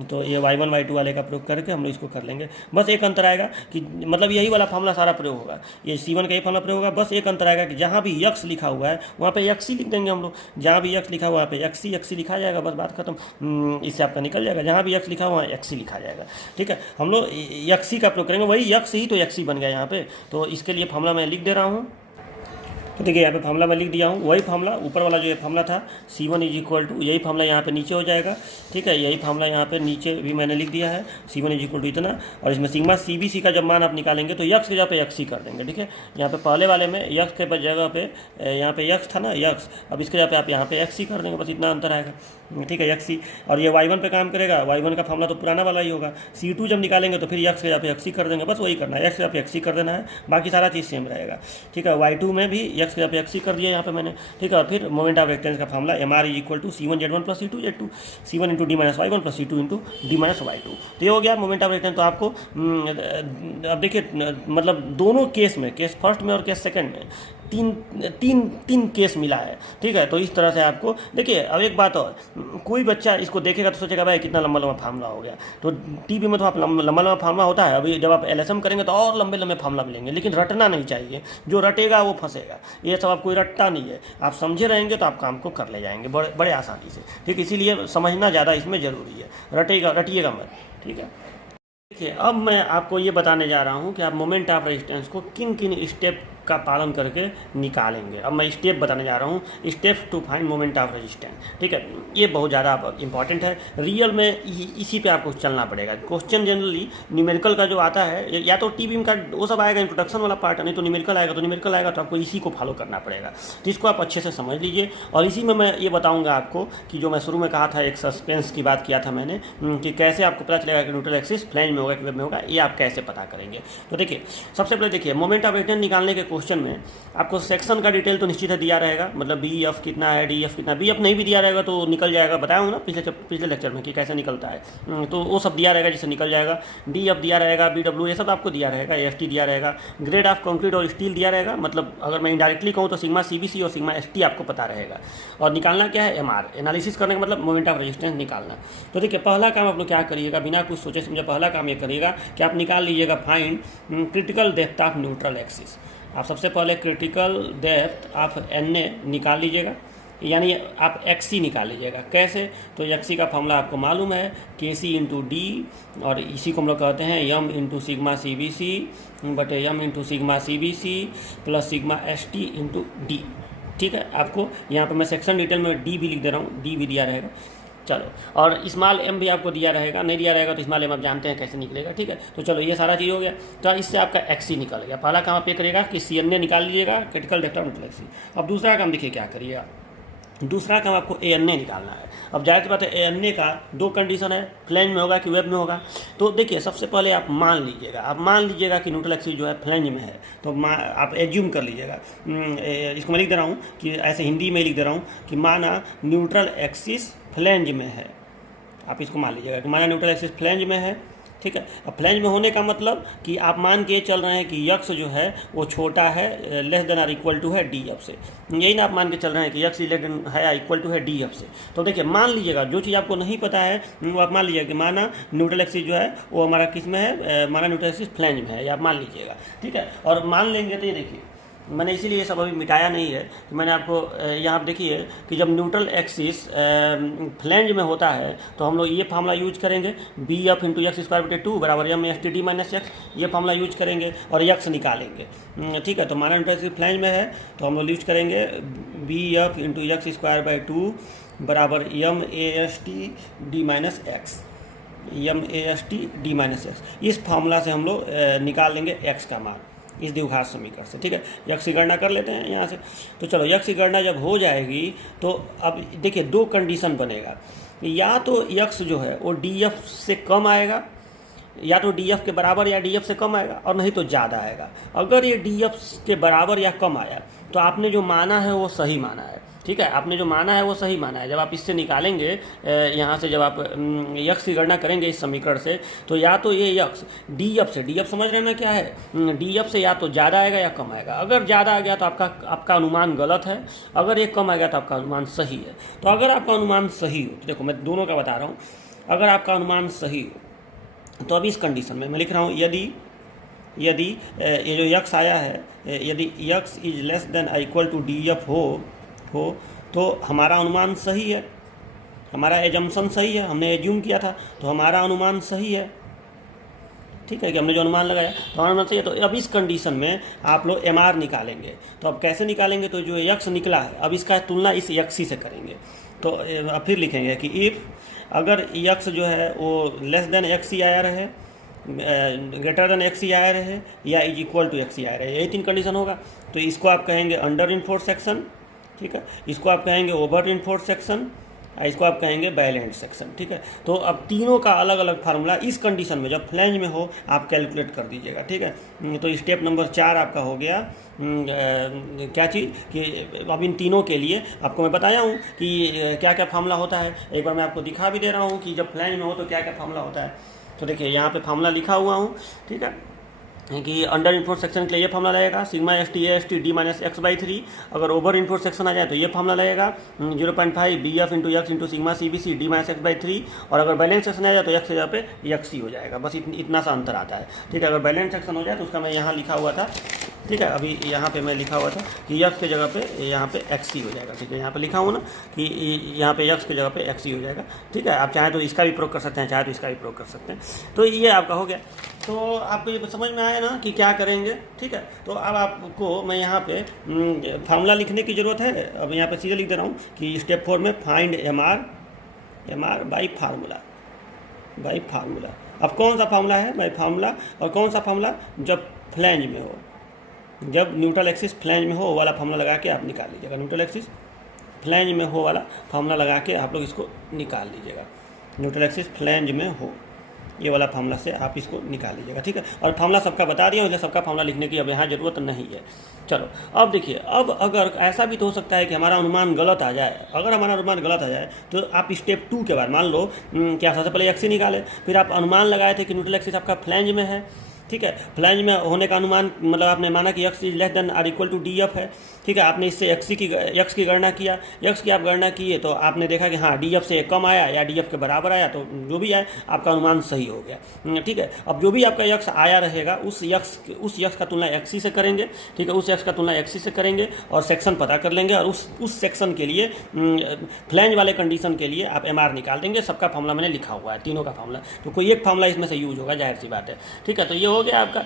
तो ये y1 y2 वाले का प्रयोग करके हम लोग इसको कर लेंगे। बस एक अंतर आएगा कि मतलब यही वाला फार्मूला सारा प्रयोग होगा, ये C1 का ही फार्मूला प्रयोग होगा। बस एक अंतर आएगा कि जहाँ भी x लिखा हुआ है वहाँ पे xc लिख देंगे हम लोग, जहाँ भी x लिखा हुआ है वहाँ पे xc लिखा जाएगा, बस बात खत्म। इससे आपका निकल जाएगा, जहाँ भी x लिखा हुआ है xc लिखा जाएगा, ठीक है। हम लोग xc का प्रयोग करेंगे, वही x ही तो xc बन गया यहाँ पे। तो इसके लिए फार्मूला मैं लिख दे रहा हूँ। तो देखिए यहाँ पे फार्मूला मैं लिख दिया हूँ, वही फार्मूला ऊपर वाला जो ये फार्मूला था C1 इज इक्वल टू, यही फार्मूला यहाँ पे नीचे हो जाएगा, ठीक है। यही फार्मूला यहाँ पे नीचे भी मैंने लिख दिया है, C1 इज इक्वल टू इतना। और इसमें सिग्मा CBC का जब मान आप निकालेंगे तो x की जगह पे xc कर देंगे, ठीक है। यहाँ पे पहले वाले में x के जगह पे यहाँ पे x था ना x, अब इसके जगह पे आप यहाँ पे xc कर देंगे, बस इतना अंतर आएगा, ठीक है, xc। और ये y1 पे काम करेगा, y1 का फार्मूला तो पुराना वाला ही होगा। C2 जब निकालेंगे तो फिर x के जगह पे xc कर देंगे, बस वही करना है, x के जगह पे xc कर देना है, बाकी सारा चीज़ सेम रहेगा, ठीक है। y2 में भी x के जगह पे xc कर दिया यहाँ पे मैंने, ठीक है। और फिर मोमेंट ऑफ रेजिस्टेंस का formula mr is equal to C1 Z1 plus C2 Z2, C1 into D minus Y1 plus C2 into D minus Y2। तो ये हो गया मोमेंट ऑफ रेजिस्टेंस। तो आपको अब देखिए मतलब दोनों केस में, केस फर्स्ट में और केस सेकंड में तीन केस मिला है, ठीक है। तो इस तरह से आपको देखिए। अब एक बात और, कोई बच्चा इसको देखेगा तो सोचेगा भाई कितना लंबा लंबा फार्मूला हो गया। तो टीबी में तो आप लंबा लंबा फार्मूला होता है, अभी जब आप LSM करेंगे तो और लंबे लंबे फार्मूला मिलेंगे, लेकिन रटना नहीं चाहिए, जो रटेगा वो फंसेगा। ये सब आप कोई रटता नहीं है, आप समझे रहेंगे तो आप काम को कर ले जाएंगे बड़े आसानी से, ठीक। इसीलिए समझना ज़्यादा इसमें ज़रूरी है, रटिएगा मत, ठीक है। देखिए अब मैं आपको ये बताने जा रहा हूँ कि आप मोमेंट ऑफ रेजिस्टेंस को किन किन स्टेप का पालन करके निकालेंगे। अब मैं स्टेप बताने जा रहा हूँ, steps to find moment of resistance, ठीक है। ये बहुत ज़्यादा इंपॉर्टेंट है, रियल में इसी पे आपको चलना पड़ेगा। क्वेश्चन जनरली न्यूमेरिकल का जो आता है, या तो टी-बीम का वो सब आएगा इंट्रोडक्शन वाला पार्ट, नहीं तो न्यूमेरिकल आएगा तो आपको इसी को फॉलो करना पड़ेगा। तो इसको आप अच्छे से समझ लीजिए। और इसी में मैं ये बताऊँगा आपको कि जो मैं शुरू में कहा था, एक सस्पेंस की बात किया था मैंने, कि कैसे आपको पता चलेगा कि न्यूट्रल एक्सिस फ्लैंज में होगा कि वेब में होगा, ये आप कैसे पता करेंगे। तो देखिए सबसे पहले देखिए मोमेंट ऑफ रेजिस्टेंस निकालने के क्वेश्चन में आपको सेक्शन का डिटेल तो निश्चित है दिया रहेगा, मतलब BF कितना है, DF कितना। BF नहीं भी दिया रहेगा तो निकल जाएगा, बताया हूँ ना पिछले लेक्चर में कि कैसे निकलता है, तो वो सब दिया रहेगा जिससे निकल जाएगा। DF दिया रहेगा, BW ये सब आपको दिया रहेगा, ST दिया रहेगा। ग्रेड ऑफ कंक्रीट और स्टील दिया रहेगा, मतलब अगर मैं इनडायरेक्टली कहूँ तो सिग्मा CBC और सिग्मा ST आपको पता रहेगा। और निकालना क्या है, MR, एनालिसिस करने का मतलब मोमेंट ऑफ रेजिस्टेंस निकालना। तो देखिए पहला काम आप लोग क्या करिएगा, बिना कुछ सोचे समझे पहला काम ये करिएगा कि आप निकाल लीजिएगा find critical depth of neutral axis. आप सबसे पहले क्रिटिकल डेप्थ ऑफ NA निकाल लीजिएगा, यानी आप XC निकाल लीजिएगा। कैसे, तो XC का फॉर्मूला आपको मालूम है, KC इंटू D, और इसी को हम लोग कहते हैं M इंटू सिग्मा CBC बटे M इंटू सिग्मा CBC प्लस सिग्मा ST इंटू D, ठीक है। आपको यहाँ पर मैं सेक्शन डिटेल में D भी लिख दे रहा हूँ, D भी दिया रहेगा, चलो। और स्मॉल m भी आपको दिया रहेगा, नहीं दिया रहेगा तो स्मॉल m आप जानते हैं कैसे निकलेगा, ठीक है। तो चलो ये सारा चीज़ हो गया। तो इससे आपका XC निकल गया। पहला काम आप ये करिएगा कि CNA निकाल लीजिएगा, critical depth of neutral axis. अब दूसरा काम देखिए क्या करिएगा, दूसरा काम आपको ए एन ए निकालना है। अब जाहिर सी बात है ए एन ए का दो कंडीशन है, फ्लैंज में होगा कि वेब में होगा। तो देखिए सबसे पहले आप मान लीजिएगा कि न्यूट्रल एक्सिस जो है फ्लैंज में है, तो आप एज्यूम कर लीजिएगा। इसको मैं लिख दे रहा हूँ कि ऐसे हिंदी में लिख दे रहा हूँ कि माना न्यूट्रल एक्सिस फ्लैंज में है। आप इसको मान लीजिएगा कि माना न्यूट्रल एक्सिस फ्लैंज में है, ठीक है। अब फ्लैंज में होने का मतलब कि आप मान के चल रहे हैं कि यक्स जो है वो छोटा है, less than or equal to है डी एफ से। यही ना आप मान के चल रहे हैं कि यक्स लेस देन है इक्वल टू है डी एफ से। तो देखिए मान लीजिएगा जो चीज़ आपको नहीं पता है वो आप मान लीजिएगा कि माना न्यूट्रल एक्सिस जो है वो हमारा किस में है, माना न्यूट्रल एक्सिस फ्लैंज में है, या आप मान लीजिएगा, ठीक है। और मान लेंगे तो ये देखिए मैंने इसीलिए ये सब अभी मिटाया नहीं है कि मैंने आपको यहाँ देखिए कि जब न्यूट्रल एक्सिस फ्लैंज में होता है तो हम लोग ये फार्मूला यूज करेंगे, B F into X square बटे 2 बराबर M S T D minus X, ये फार्मूला यूज करेंगे और यक्स निकालेंगे, ठीक है। तो माना न्यूट्रल एक्सिस फ्लैंज में है तो हम लोग यूज करेंगे B F into X square by 2 बराबर M A S T D minus X, M A S T D minus X. इस फार्मूला से हम लोग निकाल लेंगे एक्स का मान इस द्विघात समीकरण से, ठीक है। यक्स की गणना कर लेते हैं यहाँ से। तो चलो यक्स की गणना जब हो जाएगी तो अब देखिए दो कंडीशन बनेगा, या तो यक्स जो है वो डी एफ से कम आएगा, या तो डी एफ के बराबर या डी एफ से कम आएगा, और नहीं तो ज़्यादा आएगा। अगर ये डी एफ के बराबर या कम आया तो आपने जो माना है वो सही माना है, ठीक है। आपने जो माना है वो सही माना है। जब आप इससे निकालेंगे यहाँ से, जब आप यक्स की गणना करेंगे इस समीकरण से, तो या तो ये यक्स डी एफ से, डी एफ समझ रहे हैं ना क्या है, डी एफ से या तो ज़्यादा आएगा या कम आएगा। अगर ज़्यादा आ गया तो आपका अनुमान गलत है, अगर ये कम आ गया तो आपका अनुमान सही है। तो अगर आपका अनुमान सही हो, देखो मैं दोनों का बता रहा हूँ, अगर आपका अनुमान सही हो तो अभी इस कंडीशन में मैं लिख रहा हूँ यदि ये जो यक्स आया है, यदि X is less than equal to D F हो तो हमारा अनुमान सही है, हमारा एजम्पशन सही है, हमने एज्यूम किया था तो हमारा अनुमान सही है, ठीक है कि हमने जो अनुमान लगाया तो हमारा अनुमान सही है। तो अब इस कंडीशन में आप लोग एम आर निकालेंगे। तो अब कैसे निकालेंगे, तो जो यक्स निकला है अब इसका तुलना इस यक्सी से करेंगे। तो अब फिर लिखेंगे कि इफ़ अगर यक्स जो है वो लेस देन एक्स ही आया रहे, ग्रेटर देन एक्स ही आया रहे, या इज इक्वल टू एक्स ही आया रहे, यही तीन कंडीशन होगा। तो इसको आप कहेंगे अंडर इनफोर्स सेक्शन, ठीक है। इसको आप कहेंगे ओवर इनफोर्स सेक्शन, इसको आप कहेंगे बैलेंस सेक्शन, ठीक है। तो अब तीनों का अलग अलग फार्मूला इस कंडीशन में जब फ्लैंज में हो आप कैलकुलेट कर दीजिएगा, ठीक है। तो स्टेप नंबर 4 आपका हो गया क्या चीज़ कि अब इन तीनों के लिए आपको मैं बताया हूँ कि क्या क्या फार्मूला होता है। एक बार मैं आपको दिखा भी दे रहा हूँ कि जब फ्लैंज में हो तो क्या क्या फार्मूला होता है। तो देखिए यहाँ पे फार्मूला लिखा हुआ हूँ, ठीक है, कि अंडर इनफोर्स सेक्शन के लिए ये फार्मूला लगेगा sigma S T D minus X by 3। अगर ओवर इनफोर्स सेक्शन आ जाए तो ये फार्मूला लगेगा 0.5 B F into X into sigma C B C D minus X by 3। और अगर बैलेंस सेक्शन आ जाए तो एक्स की जगह पे एक्स ही हो जाएगा, बस इतना सा अंतर आता है, ठीक है। अगर बैलेंस सेक्शन हो जाए तो उसका मैं यहाँ लिखा हुआ था, ठीक है, अभी यहाँ पे मैं लिखा हुआ था कि यक्स की जगह पे यहाँ पे एक्स ही हो जाएगा, ठीक है। यहाँ पे लिखा हूँ ना कि यहाँ पे यक्स की जगह पे एक्स ही हो जाएगा, ठीक है। आप चाहें तो इसका भी प्रयोग कर सकते हैं, चाहे तो इसका भी प्रयोग कर सकते हैं। तो ये आपका हो गया। तो आपको ये समझ में आया ना कि क्या करेंगे, ठीक है। तो अब आपको मैं यहाँ पे फार्मूला लिखने की ज़रूरत है। अब यहाँ पे सीधे लिख दे रहा हूँ कि स्टेप 4 में find M R by formula. अब कौन सा फार्मूला है, बाई फार्मूला। और कौन सा फार्मूला, जब फ्लैंज में हो, जब न्यूट्रल एक्सिस फ्लैंज में हो वाला फार्मूला लगा के आप निकाल लीजिएगा। न्यूट्रल एक्सिस फ्लैंज में हो वाला फार्मूला लगा के आप लोग इसको निकाल लीजिएगा। न्यूट्रल एक्सिस फ्लैंज में हो ये वाला फार्मूला से आप इसको निकाल लीजिएगा, ठीक है। और फार्मूला सबका बता दिया, इसलिए सबका फार्मूला लिखने की अब यहाँ ज़रूरत नहीं है। चलो अब देखिए, अब अगर ऐसा भी तो हो सकता है कि हमारा अनुमान गलत आ जाए। अगर हमारा अनुमान गलत आ जाए तो आप स्टेप 2 के बाद मान लो कि आप सबसे पहले एक्स ही निकाले, फिर आप अनुमान लगाए थे कि न्यूट्रल एक्सिस आपका फ्लैंज में है, ठीक है। फ्लैंज में होने का अनुमान मतलब आपने माना कि X is less than or equal to D F है, ठीक है। आपने इससे एक्स की गणना किया, एक्स की आप गणना किए तो आपने देखा कि हाँ डी एफ से कम आया या डी एफ के बराबर आया, तो जो भी आए आपका अनुमान सही हो गया, ठीक है। अब जो भी आपका यक्स आया रहेगा उस यक्स का तुलना एक्सी से करेंगे, ठीक है। उस यक्स का तुलना एक्सी से करेंगे और सेक्शन पता कर लेंगे, और उस सेक्शन के लिए फ्लैंज वाले कंडीशन के लिए आप एम आर निकाल देंगे। सबका फार्मूला मैंने लिखा हुआ है, तीनों का फार्मूला, तो कोई एक फार्मूला इसमें से यूज होगा, जाहिर सी बात है, ठीक है। तो ये हो हो गया आपका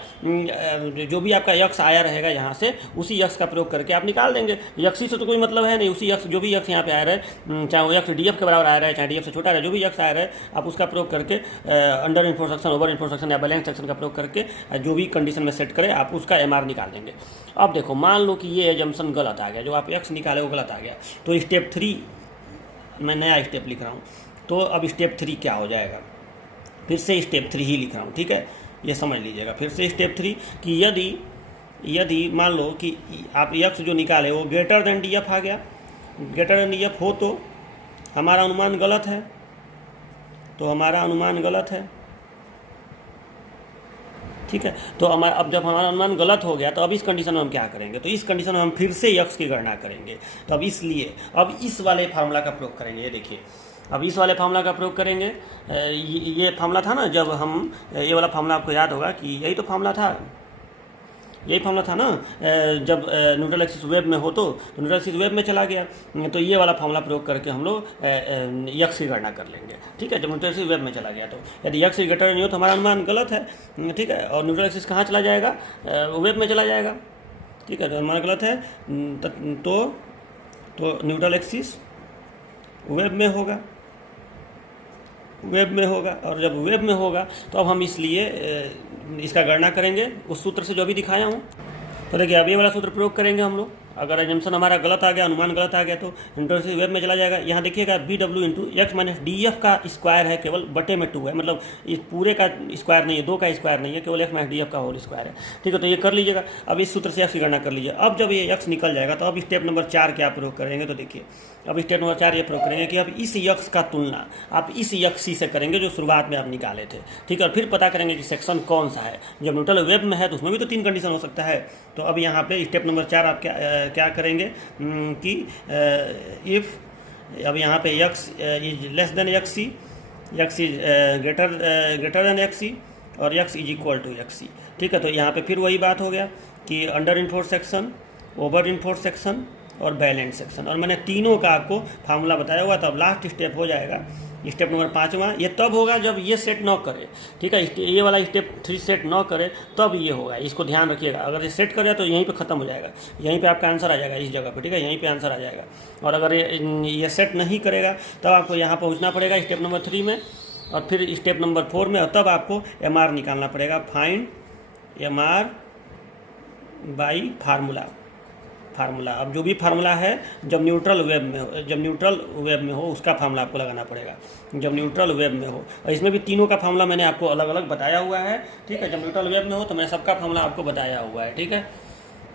जो भी आपका यक्स आया रहेगा यहाँ से, उसी यक्स का प्रयोग करके आप निकाल देंगे। यक्सी से तो कोई मतलब है नहीं, उसी यक्स जो भी यक्स यहाँ पे आया रहे, चाहे वो यक्स डीएफ के बराबर आया रहे, चाहे डीएफ से छोटा रहे, जो भी यक्स आया रहे, आप उसका प्रयोग करके अंडर इनफॉर सेक्शन, ओवर इनफॉर सेक्शन या बैलेंस सेक्शन का प्रयोग करके जो भी कंडीशन में सेट करें आप उसका एमआर निकाल देंगे। अब देखो मान लो कि ये एजम्पशन गलत आ गया, जो आप यक्स निकाले वो गलत आ गया, तो स्टेप 3 मैं नया स्टेप लिख रहा हूँ। तो अब स्टेप 3 क्या हो जाएगा, फिर से स्टेप 3 ही लिख रहा हूँ, ठीक है, ये समझ लीजिएगा। फिर से स्टेप 3 कि यदि मान लो कि आप यक्स जो निकाले वो ग्रेटर देन डीएफ आ गया, ग्रेटर देन डीएफ हो तो हमारा अनुमान गलत है, तो हमारा अनुमान गलत है, ठीक है। तो हमारा अब जब हमारा अनुमान गलत हो गया तो अब इस कंडीशन में हम क्या करेंगे, तो इस कंडीशन में हम फिर से यक्स की गणना करेंगे। तो अब इसलिए अब इस वाले फार्मूला का प्रयोग करेंगे, ये देखिए अब इस वाले फार्मूला का प्रयोग करेंगे। ये फार्मूला था ना, जब हम ये वाला फार्मूला आपको याद होगा कि यही तो फार्मूला था, यही फार्मूला था ना, जब न्यूट्रल एक्सिस वेब में हो तो न्यूट्रल एक्सिस वेब में चला गया, तो ये वाला फार्मूला प्रयोग करके हम लोग यक्स की गणना कर लेंगे, ठीक है। जब न्यूट्रल एक्सिस वेब में चला गया तो यदि यक्स ग्रेटर नहीं हो तो हमारा अनुमान गलत है, ठीक है। और न्यूट्रल एक्सिस कहाँ चला जाएगा, वेब में चला जाएगा, ठीक है। तो अनुमान गलत है तो न्यूट्रल एक्सिस वेब में होगा, वेब में होगा। और जब वेब में होगा तो अब हम इसलिए इसका गणना करेंगे उस सूत्र से जो भी दिखाया हूँ। तो देखिए अब ये वाला सूत्र प्रयोग करेंगे हम लोग। अगर एजम्पशन हमारा गलत आ गया, अनुमान गलत आ गया, तो इंटरसेस वेब में चला जाएगा। यहाँ देखिएगा B W into X minus D F का स्क्वायर है, केवल बटे में 2 है, मतलब इस पूरे का स्क्वायर नहीं है, 2 का स्क्वायर नहीं है, केवल एक्स माइनस डी एफ का होल स्क्वायर है, ठीक है। तो ये कर लीजिएगा। अब इस सूत्र से एक्स की गणना कर लीजिए। अब जब ये एक्स निकल जाएगा तो अब स्टेप नंबर 4 क्या प्रयोग करेंगे, तो देखिए अब स्टेप नंबर 4 ये प्रयोग करेंगे कि अब इस यक्स का तुलना आप इस यक्सी से करेंगे जो शुरुआत में आप निकाले थे, ठीक है। और फिर पता करेंगे कि सेक्शन कौन सा है। जब न्यूट्रल वेब में है तो उसमें भी तो 3 कंडीशन हो सकता है। तो अब यहाँ पे स्टेप नंबर 4 आप क्या करेंगे कि इफ़ अब यहाँ पे X is less than xi, X is greater than xi और X is equal to xi, ठीक है। तो यहाँ पे फिर वही बात हो गया कि under enforce section, over enforce section और बैलेंस सेक्शन, और मैंने तीनों का आपको फार्मूला बताया हुआ। तब लास्ट स्टेप हो जाएगा स्टेप नंबर 5वां। ये तब होगा जब ये सेट न करे, ठीक है। ये वाला स्टेप 3 सेट न करे तब ये होगा, इसको ध्यान रखिएगा। अगर ये सेट कर जाए तो यहीं पे ख़त्म हो जाएगा, यहीं पे आपका आंसर आ जाएगा इस जगह पे, ठीक है, यहीं पे आंसर आ जाएगा। और अगर ये सेट नहीं करेगा तब आपको यहाँ पहुँचना पड़ेगा स्टेप नंबर 3 में, और फिर स्टेप नंबर 4 में, और तब आपको एम निकालना पड़ेगा। Find M by formula. अब जो भी फार्मूला है जब न्यूट्रल वेब में हो उसका फार्मूला आपको लगाना पड़ेगा, जब न्यूट्रल वेब में हो। और इसमें भी तीनों का फार्मूला मैंने आपको अलग अलग बताया हुआ है, ठीक है। जब न्यूट्रल वेब में हो तो मैं सबका फार्मूला आपको बताया हुआ है, ठीक है।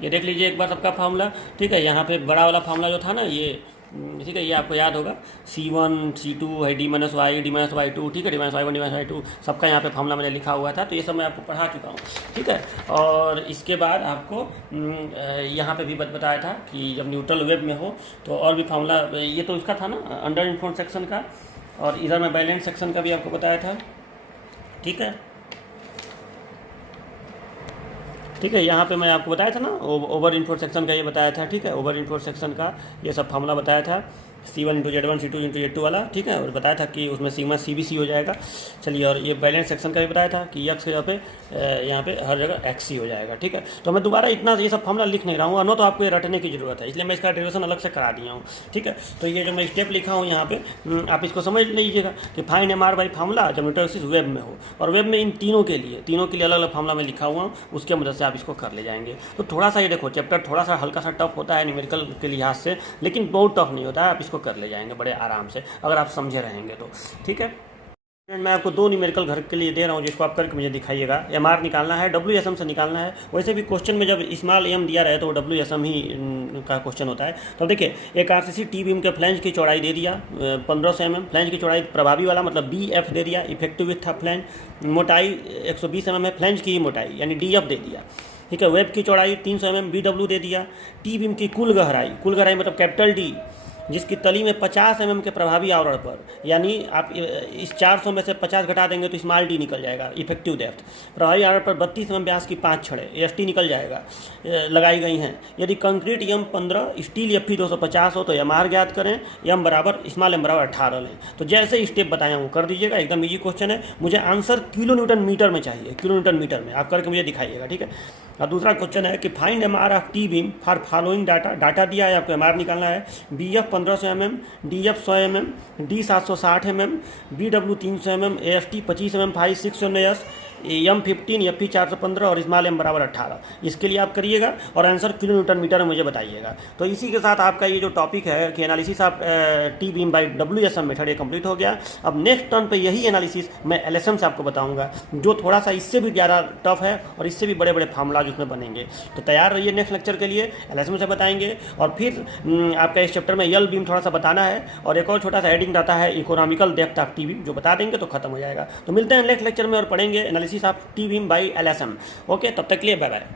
ये देख लीजिए एक बार सबका फार्मूला, ठीक है। यहाँ पे बड़ा वाला फार्मूला जो था ना ये, ठीक है, ये आपको याद होगा C1 C2 है, D - Y D - Y2, ठीक है, D - Y1 D - Y2 सबका यहाँ पे फार्मूला मैंने लिखा हुआ था। तो ये सब मैं आपको पढ़ा चुका हूँ, ठीक है। और इसके बाद आपको यहाँ पे भी बताया था कि जब न्यूट्रल वेब में हो तो और भी फार्मूला, ये तो इसका था ना अंडर इनफोर्स सेक्शन का, और इधर में बैलेंस सेक्शन का भी आपको बताया था, ठीक है। ठीक है, यहाँ पे मैं आपको बताया था ना ओवर इनफोर्स सेक्शन का ये बताया था, ठीक है। ओवर इनफोर्स सेक्शन का ये सब फार्मूला बताया था, C1 into Z1 C2 into Z2 वाला, ठीक है। और बताया था कि उसमें सिग्मा CBC हो जाएगा। चलिए, और ये बैलेंस सेक्शन का भी बताया था कि यक्स के यहाँ पे हर जगह XC हो जाएगा, ठीक है। तो मैं दोबारा इतना ये सब फार्मूला लिख नहीं रहा हूँ, तो आपको ये रटने की जरूरत है, इसलिए मैं इसका डेरिवेशन अलग से करा दिया हूँ, ठीक है। तो ये जो मैं स्टेप लिखा हूँ यहाँ पे आप इसको समझ लीजिएगा कि फाइंड MR बाई फार्मूला जब न्यूट्रल एक्सिस वेब में हो, और वेब में इन तीनों के लिए अलग अलग फार्मूला में लिखा हुआ हूँ, उसके मदद से आप इसको कर ले जाएंगे। तो थोड़ा सा ये देखो चैप्टर थोड़ा सा हल्का सा टफ होता है न्यूमेरिकल के लिहाज से, लेकिन बहुत टफ नहीं होता है, आप इसको कर ले जाएंगे बड़े आराम से अगर आप समझे रहेंगे तो, ठीक है। मैं आपको 2 न्यूमेरिकल घर के लिए दे रहा हूँ जिसको आप करके मुझे दिखाइएगा। MR निकालना है, WSM से निकालना है। वैसे भी क्वेश्चन में जब स्मॉल m दिया रहे तो WSM ही का क्वेश्चन होता है। तो देखिए एक RCC टी बीम के फ्लैंज की चौड़ाई दे दिया 1500 mm, फ्लैंज की चौड़ाई प्रभावी वाला मतलब BF दे दिया, इफेक्टिव विड्थ था फ्लैंज, मोटाई 120 mm है, फ्लैंज की मोटाई यानी DF दे दिया, ठीक है। वेब की चौड़ाई 300 mm BW दे दिया। टी बीम की कुल गहराई मतलब कैपिटल D जिसकी तली में 50 mm के प्रभावी आवरण पर, यानी आप इस 400 में से 50 घटा देंगे तो स्मॉल डी निकल जाएगा, इफेक्टिव डेप्थ। प्रभावी आवरण पर 32 mm व्यास की 5 छड़ें एस निकल जाएगा, लगाई गई हैं। यदि कंक्रीट M15 स्टील Fe 250 हो तो MR ज्ञात करें, M बराबर स्मॉल m बराबर 18 लें। तो जैसे स्टेप बताया हूँ कर दीजिएगा, एकदम इजी क्वेश्चन है। मुझे आंसर किलो न्यूटन मीटर में चाहिए, किलो न्यूटन मीटर में आप करके मुझे दिखाइएगा, ठीक है। और दूसरा क्वेश्चन है कि find MR of T beam for following data दिया है, आपको MR निकालना है। BF 1500 mm, DF 100 mm, D 760 mm, BW 300 mm, AST 25 mm 5600S, M15 FE 415 और स्मॉल m बराबर 18। इसके लिए आप करिएगा और आंसर किलो न्यूटन मीटर में मुझे बताइएगा। तो इसी के साथ आपका ये जो टॉपिक है कि analysis of T beam by WSM method, ये कंप्लीट हो गया। अब नेक्स्ट टर्न पे यही एनालिसिस मैं LSM से आपको बताऊंगा, जो थोड़ा सा इससे भी ज़्यादा टफ है और इससे भी बड़े बड़े फार्मूलाज उसमें बनेंगे। तो तैयार रहिए, नेक्स्ट लेक्चर के लिए LSM से बताएंगे। और फिर आपका इस चैप्टर में यल बीम थोड़ा सा बताना है और एक और छोटा सा हेडिंग रहता है economical depth of T beam, जो बता देंगे तो खत्म हो जाएगा। तो मिलते हैं नेक्स्ट लेक्चर में और पढ़ेंगे analysis of T beam by LSM। Okay, तब तक के लिए बाय बाय।